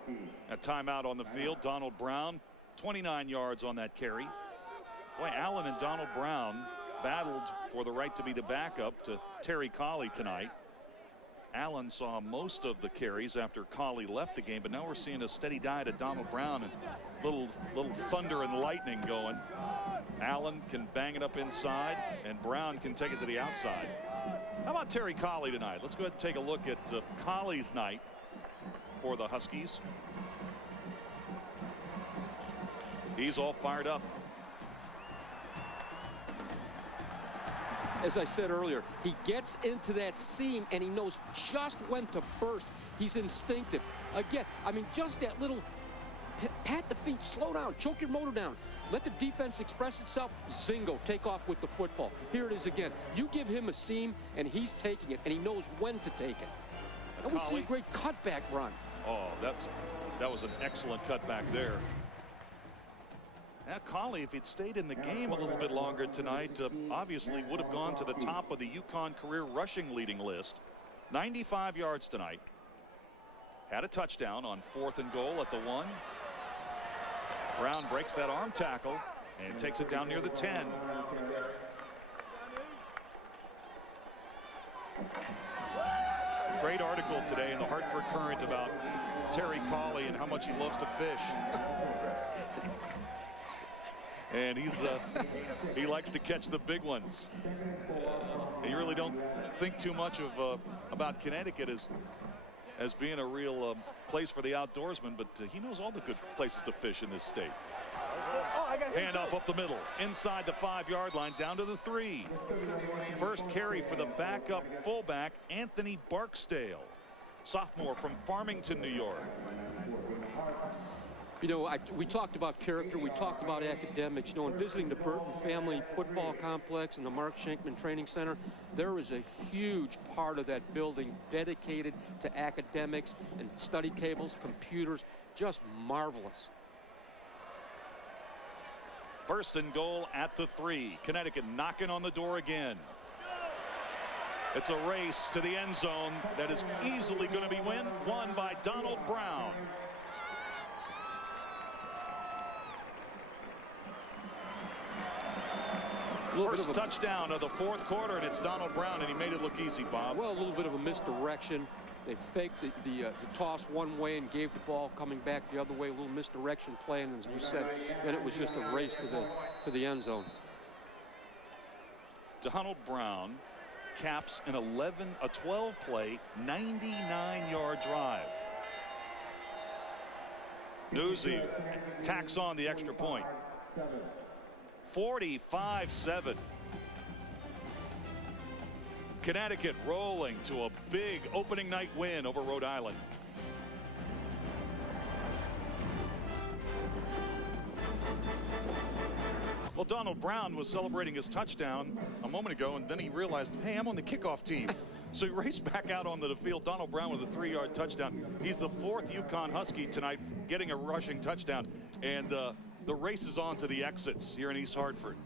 A timeout on the field. Donald Brown, 29 yards on that carry. Boy, Allen and Donald Brown battled for the right to be the backup to Terry Colley tonight. Allen saw most of the carries after Colley left the game, but now we're seeing a steady diet of Donald Brown and little thunder and lightning going. Allen can bang it up inside, and Brown can take it to the outside. How about Terry Colley tonight? Let's go ahead and take a look at Colley's night for the Huskies. He's all fired up. As I said earlier, he gets into that seam and he knows just when to burst. He's instinctive. Again, I mean, just that little pat the feet, slow down, choke your motor down. Let the defense express itself. Zingo, take off with the football. Here it is again. You give him a seam and he's taking it, and he knows when to take it. And we see a great cutback run. Oh, that was an excellent cutback there. Now, Colley, if he'd stayed in the game a little bit longer tonight, obviously would have gone to the top of the UConn career rushing leading list. 95 yards tonight. Had a touchdown on 4th and goal at the 1. Brown breaks that arm tackle and takes it down near the 10. Great article today in the Hartford Courant about Terry Colley and how much he loves to fish. And he likes to catch the big ones. You really don't think too much of about Connecticut as being a real place for the outdoorsman, but he knows all the good places to fish in this state. Handoff up the middle, inside the 5-yard line, down to the 3. First carry for the backup fullback, Anthony Barksdale, sophomore from Farmington, New York. You know, we talked about character, we talked about academics. You know, in visiting the Burton Family Football Complex and the Mark Schenkman Training Center, there is a huge part of that building dedicated to academics and study tables, computers, just marvelous. First and goal at the 3. Connecticut knocking on the door again. It's a race to the end zone that is easily going to be won by Donald Brown. First touchdown of the 4th quarter, and it's Donald Brown, and he made it look easy, Bob. Well, a little bit of a misdirection. They faked the toss one way and gave the ball coming back the other way. A little misdirection play, and as you said, then it was just a race to the end zone. Donald Brown caps a 12-play, 99-yard drive. Newsy tacks on the extra point. 45-7. Connecticut rolling to a big opening night win over Rhode Island. Well, Donald Brown was celebrating his touchdown a moment ago, and then he realized, hey, I'm on the kickoff team. So he raced back out onto the field. Donald Brown with a 3-yard touchdown. He's the 4th UConn Husky tonight, getting a rushing touchdown. And the race is on to the exits here in East Hartford.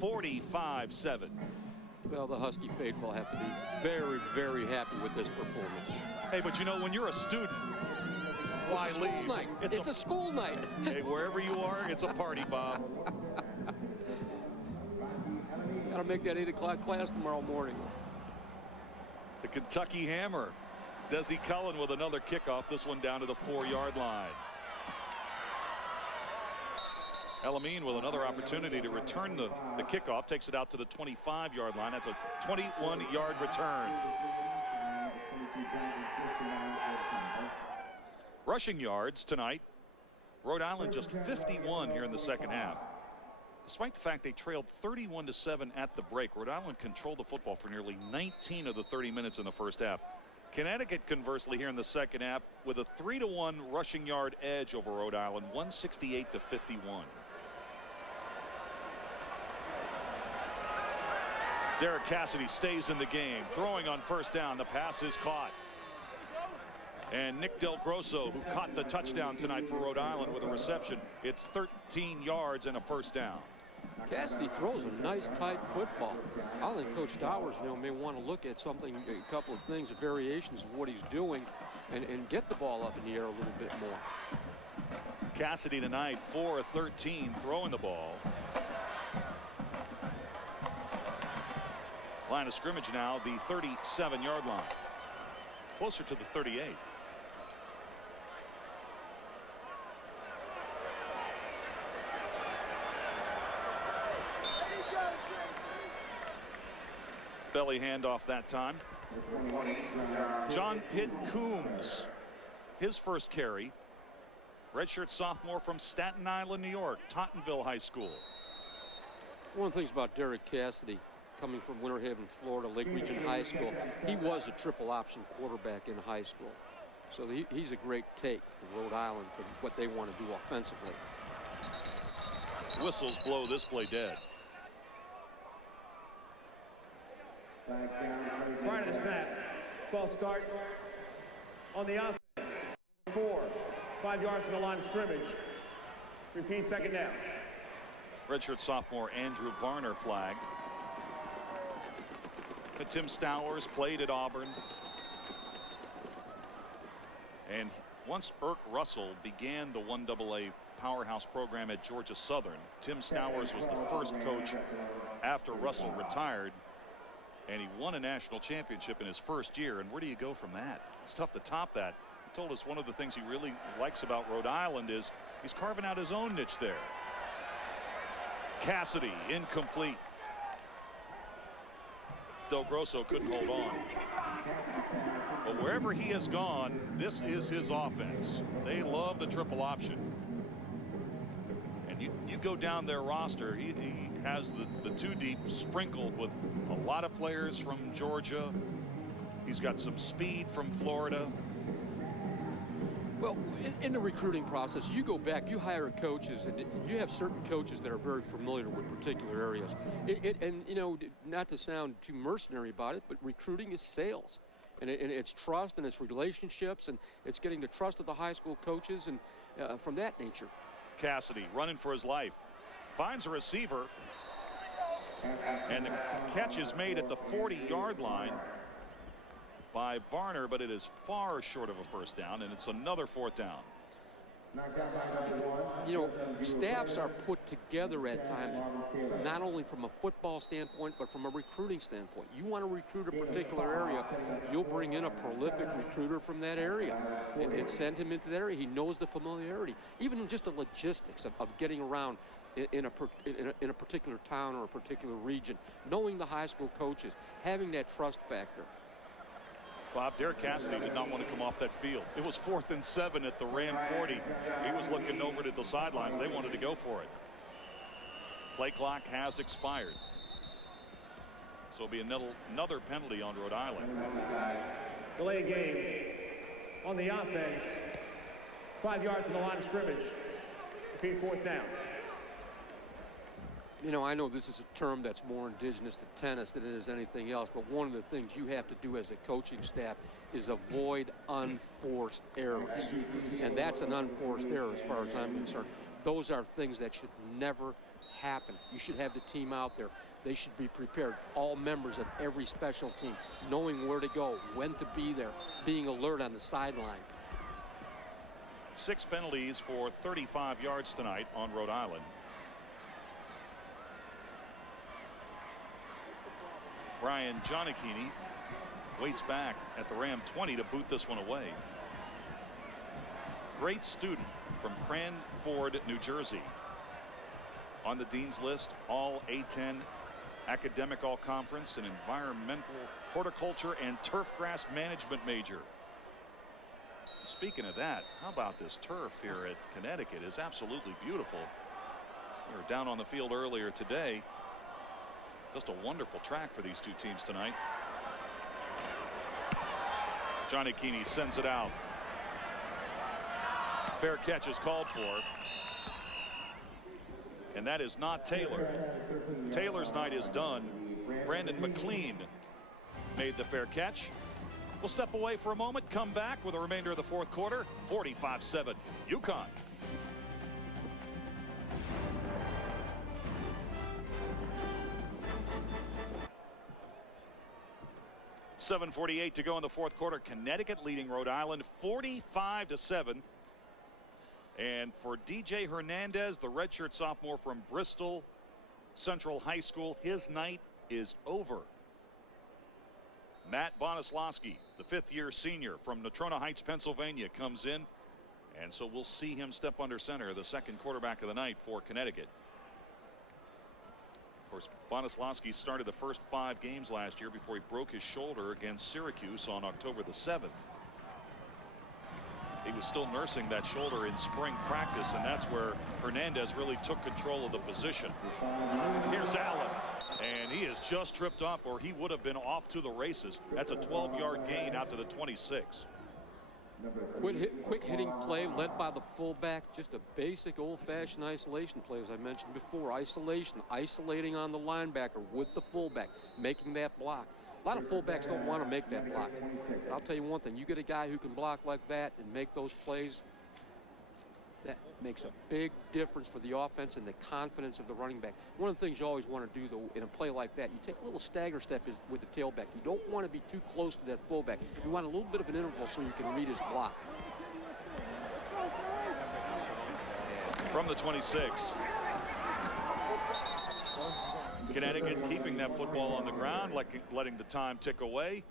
45-7. Well, the Husky faithful have to be very, very happy with this performance. Hey, but you know, when you're a student, why it's a school leave? Night. It's a school night. Hey, wherever you are, it's a party, Bob. Got to make that 8 o'clock class tomorrow morning. The Kentucky Hammer. Desi Cullen with another kickoff, this one down to the 4-yard line. Elamine with another opportunity to return the kickoff, takes it out to the 25-yard line. That's a 21-yard return. Rushing yards tonight, Rhode Island just 51 here in the second half. Despite the fact they trailed 31-7 at the break, Rhode Island controlled the football for nearly 19 of the 30 minutes in the first half. Connecticut, conversely, here in the second half with a 3-1 rushing yard edge over Rhode Island, 168-51. Derek Cassidy stays in the game, throwing on first down. The pass is caught. And Nick Del Grosso, who caught the touchdown tonight for Rhode Island with a reception. It's 13 yards and a first down. Cassidy throws a nice tight football. I think Coach Dowers, may want to look at something, a couple of things, variations of what he's doing, and get the ball up in the air a little bit more. Cassidy tonight 4 of 13 throwing the ball. Line of scrimmage now, the 37-yard line. Closer to the 38. Belly handoff that time. John Pitt Coombs, his first carry. Redshirt sophomore from Staten Island, New York, Tottenville High School. One of the things about Derek Cassidy, coming from Winter Haven, Florida, Lake Region High School, he was a triple option quarterback in high school. So he's a great take for Rhode Island for what they want to do offensively. Whistles blow this play dead. Prior to the snap, false start on the offense. 4, 5 yards from the line of scrimmage. Repeat, second down. Redshirt sophomore Andrew Varner flagged. But Tim Stowers played at Auburn. And once Irk Russell began the 1AA powerhouse program at Georgia Southern, Tim Stowers was the first coach after Russell retired. And he won a national championship in his first year. And where do you go from that? It's tough to top that. He told us one of the things he really likes about Rhode Island is he's carving out his own niche there. Cassidy, incomplete. Del Grosso couldn't hold on. But wherever he has gone, this is his offense. They love the triple option. And you go down their roster, he has the two deep sprinkled with a lot of players from Georgia. He's got some speed from Florida. Well, in the recruiting process, you go back, you hire coaches, and you have certain coaches that are very familiar with particular areas. And, you know, not to sound too mercenary about it, but recruiting is sales. And it's trust and it's relationships and it's getting the trust of the high school coaches and from that nature. Cassidy running for his life. Finds a receiver. And the catch is made at the 40-yard line by Varner, but it is far short of a first down, and it's another fourth down. You know, staffs are put together at times, not only from a football standpoint, but from a recruiting standpoint. You want to recruit a particular area, you'll bring in a prolific recruiter from that area and send him into that area. He knows the familiarity, even just the logistics of getting around in a particular town or a particular region, knowing the high school coaches, having that trust factor. Bob, Derek Cassidy did not want to come off that field. It was 4th and 7 at the Ram 40. He was looking over to the sidelines. They wanted to go for it. Play clock has expired. So it'll be another penalty on Rhode Island. Delay game on the offense. 5 yards from the line of scrimmage. Repeat, fourth down. You know, I know this is a term that's more indigenous to tennis than it is anything else, but one of the things you have to do as a coaching staff is avoid unforced errors. And that's an unforced error as far as I'm concerned. Those are things that should never happen. You should have the team out there. They should be prepared. All members of every special team, knowing where to go, when to be there, being alert on the sideline. 6 penalties for 35 yards tonight on Rhode Island. Brian Giannichini waits back at the Ram 20 to boot this one away. Great student from Cranford, New Jersey. On the dean's list, all A10 academic all-conference and environmental horticulture and turf grass management major. Speaking of that, how about this turf here at Connecticut is absolutely beautiful. We were down on the field earlier today. Just a wonderful track for these two teams tonight. Giannichini sends it out. Fair catch is called for. And that is not Taylor. Taylor's night is done. Brandon McLean made the fair catch. We'll step away for a moment, come back with the remainder of the fourth quarter. 45-7 UConn. 7:48 to go in the fourth quarter. Connecticut leading Rhode Island 45-7. And for DJ Hernandez, the redshirt sophomore from Bristol Central High School, his night is over. Matt Bonislawski, the fifth-year senior from Natrona Heights, Pennsylvania, comes in. And so we'll see him step under center, the second quarterback of the night for Connecticut. Of course, Bonislawski started the first 5 games last year before he broke his shoulder against Syracuse on October the 7th. He was still nursing that shoulder in spring practice, and that's where Hernandez really took control of the position. Here's Allen, and he has just tripped up, or he would have been off to the races. That's a 12-yard gain out to the 26. Quick hitting play led by the fullback. Just a basic old-fashioned isolation play, as I mentioned before. Isolation, isolating on the linebacker with the fullback, making that block. A lot of fullbacks don't want to make that block. But I'll tell you one thing, you get a guy who can block like that and make those plays, that makes a big difference for the offense and the confidence of the running back. One of the things you always want to do, though, in a play like that, you take a little stagger step with the tailback. You don't want to be too close to that fullback. You want a little bit of an interval so you can read his block. From the 26. Connecticut keeping that football on the ground, letting the time tick away.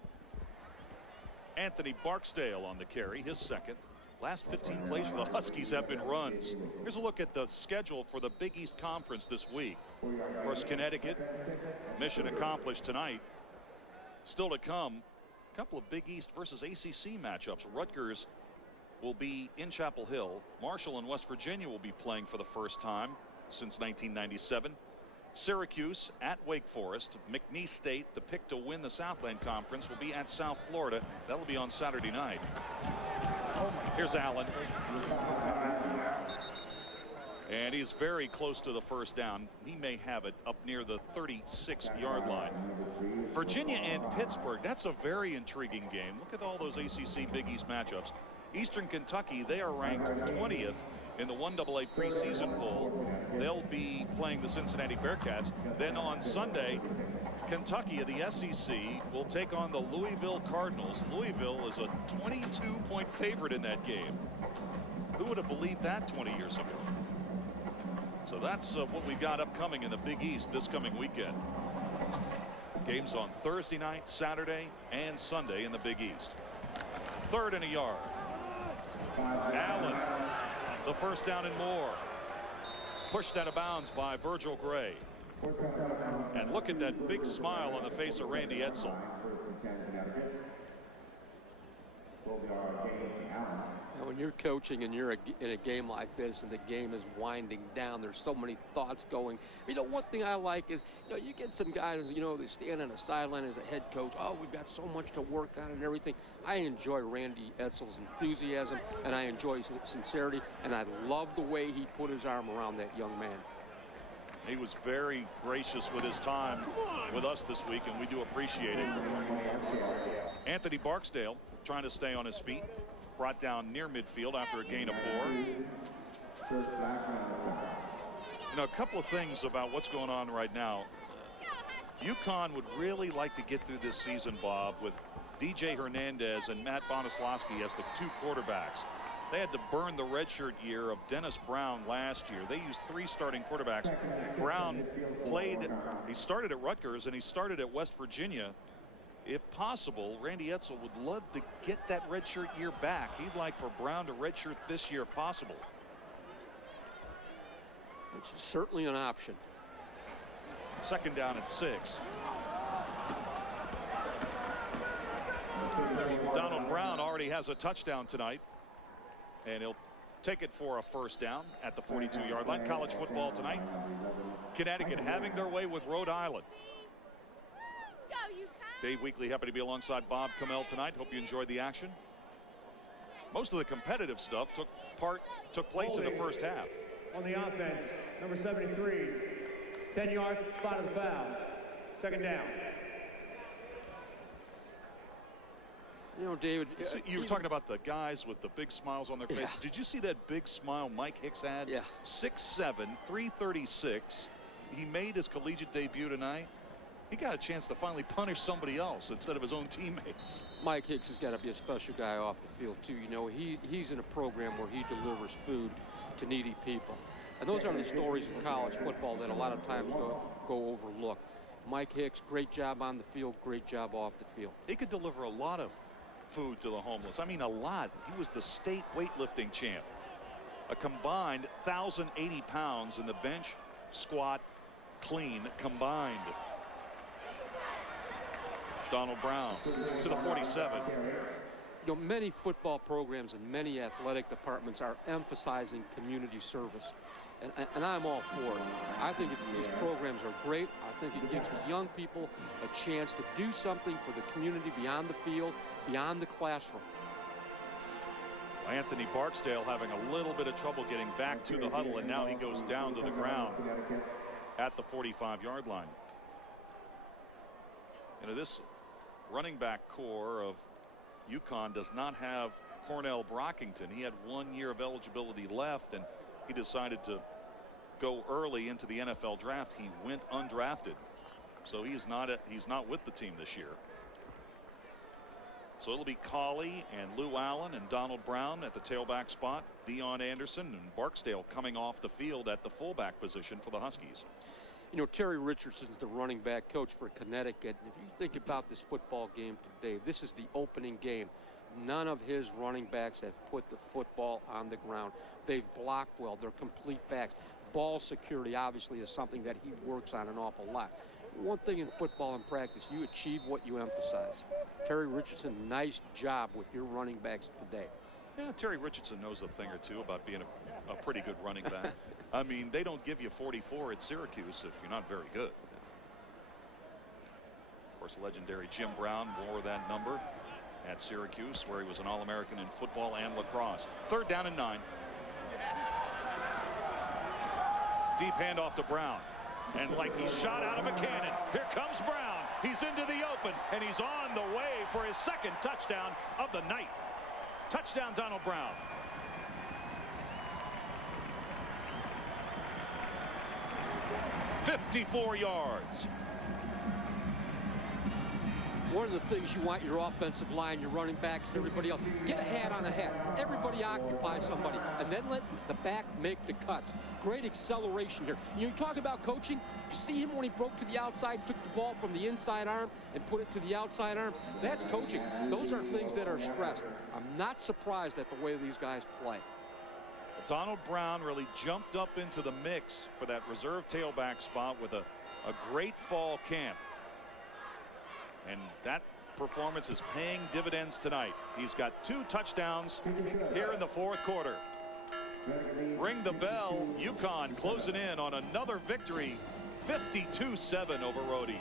Anthony Barksdale on the carry, his second. Last 15 plays for the Huskies have been runs. Here's a look at the schedule for the Big East Conference this week. Of course, Connecticut, mission accomplished tonight. Still to come, a couple of Big East versus ACC matchups. Rutgers will be in Chapel Hill. Marshall and West Virginia will be playing for the first time. since 1997. Syracuse at Wake Forest. McNeese State, the pick to win the Southland Conference, will be at South Florida. That'll be on Saturday night. Here's Allen. And he's very close to the first down. He may have it up near the 36-yard line. Virginia and Pittsburgh, that's a very intriguing game. Look at all those ACC Big East matchups. Eastern Kentucky, they are ranked 20th in the 1AA preseason poll. They'll be playing the Cincinnati Bearcats. Then on Sunday, Kentucky of the SEC will take on the Louisville Cardinals. Louisville is a 22-point favorite in that game. Who would have believed that 20 years ago? So that's what we got upcoming in the Big East this coming weekend. Games on Thursday night, Saturday, and Sunday in the Big East. 3rd and a yard. Allen, the first down and more. Pushed out of bounds by Virgil Gray. And look at that big smile on the face of Randy Edsall. Now, when you're coaching and you're in a game like this and the game is winding down, there's so many thoughts going. You know, one thing I like is, you get some guys, they stand on the sideline as a head coach. Oh, we've got so much to work on and everything. I enjoy Randy Edsall's enthusiasm, and I enjoy his sincerity, and I love the way he put his arm around that young man. He was very gracious with his time with us this week, and we do appreciate it. Anthony Barksdale trying to stay on his feet. Brought down near midfield after a gain of 4. A couple of things about what's going on right now. UConn would really like to get through this season, Bob, with DJ Hernandez and Matt Bonaslawski as the 2 quarterbacks. They had to burn the redshirt year of Dennis Brown last year. They used 3 starting quarterbacks. Brown he started at Rutgers and he started at West Virginia. If possible, Randy Edsall would love to get that redshirt year back. He'd like for Brown to redshirt this year if possible. It's certainly an option. 2nd down at 6. Donald Brown already has a touchdown tonight, and he'll take it for a first down at the 42-yard line. College football tonight. Connecticut having their way with Rhode Island. Dave Weekley happy to be alongside Bob Kamel tonight. Hope you enjoyed the action. Most of the competitive stuff took place in the first half. On the offense, number 73, 10 yards, spot of the foul. 2nd down. David, you were talking about the guys with the big smiles on their faces. Did you see that big smile Mike Hicks had? Yeah. 6'7", 336. He made his collegiate debut tonight. He got a chance to finally punish somebody else instead of his own teammates. Mike Hicks has got to be a special guy off the field, too. He's in a program where he delivers food to needy people. And those are the stories in college football that a lot of times go overlooked. Mike Hicks, great job on the field, great job off the field. He could deliver a lot of food to the homeless. I mean, a lot. He was the state weightlifting champ. A combined 1,080 pounds in the bench, squat, clean combined. Donald Brown to the 47. Many football programs and many athletic departments are emphasizing community service. And I'm all for it. I think these programs are great. I think it gives the young people a chance to do something for the community beyond the field, beyond the classroom. Anthony Barksdale having a little bit of trouble getting back to the huddle, and now he goes down to the ground at the 45-yard line. This running back core of UConn does not have Cornell Brockington. He had 1 year of eligibility left, and he decided to go early into the NFL draft. He went undrafted, so he's not with the team this year. So it'll be Colley and Lou Allen and Donald Brown at the tailback spot, Dion Anderson and Barksdale coming off the field at the fullback position for the Huskies. Terry Richardson's the running back coach for Connecticut. And if you think about this football game today, this is the opening game. None of his running backs have put the football on the ground. They've blocked well. They're complete backs. Ball security, obviously, is something that he works on an awful lot. One thing in football and practice, you achieve what you emphasize. Terry Richardson, nice job with your running backs today. Yeah, Terry Richardson knows a thing or two about being a pretty good running back. I mean, they don't give you 44 at Syracuse if you're not very good. Of course, legendary Jim Brown wore that number at Syracuse, where he was an All-American in football and lacrosse. 3rd down and 9. Deep handoff to Brown. And like he's shot out of a cannon, here comes Brown. He's into the open, and he's on the way for his 2nd touchdown of the night. Touchdown, Donald Brown. "54 yards." One of the things you want your offensive line, your running backs, and everybody else, get a hat on a hat. Everybody occupy somebody, and then let the back make the cuts. Great acceleration here. You talk about coaching. You see him when he broke to the outside, took the ball from the inside arm and put it to the outside arm. That's coaching. Those are things that are stressed. I'm not surprised at the way these guys play. Donald Brown really jumped up into the mix for that reserve tailback spot with a great fall camp. And that performance is paying dividends tonight. He's got 2 touchdowns here in the 4th quarter. Ring the bell. UConn closing in on another victory. 52-7 over Rhode.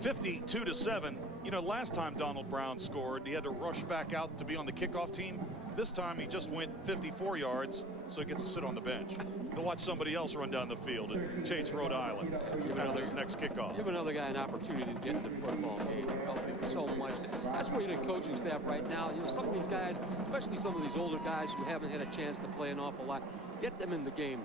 52-7. You know, last time Donald Brown scored, he had to rush back out to be on the kickoff team. This time he just went 54 yards, so he gets to sit on the bench to watch somebody else run down the field and chase Rhode Island after his next kickoff. Give another guy an opportunity to get in the football game. Helping so much. That's where you need a coaching staff right now. You know, some of these guys, especially some of these older guys who haven't had a chance to play an awful lot, get them in the game.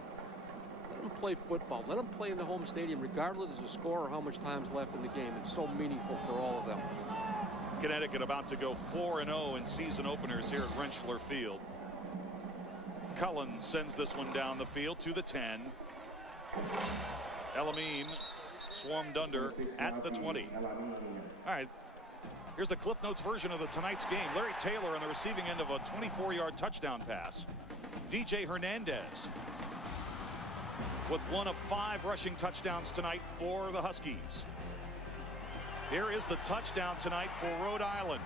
Let them play football. Let them play in the home stadium, regardless of the score or how much time's left in the game. It's so meaningful for all of them. Connecticut about to go 4-0 in season openers here at Rentschler Field. Cullen sends this one down the field to the 10. Elamine swarmed under at the 20. All right, here's the Cliff Notes version of tonight's game. Larry Taylor on the receiving end of a 24-yard touchdown pass. DJ Hernandez with 1 of 5 rushing touchdowns tonight for the Huskies. Here is the touchdown tonight for Rhode Island.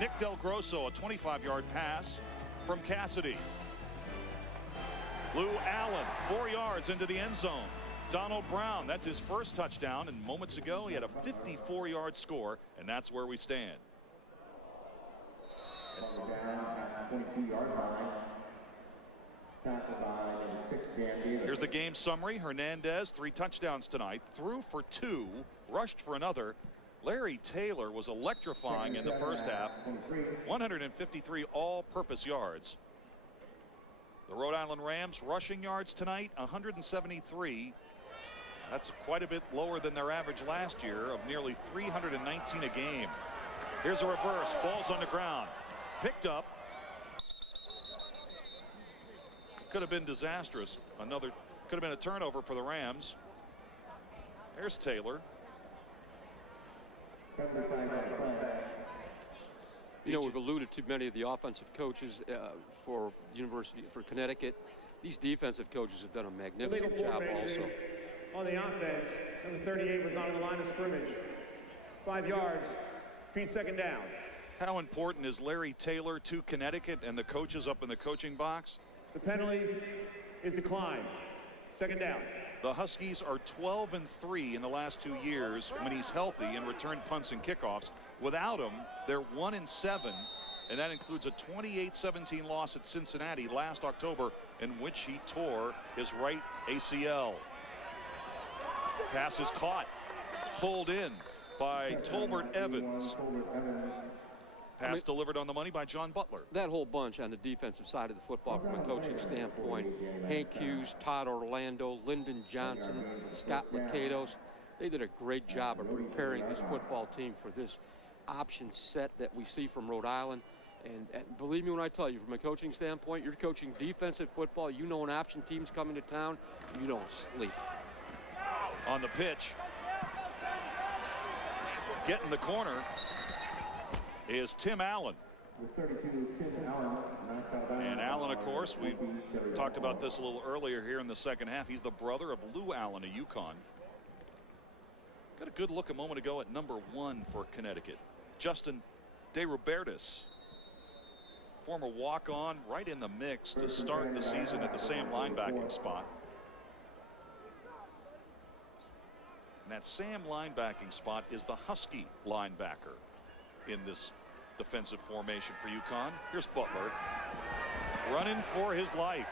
Nick Del Grosso, a 25-yard pass from Cassidy. Lou Allen, 4 yards into the end zone. Donald Brown, that's his first touchdown, and moments ago he had a 54-yard score, and that's where we stand. Here's the game summary. Hernandez, 3 touchdowns tonight, threw for 2, rushed for another. Larry Taylor was electrifying in the first half. 153 all-purpose yards. The Rhode Island Rams rushing yards tonight, 173. That's quite a bit lower than their average last year of nearly 319 a game. Here's a reverse. Ball's on the ground. Picked up. Could have been disastrous. Could have been a turnover for the Rams. There's Taylor. You know, we've alluded to many of the offensive coaches for Connecticut. These defensive coaches have done a magnificent job also. On the offense, number 38 was not on the line of scrimmage. 5 yards, Pete, 2nd down. How important is Larry Taylor to Connecticut and the coaches up in the coaching box? The penalty is declined. 2nd down. The Huskies are 12-3 in the last 2 years when he's healthy in return punts and kickoffs. Without him, they're 1-7, and that includes a 28-17 loss at Cincinnati last October, in which he tore his right ACL. Pass is caught, pulled in by Tolbert Evans. Pass delivered on the money by John Butler. That whole bunch on the defensive side of the football from a coaching standpoint, Hank Hughes, Todd Orlando, Lyndon Johnson, Scott Lakatos, they did a great job of preparing this football team for this option set that we see from Rhode Island. And believe me when I tell you, from a coaching standpoint, you're coaching defensive football. You know an option team's coming to town, you don't sleep. On the pitch, getting the corner is Tim Allen. And Allen, of course, we talked about this a little earlier here in the second half. He's the brother of Lou Allen of UConn. Got a good look a moment ago at number 1 for Connecticut. Justin De Robertis, former walk-on, right in the mix to start the season at the Sam linebacking spot. And that Sam linebacking spot is the Husky linebacker in this defensive formation for UConn. Here's Butler running for his life.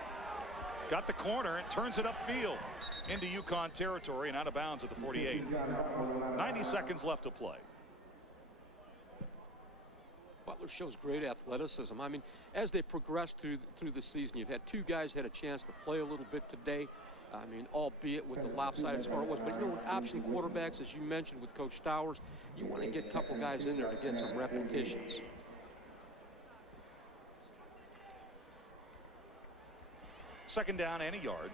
Got the corner and turns it upfield into UConn territory and out of bounds at the 48. 90 seconds left to play. Butler shows great athleticism. I mean, as they progress through the season, you've had two guys had a chance to play a little bit today. I mean, albeit with the lopsided score it was, but you know, with option quarterbacks, as you mentioned with Coach Stowers, you want to get a couple guys in there to get some repetitions. Second down and a yard.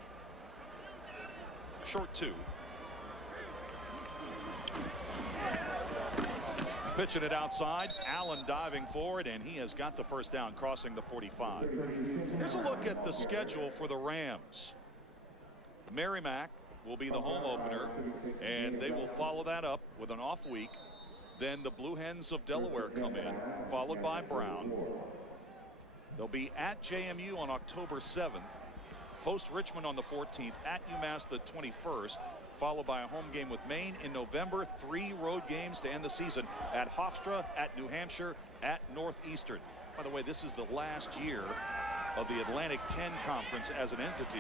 Short 2. Pitching it outside. Allen diving forward, and he has got the first down, crossing the 45. Here's a look at the schedule for the Rams. Merrimack will be the home opener, and they will follow that up with an off week. Then the Blue Hens of Delaware come in, followed by Brown. They'll be at JMU on October 7th. Host Richmond on the 14th, at UMass the 21st, followed by a home game with Maine in November. 3 road games to end the season at Hofstra, at New Hampshire, at Northeastern. By the way, this is the last year of the Atlantic 10 Conference as an entity,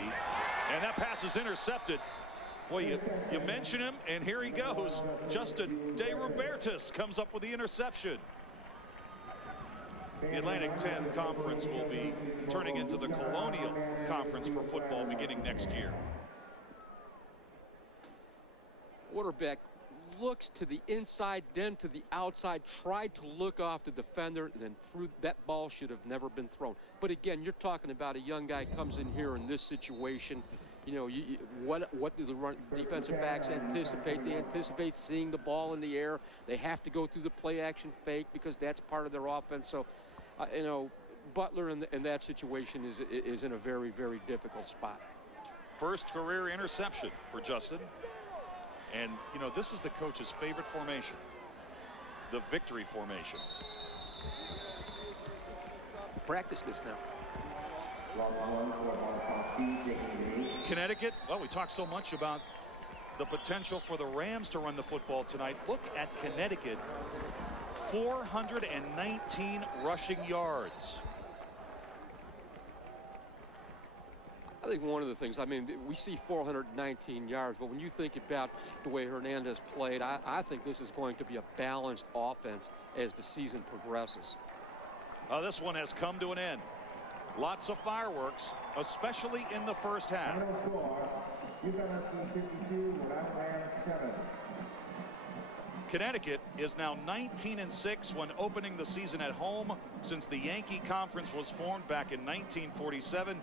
and that pass is intercepted. Boy, you mention him, and here he goes. Justin De Robertis comes up with the interception. The Atlantic 10 Conference will be turning into the Colonial Conference for football beginning next year. Quarterback looks to the inside, then to the outside, tried to look off the defender, and then threw. That ball should have never been thrown. But again, you're talking about a young guy comes in here in this situation. You know, what do the defensive backs anticipate? They anticipate seeing the ball in the air. They have to go through the play action fake because that's part of their offense. So, you know, Butler in that situation is in a very, very difficult spot. First career interception for Justin. And, you know, this is the coach's favorite formation, the victory formation. Practice this now. Connecticut, well, we talked so much about the potential for the Rams to run the football tonight. Look at Connecticut, 419 rushing yards. I think one of the things, I mean, we see 419 yards, but when you think about the way Hernandez played, I think this is going to be a balanced offense as the season progresses. This one has come to an end. Lots of fireworks, especially in the first half. Connecticut is now 19-6 when opening the season at home since the Yankee Conference was formed back in 1947.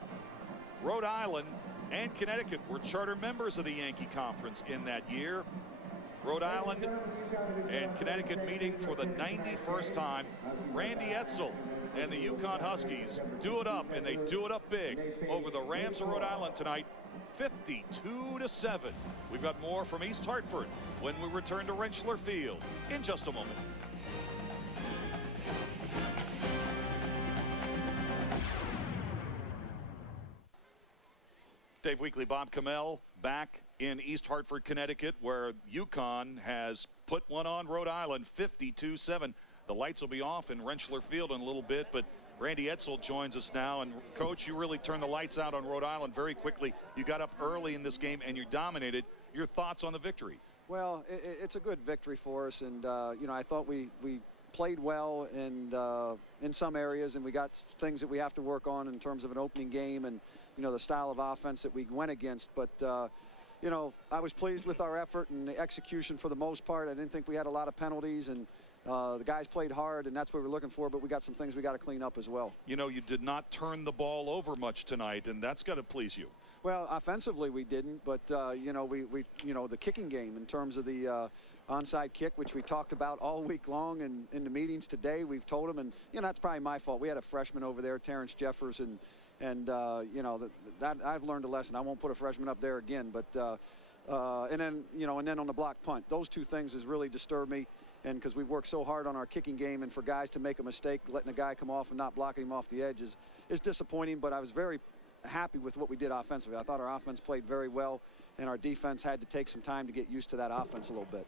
Rhode Island and Connecticut were charter members of the Yankee Conference in that year. Rhode Island and Connecticut meeting for the 91st time. Randy Edsall and the UConn Huskies do it up, and they do it up big over the Rams of Rhode Island tonight, 52-7. We've got more from East Hartford when we return to Rentschler Field in just a moment. Dave Weekly, Bob Kamel, back in East Hartford, Connecticut, where UConn has put one on Rhode Island, 52-7. The lights will be off in Rentschler Field in a little bit, but Randy Edsall joins us now. And, Coach, you really turned the lights out on Rhode Island very quickly. You got up early in this game, and you dominated. Your thoughts on the victory? Well, it's a good victory for us, and, you know, I thought we played well and in some areas, and we got things that we have to work on in terms of an opening game and, you know, the style of offense that we went against. But, you know, I was pleased with our effort and the execution for the most part. I didn't think we had a lot of penalties, and the guys played hard, and that's what we're looking for, but we got some things we got to clean up as well. You know, you did not turn the ball over much tonight, and that's got to please you. Well, offensively we didn't, but, you know, we you know, the kicking game in terms of the onside kick, which we talked about all week long and in the meetings today, we've told them, and, you know, that's probably my fault. We had a freshman over there, Terrence Jeffers, and you know, that I've learned a lesson. I won't put a freshman up there again, but and then, you know, and then on the block punt, those two things has really disturbed me. and because we've worked so hard on our kicking game, and for guys to make a mistake, letting a guy come off and not blocking him off the edge is disappointing. But I was very happy with what we did offensively. I thought our offense played very well, and our defense had to take some time to get used to that offense a little bit.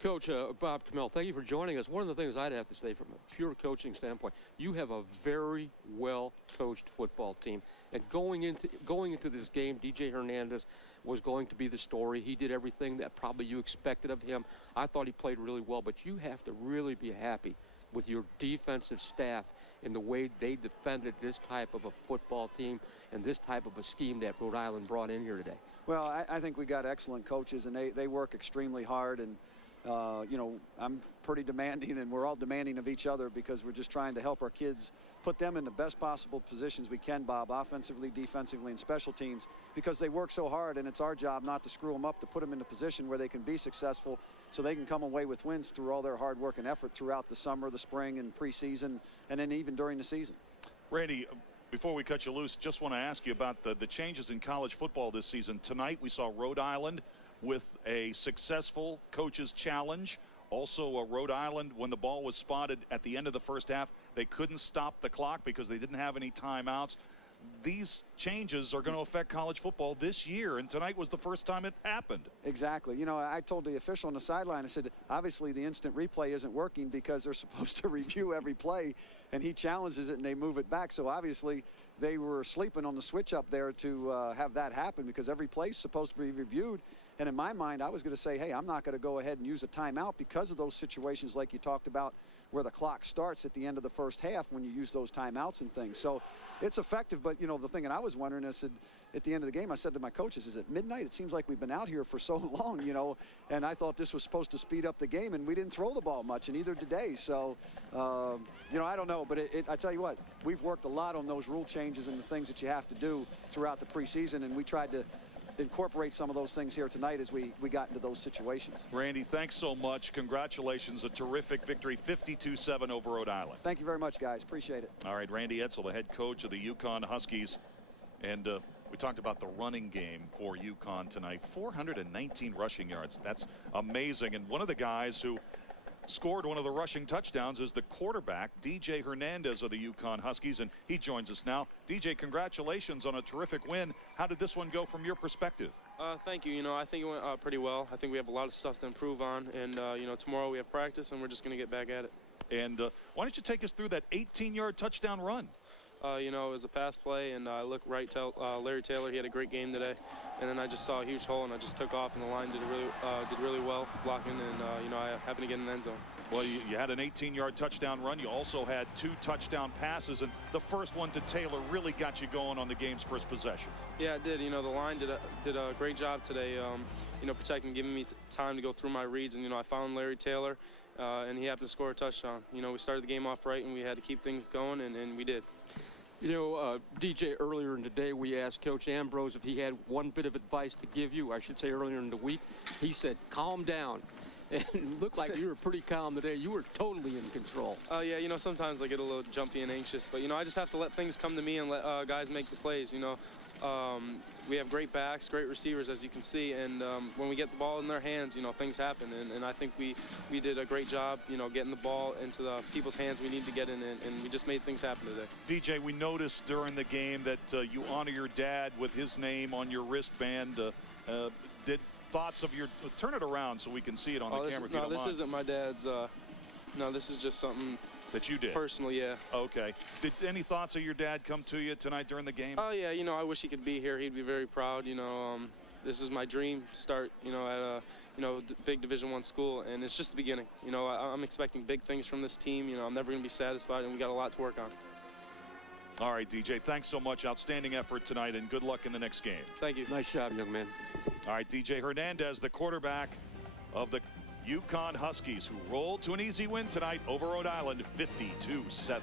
Coach, Bob Kamel, thank you for joining us. One of the things I'd have to say from a pure coaching standpoint, you have a very well-coached football team. And going into this game, DJ Hernandez was going to be the story. He did everything that probably you expected of him. I thought he played really well, but you have to really be happy with your defensive staff in the way they defended this type of a football team and this type of a scheme that Rhode Island brought in here today. Well, I think we got excellent coaches, and they work extremely hard. And you know, I'm pretty demanding, and we're all demanding of each other because we're just trying to help our kids, put them in the best possible positions we can, Bob, offensively, defensively, and special teams, because they work so hard, and it's our job not to screw them up, to put them in a position where they can be successful so they can come away with wins through all their hard work and effort throughout the summer, the spring, and preseason, and then even during the season. Randy, before we cut you loose, just want to ask you about the changes in college football this season. Tonight we saw Rhode Island with a successful coach's challenge. Also, Rhode Island, when the ball was spotted at the end of the first half, they couldn't stop the clock because they didn't have any timeouts. These changes are going to affect college football this year, and tonight was the first time it happened. Exactly. You know, I told the official on the sideline, I said, obviously the instant replay isn't working because they're supposed to review every play, and he challenges it and they move it back. So obviously they were sleeping on the switch up there to have that happen, because every play is supposed to be reviewed. And in my mind, I was going to say, hey, I'm not going to go ahead and use a timeout because of those situations like you talked about where the clock starts at the end of the first half when you use those timeouts and things. So it's effective. But, you know, the thing that I was wondering, I said, at the end of the game, I said to my coaches, is it midnight? It seems like we've been out here for so long, you know, and I thought this was supposed to speed up the game, and we didn't throw the ball much, and either did they. So, you know, I don't know. But I tell you what, we've worked a lot on those rule changes and the things that you have to do throughout the preseason, and we tried to incorporate some of those things here tonight as we got into those situations. Randy, thanks so much. Congratulations. A terrific victory, 52-7 over Rhode Island. Thank you very much, guys. Appreciate it. All right, Randy Edsall, the head coach of the UConn Huskies. And we talked about the running game for UConn tonight. 419 rushing yards. That's amazing. And one of the guys who scored one of the rushing touchdowns is the quarterback, DJ Hernandez of the UConn Huskies, and he joins us now. DJ, congratulations on a terrific win. How did this one go from your perspective? Thank you. You know, I think it went pretty well. I think we have a lot of stuff to improve on, and you know, tomorrow we have practice, and we're just going to get back at it. And why don't you take us through that 18-yard touchdown run? You know, it was a pass play, and I looked right to Larry Taylor. He had a great game today, and then I just saw a huge hole, and I just took off, and the line did really well blocking, and you know, I happened to get in the end zone. Well, you had an 18-yard touchdown run. You also had 2 touchdown passes, and the first one to Taylor really got you going on the game's first possession. Yeah, it did. You know, the line did a great job today, you know, protecting, giving me time to go through my reads, and, you know, I found Larry Taylor, and he happened to score a touchdown. You know, we started the game off right, and we had to keep things going, and we did. You know, DJ, earlier in the day, we asked Coach Ambrose if he had one bit of advice to give you. I should say earlier in the week. He said, calm down. And it looked like you were pretty calm today. You were totally in control. Yeah, you know, sometimes I get a little jumpy and anxious, but, you know, I just have to let things come to me and let guys make the plays, you know. We have great backs, great receivers, as you can see, and when we get the ball in their hands, you know, things happen, and I think we did a great job, you know, getting the ball into the people's hands we need to get in, and we just made things happen today. DJ, we noticed during the game that you honor your dad with his name on your wristband. Did thoughts of your turn it around so we can see it on the camera if you don't mind. No, this isn't my dad's. No, this is just something that you did personally. Yeah. Okay. Did any thoughts of your dad come to you tonight during the game? Oh yeah, you know, I wish he could be here. He'd be very proud. You know, this is my dream to start, you know, at a big Division I school, and it's just the beginning. You know, I'm expecting big things from this team. You know, I'm never going to be satisfied, and we got a lot to work on. All right, DJ, thanks so much. Outstanding effort tonight, and good luck in the next game. Thank you. Nice job, young man. All right, DJ Hernandez, the quarterback of the UConn Huskies, who rolled to an easy win tonight over Rhode Island, 52-7.